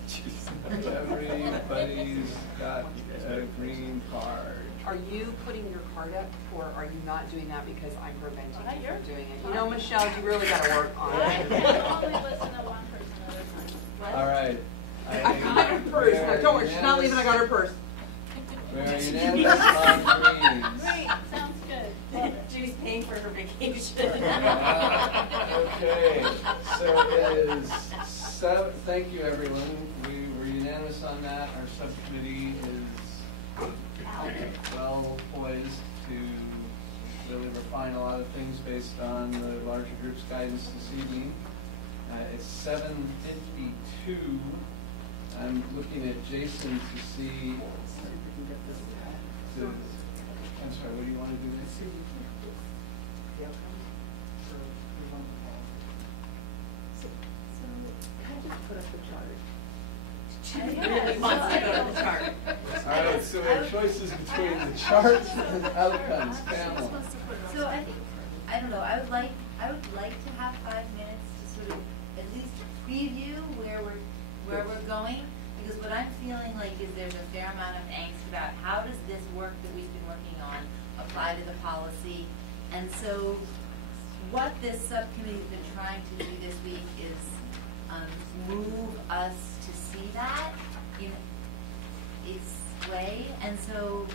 everybody's got a green card. Are you putting your card up, or are you not doing that because I'm preventing you You're from doing it? You know, Michelle, you really got to work on I it. only listen to one person at a time. All right. I got her purse. No, don't worry, she's not leaving. I got her purse. We're unanimous on greens. Great, sounds good. Judy's paying for her vacation. Okay, so it is thank you, everyone. We were unanimous on that. Our subcommittee is well poised to really refine a lot of things based on the larger group's guidance this evening. It's 7:52. I'm looking at Jason to see. I'm sorry, what do you want to do next? Really wants to go to the chart. All right, so we have choices between the charts and outcomes. Pamela. So I think, I don't know, I would like to have 5 minutes to sort of at least preview where we're going, because what I'm feeling like is there's a fair amount of angst about how does this work that we've been working on apply to the policy. And so what this subcommittee has been trying to do this week is move us to see that in its way. And so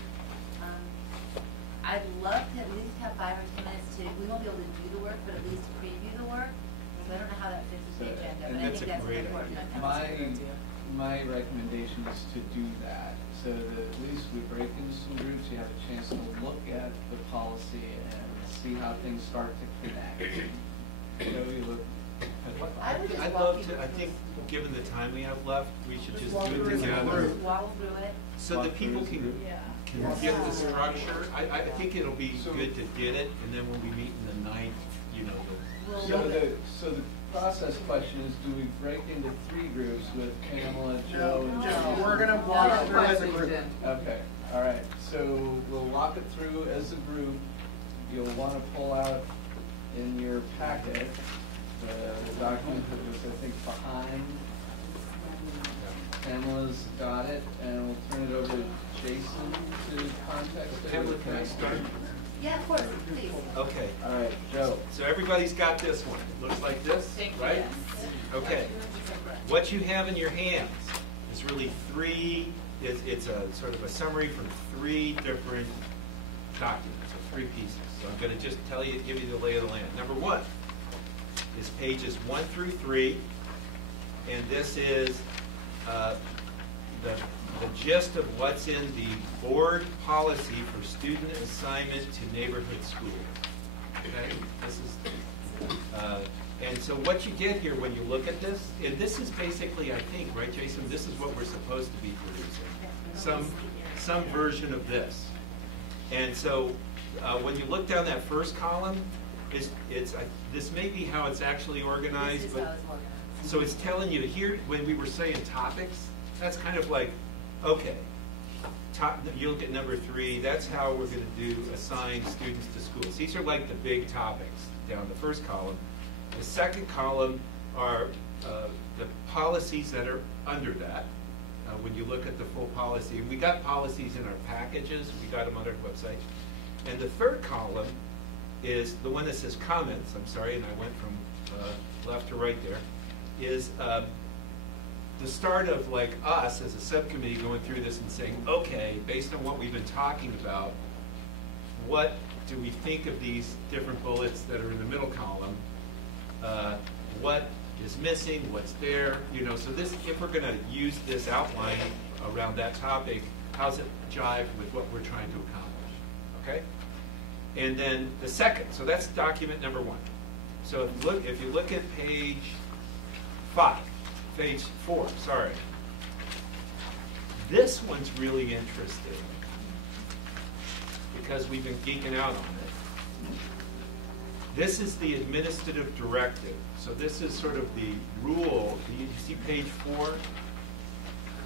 I'd love to at least have 5 or 10 minutes to, we won't be able to do the work, but at least preview the work. So I don't know how that fits with the agenda, but I think that's an important. My recommendation is to do that, so that at least we break into some groups, you have a chance to look at the policy and see how things start to connect. So you look. I'd love to, I think, given the time we have left, we should just do it together. Waddle through it. So that people can can we get the structure? I think it'll be good to get it, and then when we meet in the 9th, you know, So the process question is, do we break into 3 groups with Pamela, Joe, and No, we're gonna walk it through as a group. Okay, all right, so we'll walk it through as a group. You'll want to pull out in your packet the document that was, I think, behind. Pamela's got it, and we'll turn it over to Jason to context it. Pamela, can I start? Yeah, of course, please. Okay. All right, Joe. So everybody's got this one. It looks like this, right? Okay. What you have in your hands is really it's a sort of a summary from 3 different documents, or 3 pieces. So I'm going to just give you the lay of the land. Number 1 is pages 1 through 3, and this is the gist of what's in the board policy for student assignment to neighborhood schools. Okay, this is, and so what you get here when you look at this, and this is basically, I think, right, Jason, this is what we're supposed to be producing, some version of this. And so when you look down that first column, this may be how it's actually organized, This is but how it's organized. so it's telling you here, when we were saying topics, that's kind of like, okay, you'll get number 3, that's how we're going to do assign students to schools. These are like the big topics down the first column. The second column are the policies that are under that. When you look at the full policy, and we got policies in our packages, we got them on our website. And the third column is the one that says comments, I'm sorry, and I went from left to right there, is the start of like us as a subcommittee going through this and saying, okay, based on what we've been talking about, what do we think of these different bullets that are in the middle column? What is missing? What's there? You know, so this, if we're going to use this outline around that topic, how's it jive with what we're trying to accomplish? Okay. And then the second, so that's document number 1. So if you look at page 4, sorry. This one's really interesting because we've been geeking out on it. This is the administrative directive. So this is sort of the rule. You see page 4?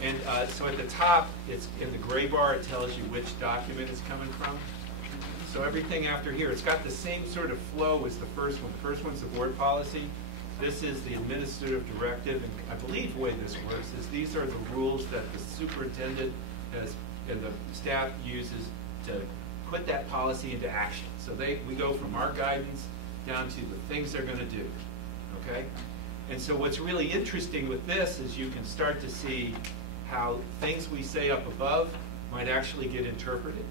And so at the top, it's in the gray bar, it tells you which document it's coming from. So everything after here, it's got the same sort of flow as the first one. The first one's the board policy. This is the administrative directive, and I believe the way this works is these are the rules that the superintendent has and the staff uses to put that policy into action. So we go from our guidance down to the things they're going to do, okay? And so what's really interesting with this is you can start to see how things we say up above might actually get interpreted.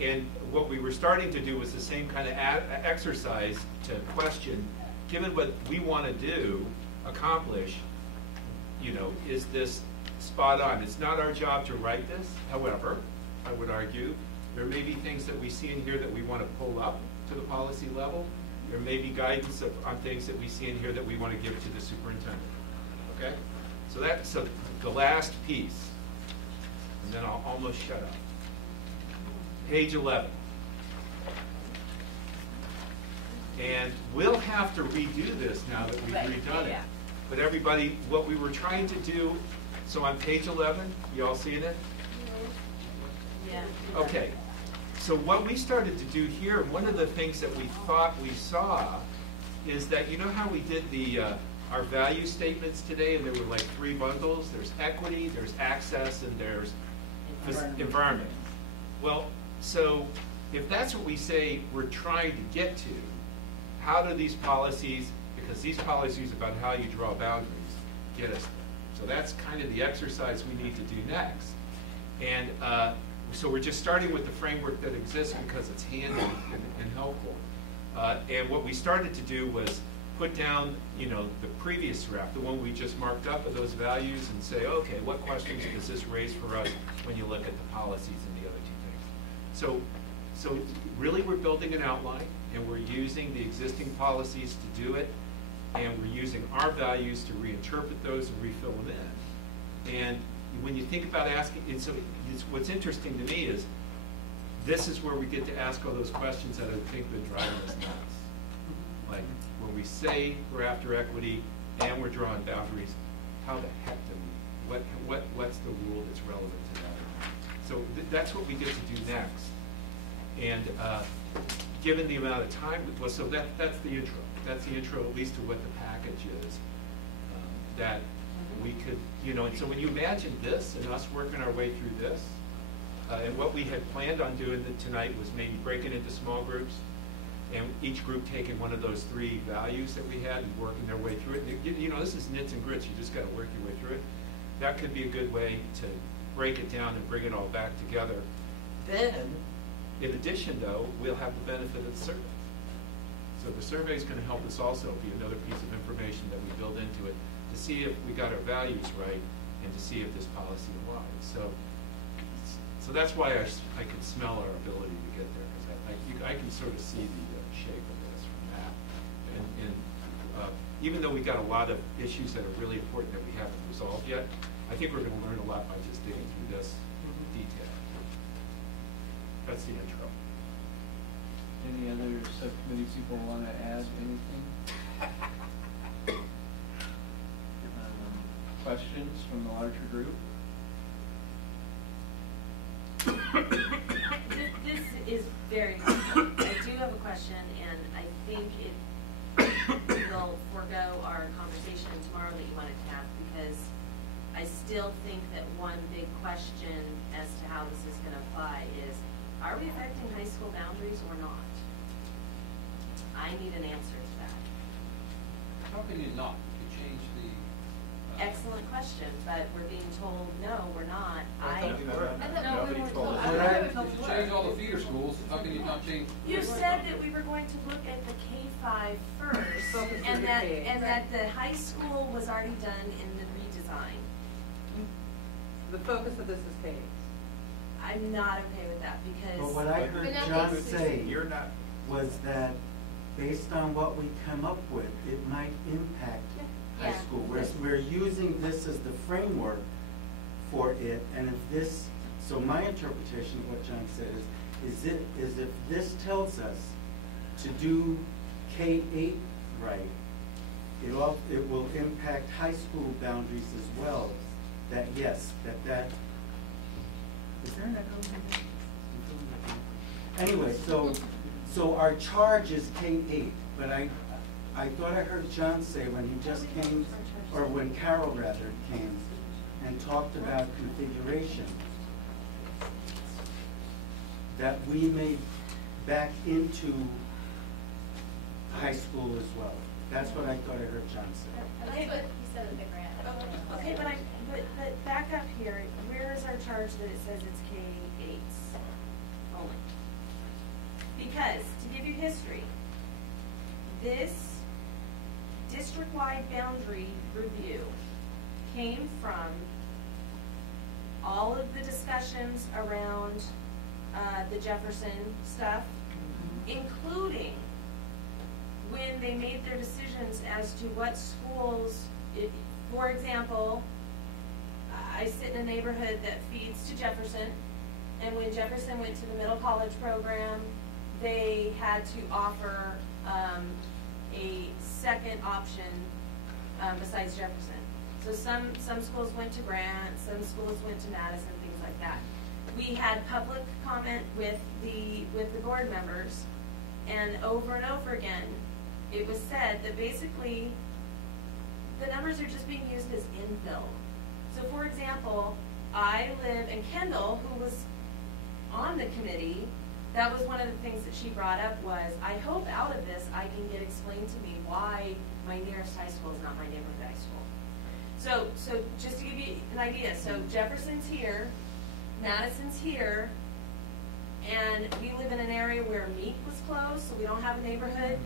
And what we were starting to do was the same kind of exercise to question, given what we want to accomplish, you know, is this spot on? It's not our job to write this. However, I would argue there may be things that we see in here that we want to pull up to the policy level. There may be guidance on things that we see in here that we want to give to the superintendent. Okay? So that's the last piece. And then I'll almost shut up. Page 11. And we'll have to redo this now that we've redone it. But everybody, what we were trying to do, so on page 11, you all seeing it? Yeah. Okay. So what we started to do here, one of the things that we thought we saw is that, you know how we did our value statements today, and there were like 3 bundles? There's equity, there's access, and there's environment. Well, so if that's what we say we're trying to get to, how do these policies, because these policies about how you draw boundaries, get us there? So that's kind of the exercise we need to do next. And so we're just starting with the framework that exists because it's handy and helpful. And what we started to do was put down, you know, the previous draft, the one we just marked up with those values, and say, okay, what questions does this raise for us when you look at the policies and the other 2 things? So really we're building an outline, and we're using the existing policies to do it, and we're using our values to reinterpret those and refill them in. And when you think about asking, what's interesting to me is, this is where we get to ask all those questions that I think have been driving us nuts. Like, when we say we're after equity and we're drawing boundaries, how the heck do we, what's the rule that's relevant to that? So that's what we get to do next. And given the amount of time, well, so that's the intro. That's the intro, at least to what the package is. That we could, and so when you imagine this and us working our way through this, and what we had planned on doing tonight was maybe breaking into small groups, and each group taking one of those 3 values that we had and working their way through it. And, this is nits and grits. You just got to work your way through it. That could be a good way to break it down and bring it all back together. Then, in addition, though, we'll have the benefit of the survey. So the survey is going to help us also be another piece of information that we build into it to see if we got our values right and to see if this policy aligns. So that's why I can smell our ability to get there, because I can sort of see the shape of this from that. And even though we got a lot of issues that are really important that we haven't resolved yet, I think we're going to learn a lot by just digging through this detail. That's the intro. Any other subcommittee people want to add anything? Questions from the larger group? This is very helpful. I do have a question, and I think it will forego our conversation tomorrow that you wanted to have, because I still think that one big question as to how this is going to apply is, are we affecting high school boundaries or not? I need an answer to that. How can you not? You change the... Excellent question, but we're being told, no, we're not. I thought we were. Nobody told us. If you change all the feeder schools, how can you not change? You said that we were going to look at the K-5 first, and that the high school was already done in the redesign. The focus of this is K. I'm not okay with that, because... But what I heard John say was that based on what we come up with, it might impact high school. We're using this as the framework for it, and if this, so my interpretation of what John said is if this tells us to do K-8 right, it will impact high school boundaries as well. That yes, that is there an echo? Anyway, so our charge is K-8, but I thought I heard John say when he just came, or when Carol rather came and talked about configuration, that we may back into high school as well. That's what I thought I heard John say. Okay, but he said it different. Okay, but back up here. Where is our charge that it says it's K-8s only? Because to give you history, this district-wide boundary review came from all of the discussions around the Jefferson stuff, including when they made their decisions as to what schools, for example, I sit in a neighborhood that feeds to Jefferson, and when Jefferson went to the middle college program, they had to offer a second option besides Jefferson. So some schools went to Grant, some schools went to Madison, things like that. We had public comment with the board members, and over again, it was said that basically the numbers are just being used as infill. So for example, I live in Kendall, who was on the committee. That was one of the things that she brought up was, I hope out of this I can get explained to me why my nearest high school is not my neighborhood high school. So just to give you an idea, so Jefferson's here, Madison's here, and we live in an area where Meek was closed, so we don't have a neighborhood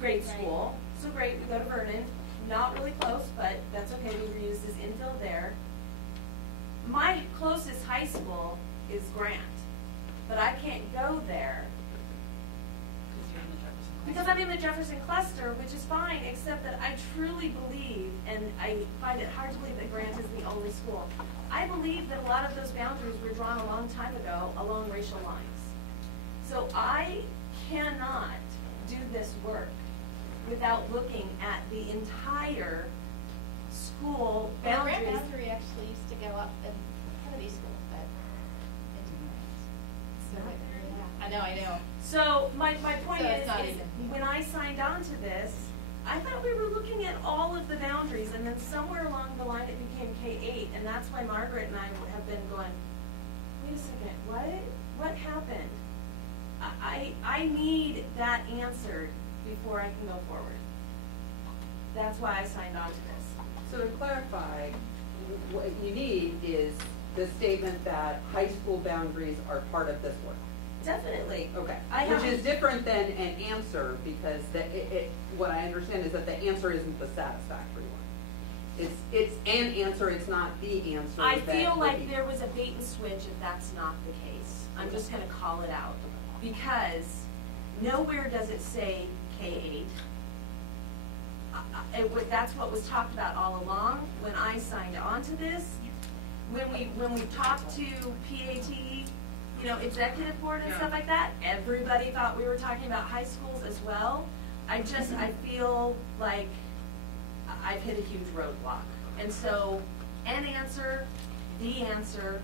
grade school. So great, we go to Vernon, not really close, but that's okay, we were used as infill there. My closest high school is Grant, but I can't go there Because I'm in the Jefferson cluster, which is fine, except that I truly believe, and I find it hard to believe that Grant is the only school. I believe that a lot of those boundaries were drawn a long time ago along racial lines. So I cannot do this work without looking at the entire school Well, boundaries. Grand Boundary actually used to go up in front of these schools, but it didn't. So, yeah. I know. So my point So it's is not even- when I signed on to this, I thought we were looking at all of the boundaries, and then somewhere along the line it became K-8, and that's why Margaret and I have been going, wait a second, what happened? I need that answered before I can go forward. That's why I signed on to this. So to clarify, what you need is the statement that high school boundaries are part of this work. Definitely. Okay, I which have- is different than an answer, because what I understand is that the answer isn't the satisfactory one. It's an answer, it's not the answer. I that feel would like be- there was a bait and switch if that's not the case. I'm just gonna call it out, because nowhere does it say K-8. That's what was talked about all along when I signed on to this. When we talked to PAT, executive board and stuff like that, everybody thought we were talking about high schools as well. I feel like I've hit a huge roadblock. And so, an answer, the answer,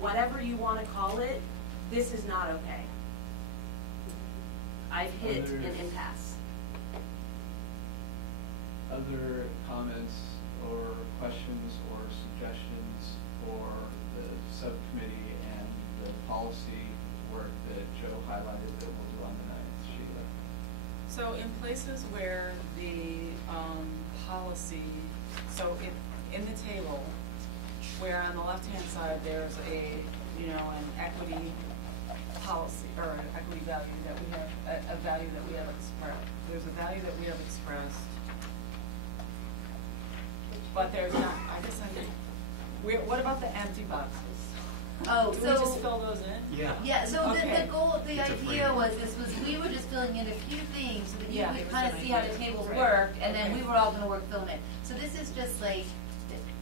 whatever you want to call it, this is not okay. I've hit an impasse. Other comments or questions or suggestions for the subcommittee and the policy work that Joe highlighted that we'll do on the 9th, Sheila? So in places where the policy, so in the table, where on the left-hand side there's an equity policy or an equity value that we have, a value that we have expressed. There's a value that we have expressed, but there's not. What about the empty boxes? Oh, Do so. we just fill those in? Yeah. Yeah, so Okay. the goal, the It's a idea framework. was we were just filling in a few things so that you Yeah, could it was kind an of see how the idea. tables Right. work, and then Okay. we were all gonna work fill them in. So this is just like,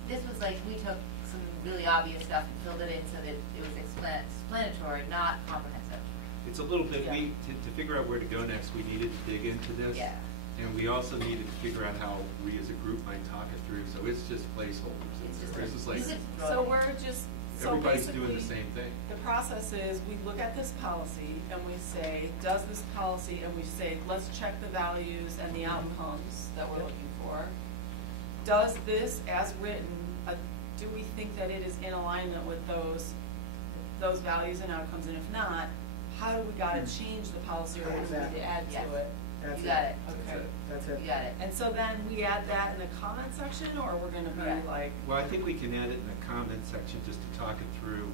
this was like, we took some really obvious stuff and filled it in so that it was explanatory, not comprehensive. It's a little bit, Yeah. to figure out where to go next, we needed to dig into this. Yeah. And we also needed to figure out how we as a group might talk it through, so it's just placeholders. It's just This is like, you could throw So it in. we're just, so everybody's doing the basically, same thing. the process is, we look at this policy and we say, does this policy, and we say, let's check the values and the outcomes that we're looking for. Does this, as written, do we think that it is in alignment with those values and outcomes? And if not, how do we gotta change the policy, or what do we need to add to Yes. it? That's You got it. Okay. That's it. You got it. And so then we add that in the comment section, or we're gonna be Correct. like, Well, I think we can add it in the comment section just to talk it through.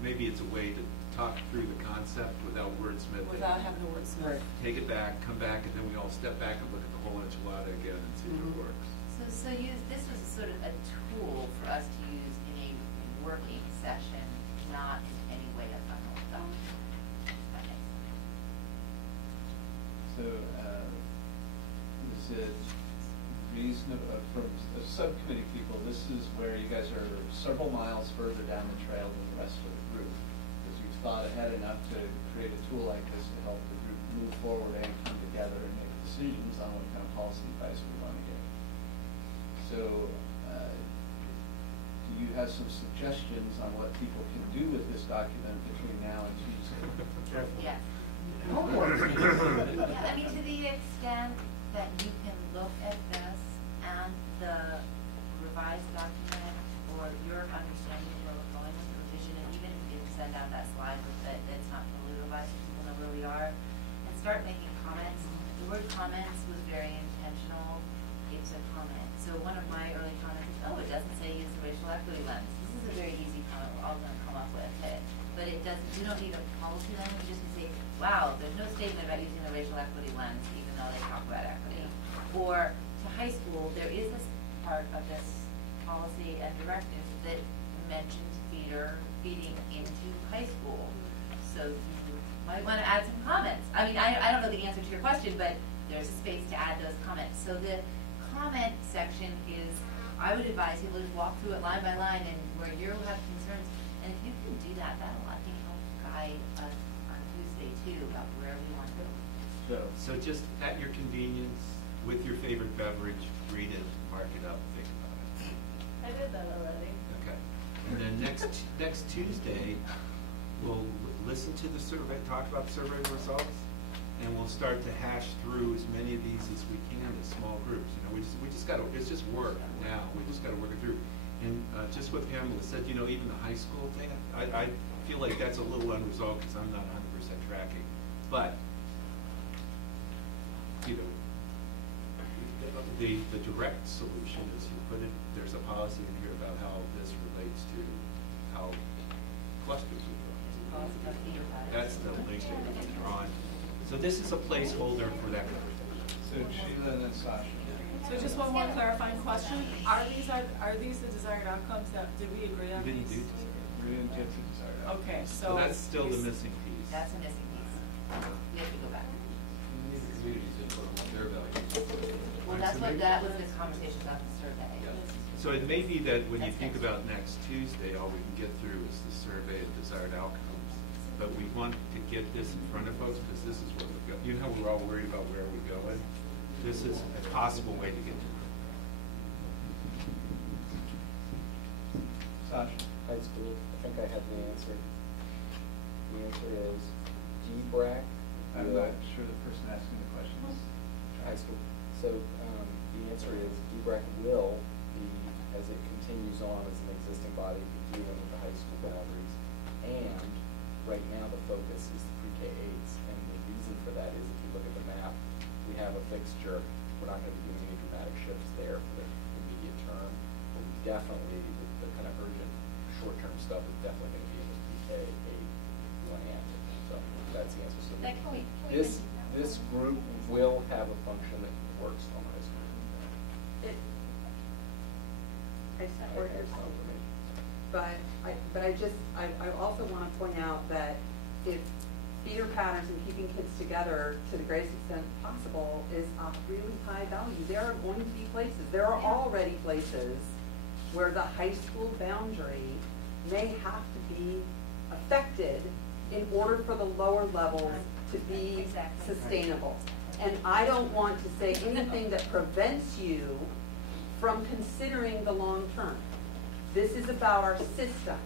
Maybe it's a way to talk through the concept without wordsmithing. without having the word smith? Take it back, come back, and then we all step back and look at the whole enchilada again and see if it works. So this was sort of a tool for us to use in a working session, not in any way a final document. That makes sense. So, is it reasonable, from subcommittee people, this is where you guys are several miles further down the trail than the rest of the group, because you've thought ahead enough to create a tool like this to help the group move forward and come together and make decisions on what kind of policy advice we want to give. So, do you have some suggestions on what people can do with this document between now and Tuesday? Yes. Homework. Yeah, I mean, to the extent that you can look at this and the revised document, or your understanding of where we're going with the revision, and even if you didn't send out that slide with it, it's not totally revised, so people know where we are, and start making comments. The word comments was very intentional. It's a comment. So one of my early comments is, oh, it doesn't say use the racial equity lens. This is a very easy comment we're all gonna come up with, but it doesn't, you don't need a policy language, you just can say, wow, there's no statement about using the racial equity lens, even though they talk about equity. Or to high school, there is this part of this policy and directives that mentions feeding into high school. So you might want to add some comments. I mean, I don't know the answer to your question, but there's a space to add those comments. So the comment section is, I would advise people to walk through it line by line and where you have concerns. And if you can do that, that'll, I think, help guide us on Tuesday too about where we want to go. So just at your convenience, with your favorite beverage, read it, mark it up, think about it. I did that already. Okay. And then next Tuesday, we'll listen to the survey, talk about the survey results, and we'll start to hash through as many of these as we can in small groups. You know, we just got to, it's just work now. We just got to work it through. And just what Pamela said, you know, even the high school thing, I feel like that's a little unresolved because I'm not 100% tracking. But, you know, the direct solution is you put it, there's a policy in here about how this relates to how clusters are drawn. That's the link that we're drawn. So this is a placeholder for that. So Sheila and then Sasha. So just one more clarifying question. Are these the desired outcomes that, did we agree on We didn't these? do We didn't get to desired outcome. Okay, so that's still the missing piece. That's a missing piece. We have to go back. Well, that was the conversation about the survey. So it may be that when you think about next Tuesday, all we can get through is the survey of desired outcomes. But we want to get this in front of folks because this is where we're going. You know how we're all worried about where we're going? This is a possible way to get to it. Sasha. High school, I think I have the answer. The answer is D-BRAC. I'm not sure the person asking the question is. High school. So the answer is D-BRAC will be, as it continues on as an existing body, be dealing with the high school boundaries. And right now the focus is the pre-K-8s. And the reason for that is if you look at the map, we have a fixture. We're not going to be doing any dramatic shifts there for the immediate term. But we definitely, the kind of urgent short-term stuff is definitely going to be in the pre-K-8 one and. So that's the answer. So Like, can we this group will have a function that works on high school. I support your sentiment, but I also want to point out that if feeder patterns and keeping kids together to the greatest extent possible is a really high value. There are going to be places, there are already places where the high school boundary may have to be affected in order for the lower levels to be sustainable. And I don't want to say anything that prevents you from considering the long term. This is about our system.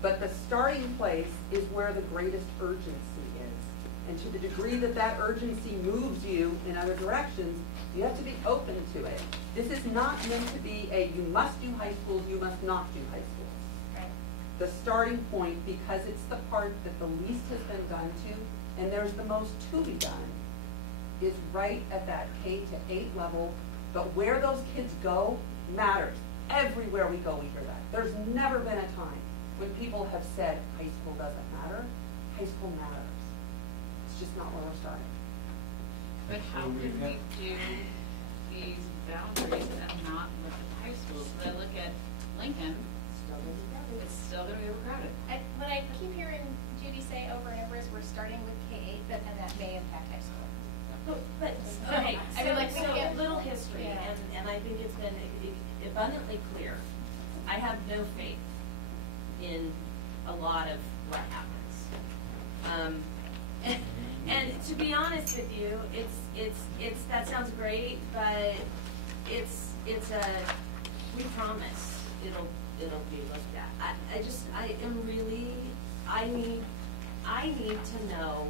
But the starting place is where the greatest urgency is. And to the degree that that urgency moves you in other directions, you have to be open to it. This is not meant to be a you must do high schools, you must not do high schools. Right. The starting point, because it's the part that the least has been done to, and there's the most to be done, is right at that K-8 level. But where those kids go matters. Everywhere we go, we hear that. There's never been a time when people have said high school doesn't matter. High school matters. It's just not where we're starting. But how can we do these boundaries and not look at high schools? When I look at Lincoln, it's still going to be overcrowded. What I keep hearing Judy say over and over is we're starting with K-8, and that may impact high school. But, okay, I mean, like, so we get little history, yeah. and I think it's been abundantly clear. I have no faith in a lot of what happens. And to be honest with you, it's that sounds great, but it's a we promise it'll be looked at. I need to know.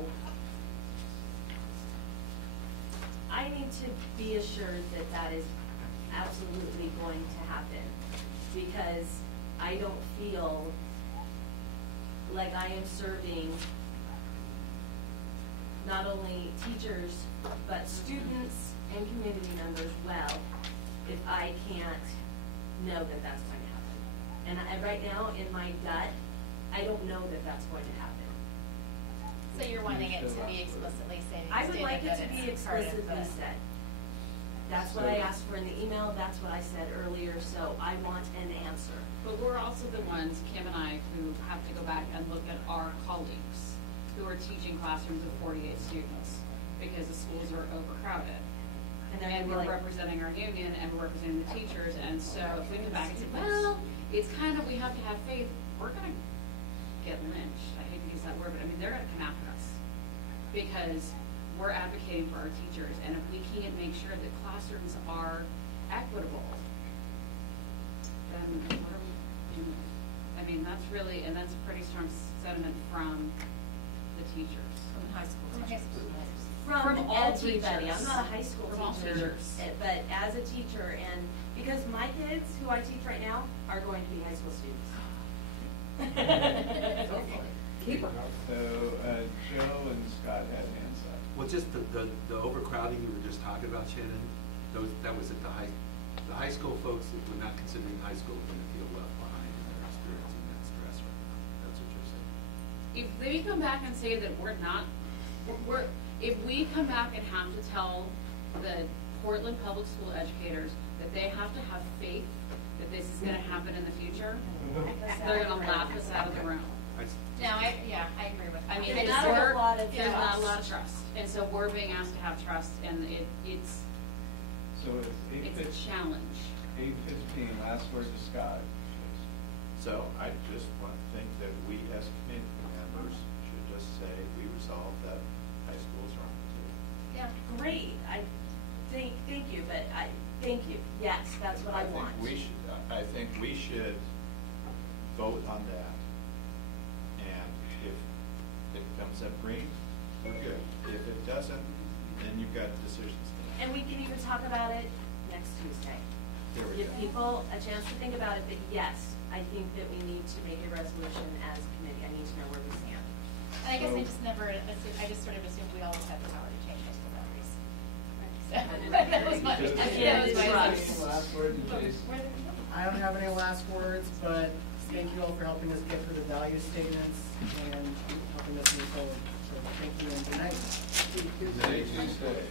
I need to be assured that that is absolutely going to happen, because I don't feel like I am serving not only teachers, but students and community members well if I can't know that that's going to happen. And right now, in my gut, I don't know that that's going to happen. So you're wanting it to be explicitly stated? I would like it that to be it's part of explicitly the- said. That's what I asked for in the email, that's what I said earlier, so I want an answer. But we're also the ones, Kim and I, who have to go back and look at our colleagues who are teaching classrooms of 48 students. because the schools are overcrowded. And then And we're we're like- representing our union and we're representing the teachers, and so if we come back and say, well, it's kind of, we have to have faith, we're gonna get lynched. I hate to use that word, but I mean, they're gonna come after us. Because we're advocating for our teachers, and if we can't make sure that classrooms are equitable, then what are we doing? I mean, that's really, and that's a pretty strong sentiment from the teachers. From high school From high teachers. school. From all everybody. teachers. I'm not a high school From all teacher, teachers. but as a teacher, and because my kids, who I teach right now, are going to be high school students. Keep them. So, Joe and Scott had hands up. Well, just the overcrowding you were just talking about, Shannon, that was at the high school folks that were not considering high school are going to feel left behind and they're experiencing that stress right now. That's what you're saying. If they come back and say that if we come back and have to tell the Portland public school educators that they have to have faith that this is gonna happen in the future, they're gonna laugh us out of the room. No, I agree with that. I mean, There's it's not a we're, lot of there's not a trust. lot of trust, and so we're being asked to have trust, and it's So it's a challenge. 8:15, last word to Scott. So I just want to think that we as committee members should just say, we resolve that high schools are on the table. Yeah, great. Thank you, but thank you. Yes, that's what I want. I think we should vote on that. And if it comes up green, we're good. If it doesn't, then you've got decisions to make. And we can even talk about it next Tuesday. There we Give go. people a chance to think about it, but yes, I think that we need to make a resolution as a committee. I need to know where we stand. And I guess I just never assumed, I just sort of assumed we always had the power to change high school boundaries. So, that was my, Last word, Jason. I don't have any last words, but thank you all for helping us get through the value statements and helping us move forward. So thank you and good night. Good night, Tuesday.